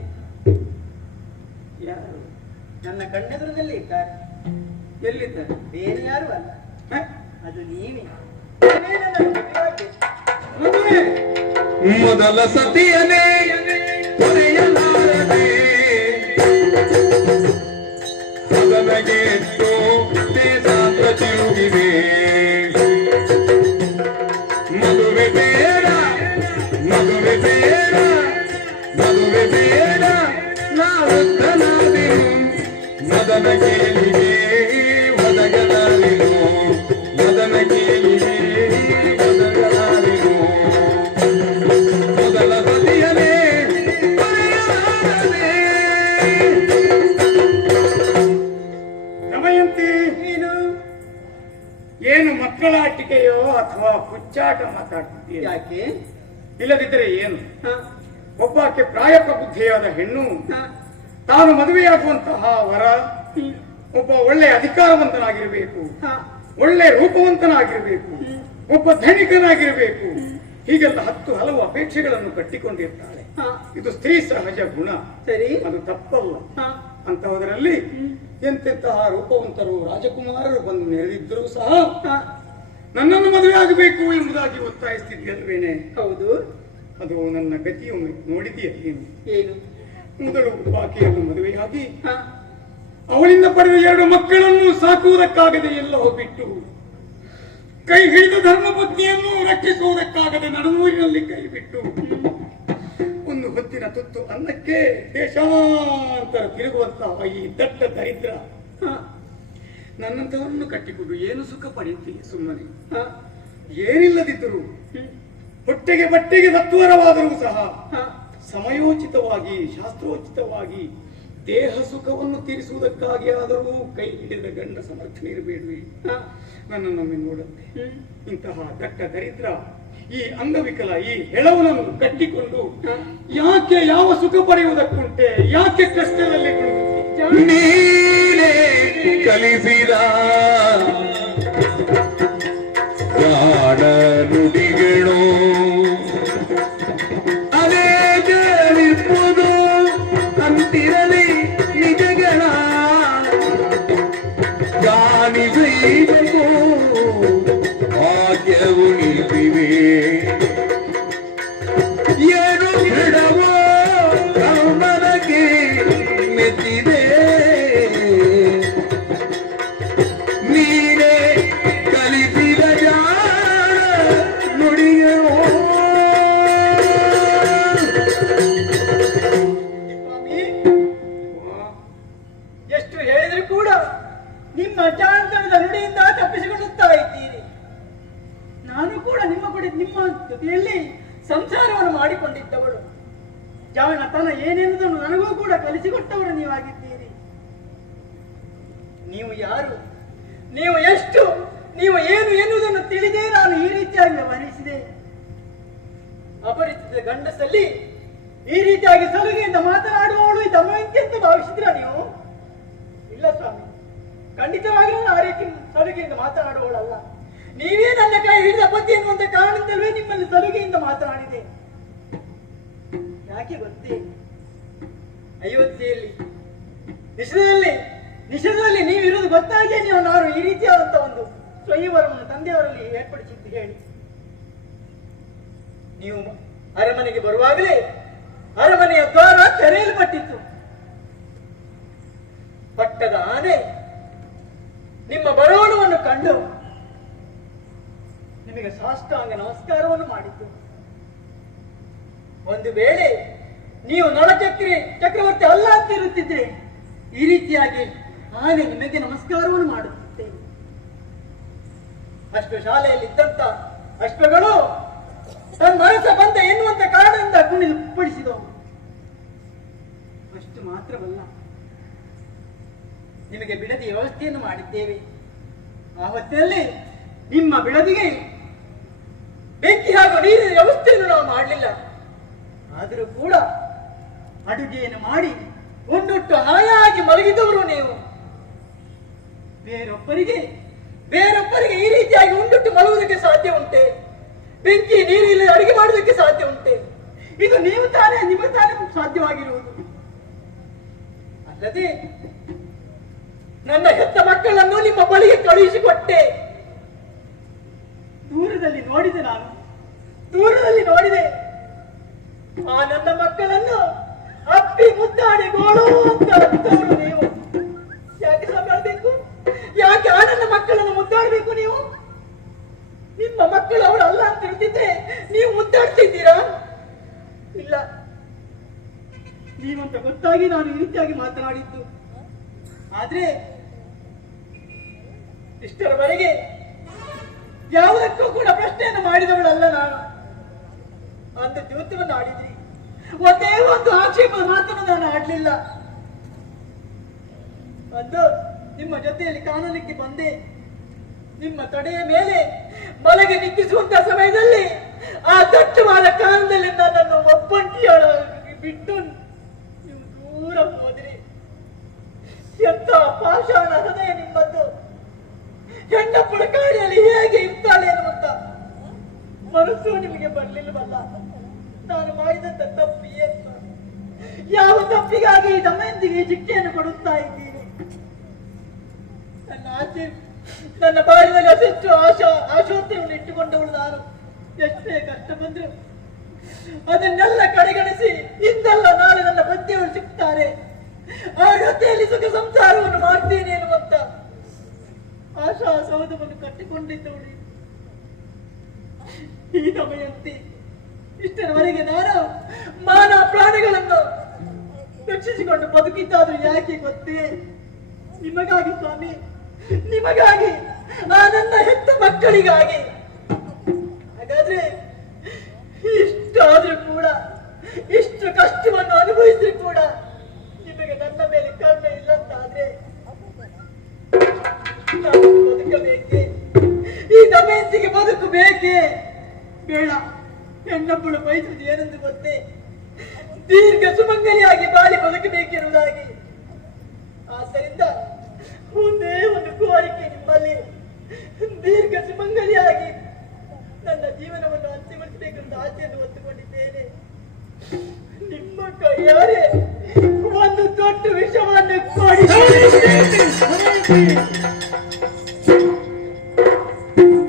ಯಾರು? ನನ್ನ ಕಣ್ಣೆದುರದಲ್ಲಿ ಇದ್ದಾರೆ. ಎಲ್ಲಿದ್ದಾರೆ? ಬೇರೆ ಯಾರು ಅಲ್ಲ, ಹ? ಅದು ನೀವೇ. ನೀವೇ ನನ್ನ ಮದುವೆ ಆಗ್ಬೇಕು. ಮದುವೆ? ಮೊದಲ ಸತಿಯನೇ ಕೊನೆಯಲಾರದೆ ಅದನಗೆಟ್ಟು ದೇಶಾಂತರ ತಿರುಗಿದೆ. ಮದುವೆ ಬೇಡ, ಮದುವೆ ಬೇಡ, ಮದುವೆ ಬೇಡ, ನಾ ವೃದ್ಧನಾದೆನು ಮದನ ಕೇಳಿಗೆ ಒದಗಲಾರೆನು, ಮದನ ಕೇಳಿಗೆ ಒದಗಲಾರೆನು. ಮೊದಲ ಸತಿಯನೇ ಕೊನೆಯಲಾರದೆ. ದಮಯಂತಿ, ಏನು? ಏನು ಮಕ್ಕಳ ಆಟಿಕೆಯೋ ಅಥವಾ ಹುಚ್ಚಾಟ ಮಾತಾಡ್ತಿದ್ದೀಯ? ಯಾಕೆ? ಇಲ್ಲದಿದ್ದರೆ ಏನು? ಹ? ಒಬ್ಬಾಕೆ ಪ್ರಾಯಕ ಬುದ್ಧಿಯಾದ ಹೆಣ್ಣು, ಹ? ತಾನು ಮದುವೆಯಾಗುವಂತಹ ವರ ಒಬ್ಬ ಒಳ್ಳೆ ಅಧಿಕಾರವಂತನಾಗಿರಬೇಕು, ಹ? ಒಳ್ಳೆ ರೂಪವಂತನಾಗಿರಬೇಕು, ಒಬ್ಬ ಧನಿಕನಾಗಿರಬೇಕು, ಹೀಗೆಲ್ಲ 10 ಹಲವು ಅಪೇಕ್ಷೆಗಳನ್ನು ಕಟ್ಟಿಕೊಂಡಿರ್ತಾಳೆ. ಹ? ಇದು ಸ್ತ್ರೀ ಸಹಜ ಗುಣ, ಸರಿ. ಅದು ತಪ್ಪಲ್ಲ. ಹ? ಅಂತಹದರಲ್ಲಿ ಎಂತೆಂತಹ ರೂಪವಂತರು ರಾಜಕುಮಾರರು ಬಂದು ನೆರೆದಿದ್ದರೂ ಸಹ ಹ? ನನ್ನನ್ನು ಮದುವೆ ಆಗಬೇಕು ಎಂಬುದಾಗಿ ಒತ್ತಾಯಿಸ್ತಿದ್ಯಲ್ವೇನೆ? ಹೌದು. ಅದು ನನ್ನ ಗತಿಯೊಮ್ಮೆ ನೋಡಿದೆಯಾ ಏನು? ಏನು? ಮೊದಲು ಬಾಕಿಯನ್ನು ಮದುವೆಯಾಗಿ ಹ? ಅವಳಿಂದ ಪಡೆದ 2 ಮಕ್ಕಳನ್ನು ಸಾಕುವುದಕ್ಕಾಗದೆ ಎಲ್ಲೋ ಬಿಟ್ಟು ಕೈ ಹಿಡಿದ ಧರ್ಮಪತ್ನಿಯನ್ನು ರಕ್ಷಿಸುವುದಕ್ಕಾಗದೆ ನಡುವೂರಿನಲ್ಲಿ ಕೈ ಬಿಟ್ಟು ಒಂದು ಹೊತ್ತಿನ ತುತ್ತು ಅನ್ನಕ್ಕೆ ದೇಶಾಂತರ ತಿರುಗುವಂತಹ ಈ ದಟ್ಟ ದರಿದ್ರ ನನ್ನಂತವನ್ನು ಕಟ್ಟಿಕೊಂಡು ಏನು ಸುಖ ಪಡೆಯುತ್ತೀವಿ ಸುಮ್ಮನೆ? ಏನಿಲ್ಲದಿದ್ದರೂ ಹೊಟ್ಟೆಗೆ ಬಟ್ಟೆಗೆ ಸತ್ವರವಾದರೂ ಸಹ ಸಮಯೋಚಿತವಾಗಿ ಶಾಸ್ತ್ರೋಚಿತವಾಗಿ ದೇಹ ಸುಖವನ್ನು ತೀರಿಸುವುದಕ್ಕಾಗಿ ಆದರೂ ಕೈ ಹಿಡಿದ ಗಂಡ ಸಮರ್ಥನೆ ಇರಬೇಡ್ವಿ. ನನ್ನನ್ನೊಮ್ಮೆ ನೋಡಂತೆ ಇಂತಹ ದಟ್ಟ ದರಿದ್ರ ಈ ಅಂಗವಿಕಲ ಈ ಹೆಳವನನ್ನು ಕಟ್ಟಿಕೊಂಡು ಯಾಕೆ ಯಾವ ಸುಖ ಪಡೆಯುವುದಕ್ಕುಂಟೆ? ಯಾಕೆ ಕಷ್ಟದಲ್ಲಿ ನೀನೇ ಕಲಿಸಿದ ಜಾಣ ನುಡಿಗಳು ಅನೇಕವಿರುವುದು ಅಂತಿರಲಿ ನಿಜಗಳ ಗಾನಿಸಬೇಕು ಭಾಗ್ಯವು ನಿಂತಿವೆ ಏನು ಗಿಡವೋ ಕರ್ಮದಕ್ಕೆ ಮೆಚ್ಚಿದೆ ನೀನೇ ಕಲಿಸಿದ ಜಾಣ ನುಡಿಗಳು. ಸ್ವಾಮಿ, ಎಷ್ಟು ಹೇಳಿದ್ರು ಕೂಡ ನಿಮ್ಮ ಅಜಾಣತನದ ನುಡಿಯಿಂದ ತಪ್ಪಿಸಿಕೊಳ್ಳುತ್ತಾ ಇದ್ದೀರಿ. ನಾನು ಕೂಡ ನಿಮ್ಮ ಜೊತೆಯಲ್ಲಿ ಸಂಸಾರವನ್ನು ಮಾಡಿಕೊಂಡಿದ್ದವಳು. ಜಾಣತನ ಏನೆನ್ನುವುದನ್ನು ನನಗೂ ಕೂಡ ಕಲಿಸಿಕೊಟ್ಟವರು ನೀವಾಗಿದ್ದೀರಿ. ನೀವು ಯಾರು, ನೀವು ಎಷ್ಟು, ನೀವು ಏನು ಎನ್ನುವುದನ್ನು ತಿಳಿದೇ ನಾನು ಈ ರೀತಿಯಾಗಿ ವ್ಯವಹರಿಸಿದೆ. ಅಪರಿಚಿತ ಗಂಡಸಲ್ಲಿ ಈ ರೀತಿಯಾಗಿ ಸಲುಗೆಯಿಂದ ಮಾತನಾಡುವವಳು ದಮಯಂತಿ ಅಂತ ಭಾವಿಸಿದ್ರ ನೀವು? ಇಲ್ಲ ಸ್ವಾಮಿ, ಖಂಡಿತವಾಗಿ ನಾನು ಆ ರೀತಿ ಸಲುಗೆಯಿಂದ ಮಾತನಾಡುವವಳಲ್ಲ. ನೀವೇ ನನ್ನ ಕೈ ಹಿಡಿದ ಪತಿ ಎನ್ನುವಂತ ಕಾರಣದಿಂದಲೇ ನಿಮ್ಮಲ್ಲಿ ಸಲುಗೆಯಿಂದ ಮಾತನಾಡಿದೆ. ಯಾಕೆ ಗೊತ್ತೇ? ಅಯೋಧ್ಯೆಯಲ್ಲಿ ನಿಷೇಧದಲ್ಲಿ ನೀವಿರುವುದು ಗೊತ್ತಾಗಿಯೇ ನಾನು ಈ ರೀತಿಯಾದಂತ ಒಂದು ಸ್ವಯಂವರವನ್ನು ತಂದೆಯವರಲ್ಲಿ ಏರ್ಪಡಿಸಿದ್ದು ಹೇಳಿ. ನೀವು ಅರಮನೆಗೆ ಬರುವಾಗಲೇ ಅರಮನೆಯ ದ್ವಾರ ತೆರೆಯಲ್ಪಟ್ಟಿತ್ತು. ಪಟ್ಟದ ಆನೆ ನಿಮ್ಮ ಬರೋಣವನ್ನು ಕಂಡು ನಿಮಗೆ ಸಾಷ್ಟಾಂಗ ನಮಸ್ಕಾರವನ್ನು ಮಾಡಿದ್ದು. ಒಂದು ವೇಳೆ ನೀವು ಚಕ್ರವರ್ತಿ ಅಲ್ಲ ಅಂತ ಇರುತ್ತಿದ್ರೆ ಈ ರೀತಿಯಾಗಿ ಆನೆ ನಿಮಗೆ ನಮಸ್ಕಾರವನ್ನು ಮಾಡುತ್ತಿದ್ದೆ. ಅಶ್ವಶಾಲೆಯಲ್ಲಿದ್ದಂತ ಅಶ್ವಗಳು ತನ್ನ ಮನಸ್ಸ ಬಂದ ಎನ್ನುವಂತ ಕಾರಣದಿಂದ ಕುಣಿದು ಕುಪ್ಪಳಿಸಿದವು. ಅಷ್ಟು ಮಾತ್ರವಲ್ಲ, ನಿಮಗೆ ಬಿಡದಿ ವ್ಯವಸ್ಥೆಯನ್ನು ಮಾಡಿದ್ದೇವೆ. ಆ ಹೊತ್ತಿನಲ್ಲಿ ನಿಮ್ಮ ಬಿಡದಿಗೆ ಬೆಂಕಿ ಹಾಗೂ ನೀರಿನ ವ್ಯವಸ್ಥೆಯನ್ನು ನಾವು ಮಾಡಲಿಲ್ಲ. ಆದರೂ ಕೂಡ ಅಡುಗೆಯನ್ನು ಮಾಡಿ ಉಂಡುಟ್ಟು ಹಾಯಾಗಿ ಮಲಗಿದವರು ನೀವು. ಬೇರೊಬ್ಬರಿಗೆ ಈ ರೀತಿಯಾಗಿ ಉಂಡುಟ್ಟು ಮಲಗುವುದಕ್ಕೆ ಸಾಧ್ಯ ಉಂಟೆ? ಬೆಂಕಿ ನೀರಿಲ್ಲ ಅಡುಗೆ ಮಾಡುವುದಕ್ಕೆ ಸಾಧ್ಯ ಉಂಟೆ? ಇದು ನಿಮಗೆ ತಾನೇ ಸಾಧ್ಯವಾಗಿರುವುದು. ಅಲ್ಲದೆ ನನ್ನ ಹೆತ್ತ ಮಕ್ಕಳನ್ನು ನಿಮ್ಮ ಬಳಿಗೆ ಕಳುಹಿಸಿಕೊಟ್ಟೆ. ದೂರದಲ್ಲಿ ನೋಡಿದೆ ಆ ನನ್ನ ಮಕ್ಕಳನ್ನು ಅಪ್ಪಿ ಮುದ್ದಾಡಿ ಗೋಳು ಅಂತ ಅತ್ತವರು ನೀವು. ಯಾಕೆ ಸಂಭಾಳಬೇಕು? ಯಾಕೆ ಆ ನನ್ನ ಮಕ್ಕಳನ್ನು ಮುದ್ದಾಡಬೇಕು ನೀವು? ನಿಮ್ಮ ಮಕ್ಕಳು ಅವರು ಅಲ್ಲ ಅಂತ ಹೇಳ್ತಿದ್ರೆ ನೀವು ಮುದ್ದಾಡ್ತಿದ್ದೀರಾ? ಇಲ್ಲ, ನೀವಂತ ಗೊತ್ತಾಗಿ ನಾನು ಈ ರೀತಿಯಾಗಿ ಮಾತನಾಡಿದ್ದು. ಆದ್ರೆ ಇಷ್ಟರವರೆಗೆ ಯಾವುದಕ್ಕೂ ಕೂಡ ಪ್ರಶ್ನೆಯನ್ನು ಮಾಡಿದವಳಲ್ಲ ನಾನು. ಒಂದು ದ್ಯೂತವನ್ನು ಆಡಿದ್ರಿ, ಒಂದೇ ಒಂದು ಆಕ್ಷೇಪದ ಮಾತನ್ನು ನಾನು ಆಡ್ಲಿಲ್ಲ. ಅದು ನಿಮ್ಮ ಜೊತೆಯಲ್ಲಿ ಕಾನೂನಿಗೆ ಬಂದೆ. ನಿಮ್ಮ ತಡೆಯ ಮೇಲೆ ಮಲಗೆ ನಿಕ್ಕಿಸುವಂತ ಸಮಯದಲ್ಲಿ ಆ ದಟ್ಟವಾದ ಕಾರಣದಲ್ಲಿ ನನ್ನನ್ನು ಒಬ್ಬಂಟಿಯಾಗಿ ಬಿಟ್ಟು ನೀವು ದೂರ ಹೋದ್ರಿ. ಎಂತ ಪಾಷಾಣ ಹೃದಯ ನಿಮ್ಮದ್ದು. ಹೆಣ್ಣ ಪುಡಕಾಡಿಯಲ್ಲಿ ಹೇಗೆ ಇರ್ತಾಳೆ ಅನ್ನುವಂತ ಮನಸ್ಸು ನಿಮಗೆ ಬರ್ಲಿಲ್ವಲ್ಲ. ನಾನು ಮಾಡಿದಂತ ತಪ್ಪಿಯೇನು? ಯಾವ ತಪ್ಪಿಗಾಗಿ ದಮಯಂತಿಗೆ ಶಿಕ್ಷೆಯನ್ನು ಕೊಡುತ್ತಾ ಇದ್ದೀನಿ? ನನ್ನ ಬಾಳಿನಲ್ಲಿ ಅಸೆಚ್ಚು ಆಶೋತ್ತರವನ್ನು ಇಟ್ಟುಕೊಂಡವಳು ನಾನು. ಎಷ್ಟೇ ಕಷ್ಟ ಬಂದ್ರು ಅದನ್ನೆಲ್ಲ ಕಡೆಗಣಿಸಿ ಇಂದಲ್ಲ ನಾಳೆ ನನ್ನ ಪತಿಯವರು ಸಿಗ್ತಾರೆ, ಅವರ ಜೊತೆಯಲ್ಲಿ ಸುಖ ಸಂಸಾರವನ್ನು ಮಾಡ್ತೀನಿ ಎನ್ನುವಂತ ಆಶಾ ಸೌಧವನ್ನು ಕಟ್ಟಿಕೊಂಡಿದ್ದವಳು ಈ ದಮಯಂತಿ. ಇಷ್ಟರವರೆಗೆ ನಾನು ಮಾನ ಪ್ರಾಣಿಗಳನ್ನು ರಕ್ಷಿಸಿಕೊಂಡು ಬದುಕಿದ್ದಾದ್ರೂ ಯಾಕೆ ಗೊತ್ತೇ? ನಿಮಗಾಗಿ ಸ್ವಾಮಿ, ನಿಮಗಾಗಿ, ಆ ನನ್ನ ಹೆತ್ತ ಮಕ್ಕಳಿಗಾಗಿ. ಹಾಗಾದ್ರೆ ಇಷ್ಟಾದ್ರೂ ಕೂಡ, ಇಷ್ಟು ಕಷ್ಟವನ್ನು ಅನುಭವಿಸಿದ್ರು ಕೂಡ ನಿಮಗೆ ನನ್ನ ಮೇಲೆ ಕರುಣೆ ಇಲ್ಲಂತಾದ್ರೆ ನಾನು ಬದುಕಬೇಕೆ? ಈ ದಮಯಂತಿಗೆ ಬದುಕು ಬೇಕೇ? ಬೇಡ. ಹೆಣ್ಣೊಬ್ಬಳು ಬಯಸುವುದು ಏನೆಂದು ಗೊತ್ತೇ? ದೀರ್ಘ ಸುಮಂಗಲಿಯಾಗಿ ಬಾಳಿ ಬದುಕಬೇಕೆನ್ನುವುದಾಗಿ. ಆದ್ದರಿಂದ ಒಂದೇ ಒಂದು ಕೋರಿಕೆ ನಿಮ್ಮಲ್ಲಿ, ದೀರ್ಘ ಸುಮಂಗಲಿಯಾಗಿ ನನ್ನ ಜೀವನವನ್ನು ಅಂತಿಮಗೊಳಿಸಬೇಕೆಂದು ಆಸೆಯನ್ನು ಹೊತ್ತುಕೊಂಡಿದ್ದೇನೆ. ನಿಮ್ಮ ಕೈಯಾರೆ ಒಂದು ದೊಡ್ಡ ವಿಷವನ್ನು ಕೊಡಿ.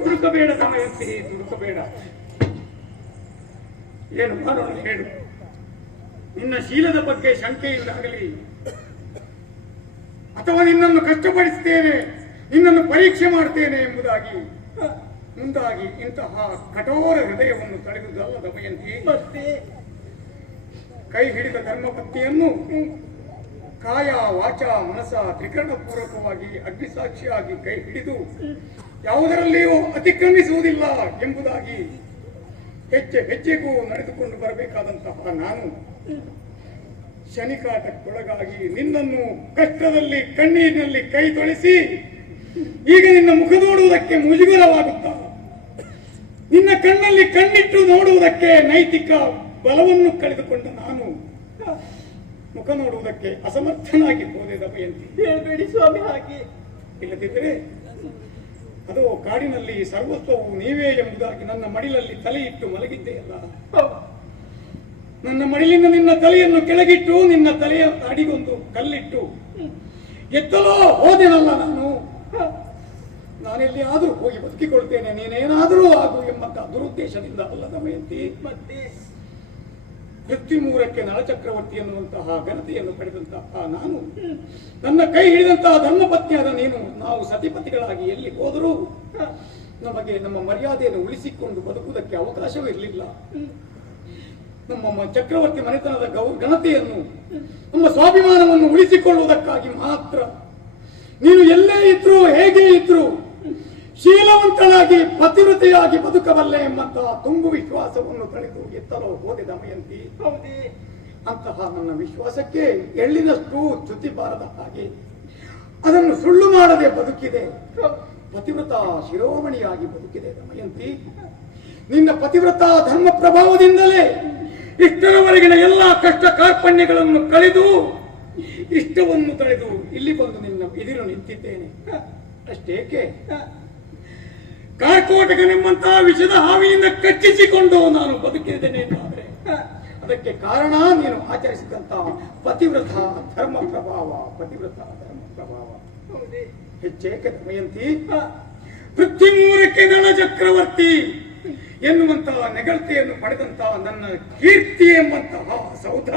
ದುಡುಕಬೇಡ ದಮಯಂತಿ, ದುಡುಕಬೇಡ. ಏನು ಮಾಡೋಣ ಹೇಳು? ನಿನ್ನ ಶೀಲದ ಬಗ್ಗೆ ಶಂಕೆಯಿಂದಾಗಲಿ ಅಥವಾ ನಿನ್ನನ್ನು ಕಷ್ಟಪಡಿಸ್ತೇನೆ, ನಿನ್ನನ್ನು ಪರೀಕ್ಷೆ ಮಾಡ್ತೇನೆ ಎಂಬುದಾಗಿ ಮುಂದಾಗಿ ಇಂತಹ ಕಠೋರ ಹೃದಯವನ್ನು ತಳೆದುದಲ್ಲ ದಮಯಂತಿ. ಮತ್ತೆ ಕೈ ಹಿಡಿದ ಧರ್ಮಪತ್ನಿಯನ್ನು ಕಾಯ ವಾಚ ಮನಸ ತ್ರಿಕರಣ ಪೂರ್ವಕವಾಗಿ ಅಗ್ನಿಸಾಕ್ಷಿಯಾಗಿ ಕೈ ಹಿಡಿದು ಯಾವುದರಲ್ಲಿಯೂ ಅತಿಕ್ರಮಿಸುವುದಿಲ್ಲ ಎಂಬುದಾಗಿ ಹೆಜ್ಜೆ ಹೆಜ್ಜೆಗೂ ನಡೆದುಕೊಂಡು ಬರಬೇಕಾದಂತಹ ನಾನು ಶನಿಕಾಟಕ್ಕೊಳಗಾಗಿ ನಿನ್ನನ್ನು ಕಷ್ಟದಲ್ಲಿ ಕಣ್ಣೀರಿನಲ್ಲಿ ಕೈ ತೊಳೆಸಿ ಈಗ ನಿನ್ನ ಮುಖ ನೋಡುವುದಕ್ಕೆ ಮುಜುಗರವಾಗುತ್ತಾ, ನಿನ್ನ ಕಣ್ಣಲ್ಲಿ ಕಣ್ಣಿಟ್ಟು ನೋಡುವುದಕ್ಕೆ ನೈತಿಕ ಬಲವನ್ನು ಕಳೆದುಕೊಂಡ ನಾನು ಮುಖ ನೋಡುವುದಕ್ಕೆ ಅಸಮರ್ಥನಾಗಿ ಹೋದೆ ದಮಯಂತಿ. ಹೇಳ್ಬೇಡಿ ಸ್ವಾಮಿ ಹಾಗೆ. ಇಲ್ಲದಿದ್ದರೆ ಅದು ಕಾಡಿನಲ್ಲಿ ಸರ್ವಸ್ವವು ನೀವೇ ಎಂಬುದಾಗಿ ನನ್ನ ಮಡಿಲಲ್ಲಿ ತಲೆ ಇಟ್ಟು ಮಲಗಿದ್ದೆಯಲ್ಲ. ನನ್ನ ಮಡಿಲಿಂದ ನಿನ್ನ ತಲೆಯನ್ನು ಕೆಳಗಿಟ್ಟು ನಿನ್ನ ತಲೆಯ ಅಡಿಗೊಂದು ಕಲ್ಲಿಟ್ಟು ಎತ್ತಲೋ ಹೋದೆನಲ್ಲ ನಾನು. ನಾನೆಲ್ಲಿ ಆದರೂ ಹೋಗಿ ಬದುಕಿಕೊಳ್ತೇನೆ, ನೀನೇನಾದರೂ ಆಗು ಎಂಬಂತ ದುರುದ್ದೇಶದಿಂದ ಅಲ್ಲ ದಮಯಂತಿ. ಮತ್ತೆ ಮೃತ್ಯುಮೂರಕ್ಕೆ ನಳಚಕ್ರವರ್ತಿ ಎನ್ನುವಂತಹ ಘನತೆಯನ್ನು ಪಡೆದಂತಹ ನಾನು, ನನ್ನ ಕೈ ಹಿಡಿದಂತಹ ಧರ್ಮಪತ್ನಿಯಾದ ನೀನು, ನಾವು ಸತಿಪತಿಗಳಾಗಿ ಎಲ್ಲಿ ಹೋದರೂ ನಮಗೆ ನಮ್ಮ ಮರ್ಯಾದೆಯನ್ನು ಉಳಿಸಿಕೊಂಡು ಬದುಕುವುದಕ್ಕೆ ಅವಕಾಶವಿರಲಿಲ್ಲ. ನಮ್ಮ ಚಕ್ರವರ್ತಿ ಮನೆತನದ ಘನತೆಯನ್ನು, ನಮ್ಮ ಸ್ವಾಭಿಮಾನವನ್ನು ಉಳಿಸಿಕೊಳ್ಳುವುದಕ್ಕಾಗಿ ಮಾತ್ರ ನೀನು ಎಲ್ಲೇ ಇದ್ರು ಹೇಗೆ ಇದ್ರು ಶೀಲವಂತಳಾಗಿ ಪತಿವ್ರತೆಯಾಗಿ ಬದುಕಬಲ್ಲೆ ಎಂಬಂತಹ ತುಂಬು ವಿಶ್ವಾಸವನ್ನು ತಳೆದು ಎತ್ತಲೋ ಹೋದೆ ದಮಯಂತಿ. ಹೌದೇ? ಅಂತಹ ನನ್ನ ವಿಶ್ವಾಸಕ್ಕೆ ಎಳ್ಳಿನಷ್ಟು ಚ್ಯುತಿ ಬಾರದ ಹಾಗೆ ಅದನ್ನು ಸುಳ್ಳು ಮಾಡದೆ ಬದುಕಿದೆ. ಪತಿವ್ರತ ಶಿರೋಮಣಿಯಾಗಿ ಬದುಕಿದೆ ದಮಯಂತಿ. ನಿನ್ನ ಪತಿವ್ರತ ಧರ್ಮ ಪ್ರಭಾವದಿಂದಲೇ ಇಷ್ಟರವರೆಗಿನ ಎಲ್ಲಾ ಕಷ್ಟ ಕಾರ್ಪಣ್ಯಗಳನ್ನು ಕಳೆದು ಇಷ್ಟವನ್ನು ತಳೆದು ಇಲ್ಲಿ ಬಂದು ನಿನ್ನ ಎದುರು ನಿಂತಿದ್ದೇನೆ. ಅಷ್ಟೇಕೆ ಕಾರ್ಕೋಟಕನೆಂಬಂತಹ ವಿಷದ ಹಾವಿನಿಂದ ಕಚ್ಚಿಸಿಕೊಂಡು ನಾನು ಬದುಕಿದ್ದೇನೆ ಎಂದಾದರೆ ಅದಕ್ಕೆ ಕಾರಣ ನೀನು ಆಚರಿಸಿದಂತಹ ಪತಿವ್ರತ ಧರ್ಮ ಪ್ರಭಾವ. ಪತಿವ್ರತ ಧರ್ಮ ಪ್ರಭಾವ ಹೆಚ್ಚೇಕೆ ದಮಯಂತಿ? ಪೃಥ್ವಿಮೂರಕ್ಕೆ ನಳ ಚಕ್ರವರ್ತಿ ಎನ್ನುವಂತಹ ನೆಗಳತೆಯನ್ನು ಪಡೆದಂತಹ ನನ್ನ ಕೀರ್ತಿ ಎಂಬಂತಹ ಸೌಧ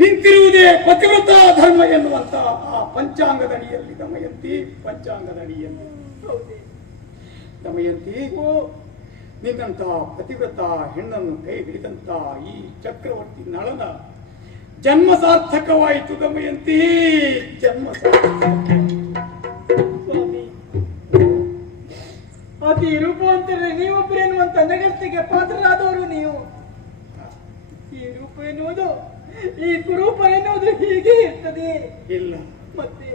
ನಿಂತಿರುವುದೇ ಪತಿವ್ರತ ಧರ್ಮ ಎನ್ನುವಂತಹ ಆ ಪಂಚಾಂಗದಡಿಯಲ್ಲಿ ದಮಯಂತಿ. ಪಂಚಾಂಗದಡಿಯಲ್ಲಿ ದಮಯಂತಿ, ನಿನ್ನಂತಹ ಪತಿವ್ರತ ಹೆಣ್ಣನ್ನು ಕೈ ಹಿಡಿದಂತಹ ಈ ಚಕ್ರವರ್ತಿ ನಳನ ಜನ್ಮ ಸಾರ್ಥಕವಾಯಿತು ದಮಯಂತಿ. ಜನ್ಮ ಸಾರ್ಥಕ. ಸ್ವಾಮಿ, ಅತಿ ರೂಪವಂತರೇ ನೀವೊಬ್ಬರು ಎನ್ನುವಂತ ನಗರ್ತಿಗೆ ಪಾತ್ರರಾದವರು ನೀವು. ಈ ರೂಪ ಎನ್ನುವುದು, ಈ ಕುರೂಪ ಎನ್ನುವುದು ಹೀಗೆ ಇರ್ತದೆ ಇಲ್ಲ. ಮತ್ತೆ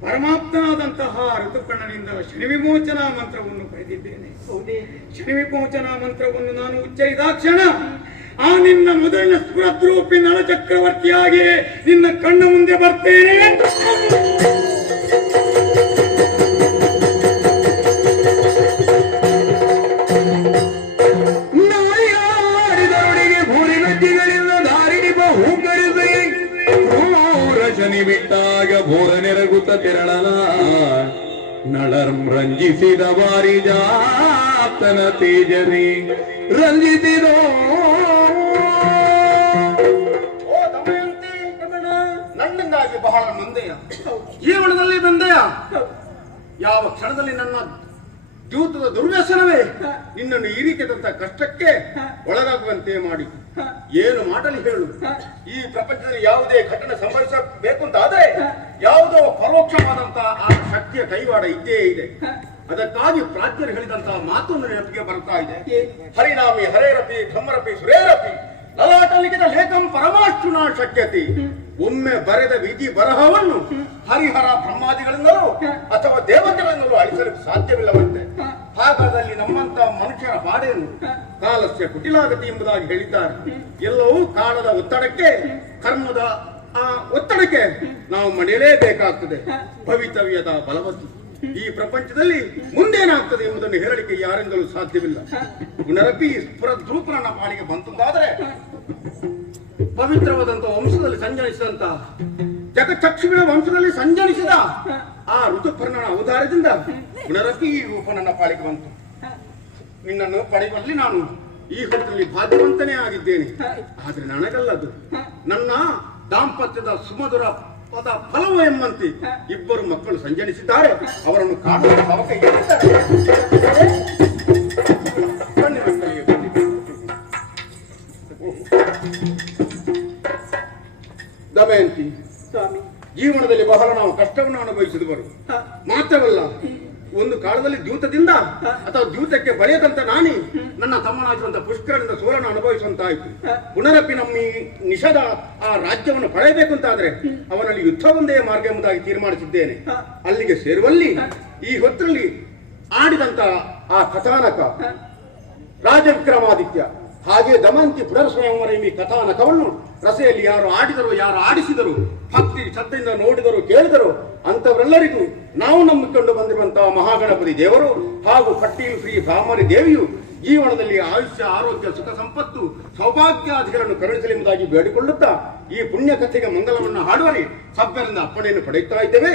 ಪರಮಾತ್ಮನಾದಂತಹ ಋತುಪರ್ಣನಿಂದ ಶನಿ ವಿಮೋಚನಾ ಮಂತ್ರವನ್ನು ಪಡೆದಿದ್ದೇನೆ. ಹೌದೇ? ಶನಿ ವಿಮೋಚನಾ ಮಂತ್ರವನ್ನು ನಾನು ಉಚ್ಚರಿದಾಕ್ಷಣ ಆ ನಿನ್ನ ಮೊದಲಿನ ಸ್ಫುರದ್ರೂಪಿ ನಳ ಚಕ್ರವರ್ತಿಯಾಗಿ ನಿನ್ನ ಕಣ್ಣ ಮುಂದೆ ಬರ್ತೇನೆ. ಶನಿ ಬಿಟ್ಟಾಗ ಭೋರ ನೆರಗುತ್ತ ತೆರಳಲ ನಳರ್ಂ ರಂಜಿಸಿದ ಬಾರಿ ಜಾತನ ತೇಜರಿ ರಂಜಿಸಿದೋ ಬಹಳ ನೊಂದೆಯ, ಜೀವನದಲ್ಲಿ ಬಂದೆಯ. ಯಾವ ಕ್ಷಣದಲ್ಲಿ ನನ್ನ ಜೀವಿತದ ದುರ್ವ್ಯಸನವೇ ನಿನ್ನನ್ನು ಈ ರೀತಿಯಾದಂತಹ ಕಷ್ಟಕ್ಕೆ ಒಳಗಾಗುವಂತೆ ಮಾಡಿ ಏನು ಮಾಡಲಿ ಹೇಳು. ಈ ಪ್ರಪಂಚದಲ್ಲಿ ಯಾವುದೇ ಘಟನೆ ಸಂಭವಿಸಬೇಕು ಅಂತ ಆದ್ರೆ ಯಾವುದೋ ಪರೋಕ್ಷವಾದಂತಹ ಆ ಶಕ್ತಿಯ ಕೈವಾಡ ಇದ್ದೇ ಇದೆ. ಅದಕ್ಕಾಗಿ ಪ್ರಾಜ್ಞರು ಹೇಳಿದಂತಹ ಮಾತೊಂದು ನೆನಪಿಗೆ ಬರ್ತಾ ಇದೆ. ಹರಿನಾಮಿ ಹರೇರಪಿ ಧಮ್ಮರಪಿ ಸುರೇರಪಿ ಲಲಾಟಲಿಖಿತ ಲೇಖಂ ಪರಮಾಷ್ಟುನಾ ಶಕ್ಯತಿ. ಒಮ್ಮೆ ಬರೆದ ವಿಧಿ ಬರಹವನ್ನು ಹರಿಹರ ಬ್ರಹ್ಮಾದಿಗಳಿಂದಲೂ ಅಥವಾ ದೇವತೆಗಳಿಂದಲೂ ಅಳಿಸಲು ಸಾಧ್ಯವಿಲ್ಲವಂತೆ. ಹಾಗಾದಲ್ಲಿ ನಮ್ಮಂತ ಮನುಷ್ಯರ ಬಾಡೇನು? ಕಾಲಸ್ಯ ಕುಟಿಲಾಗತಿ ಎಂಬುದಾಗಿ ಹೇಳಿದ್ದಾರೆ. ಎಲ್ಲವೂ ಕಾಲದ ಒತ್ತಡಕ್ಕೆ, ಕರ್ಮದ ಆ ಒತ್ತಡಕ್ಕೆ ನಾವು ಮಣಿಯಲೇಬೇಕಾಗ್ತದೆ. ಭವಿತವ್ಯದ ಬಲವತಿ. ಈ ಪ್ರಪಂಚದಲ್ಲಿ ಮುಂದೇನಾಗ್ತದೆ ಎಂಬುದನ್ನು ಹೇಳಲಿಕ್ಕೆ ಯಾರಿಂದಲೂ ಸಾಧ್ಯವಿಲ್ಲ. ಪುನರಪಿ ಸ್ಫುರದ್ರೂಪನ ಪಾಲಿಗೆ ಬಂತುದಾದರೆ ಪವಿತ್ರವಾದಂತಹ ವಂಶದಲ್ಲಿ ಸಂಜನಿಸಿದಂತ ಜಗಚಕ್ಷುಗಳ ವಂಶದಲ್ಲಿ ಸಂಜನಿಸಿದ ಆ ಋತುಪರ್ಣನ ಅವತಾರದಿಂದ ಪುನರಪಿ ಈ ರೂಪ ನನ್ನ ಪಾಲಿಗೆ ಬಂತು. ನಿನ್ನನ್ನು ಪಡೆಯುವಲ್ಲಿ ನಾನು ಈ ಹೊತ್ತಲ್ಲಿ ಭಾಗ್ಯವಂತನೇ ಆಗಿದ್ದೇನೆ. ಆದ್ರೆ ನನಗಲ್ಲದು, ನನ್ನ ದಾಂಪತ್ಯದ ಸುಮಧುರ ಪದ ಫಲವು ಎಂಬಂತೆ ಇಬ್ಬರು ಮಕ್ಕಳು ಸಂಜನಿಸಿದ್ದಾರೆ. ಅವರನ್ನು ಕಾಣುವ ತವಕ ಬನ್ನಿ ಮಕ್ಕಳಿಗೆ, ಬನ್ನಿ. ದಮಯಂತಿ, ಸ್ವಾಮಿ, ಜೀವನದಲ್ಲಿ ಬಹಳ ನಾವು ಕಷ್ಟವನ್ನು ಅನುಭವಿಸಿದವರು. ಮಾತ್ರವಲ್ಲ, ಒಂದು ಕಾಲದಲ್ಲಿ ದ್ಯೂತದಿಂದ ಅಥವಾ ದ್ಯೂತಕ್ಕೆ ಬರೆಯದಂತ ನಾನಿ ನನ್ನ ತಮ್ಮನಾಗಿರುವಂತಹ ಪುಷ್ಕರನಿಂದ ಸೋಲನ್ನು ಅನುಭವಿಸುವಂತಾಯಿತು. ಪುನರಪಿ ನಮ್ಮ ಈ ನಿಷದ ಆ ರಾಜ್ಯವನ್ನು ಪಡೆಯಬೇಕು ಅಂತಾದ್ರೆ ಅವನಲ್ಲಿ ಯುದ್ಧವೊಂದೇ ಮಾರ್ಗ ಎಂಬುದಾಗಿ ತೀರ್ಮಾನಿಸಿದ್ದೇನೆ. ಅಲ್ಲಿಗೆ ಸೇರುವಲ್ಲಿ ಈ ಹೊತ್ತಲ್ಲಿ ಆಡಿದಂತ ಆ ಕಥಾನಕ ರಾಜವಿಕ್ರಮಾದಿತ್ಯ, ಹಾಗೆ ದಮಂತಿ ಪುನರ್ಸ್ವಯಂವರ ಈ ಕಥಾನಕವನ್ನು ರಸೆಯಲ್ಲಿ ಯಾರು ಆಡಿದರು, ಯಾರು ಆಡಿಸಿದರು, ಭಕ್ತಿ ಶ್ರದ್ಧೆಯಿಂದ ನೋಡಿದರು, ಕೇಳಿದರು, ಅಂತವರೆಲ್ಲರಿಗೂ ನಾವು ನಂಬಿಕೊಂಡು ಬಂದಿರುವಂತಹ ಮಹಾಗಣಪತಿ ದೇವರು ಹಾಗೂ ಪಟ್ಟೀಲ್ ಶ್ರೀ ಭಾಮರಿ ದೇವಿಯು ಜೀವನದಲ್ಲಿ ಆಯುಷ್ಯ, ಆರೋಗ್ಯ, ಸುಖ ಸಂಪತ್ತು, ಸೌಭಾಗ್ಯಾದಿಗಳನ್ನು ಕರುಣಿಸಲೆಂಬುದಾಗಿ ಬೇಡಿಕೊಳ್ಳುತ್ತಾ ಈ ಪುಣ್ಯ ಕಥೆಗೆ ಮಂಗಲವನ್ನು ಹಾಡುವಲ್ಲಿ ಸಭ್ಯರಿಂದ ಅಪ್ಪಣೆಯನ್ನು ಪಡೆಯುತ್ತಾ ಇದ್ದೇವೆ.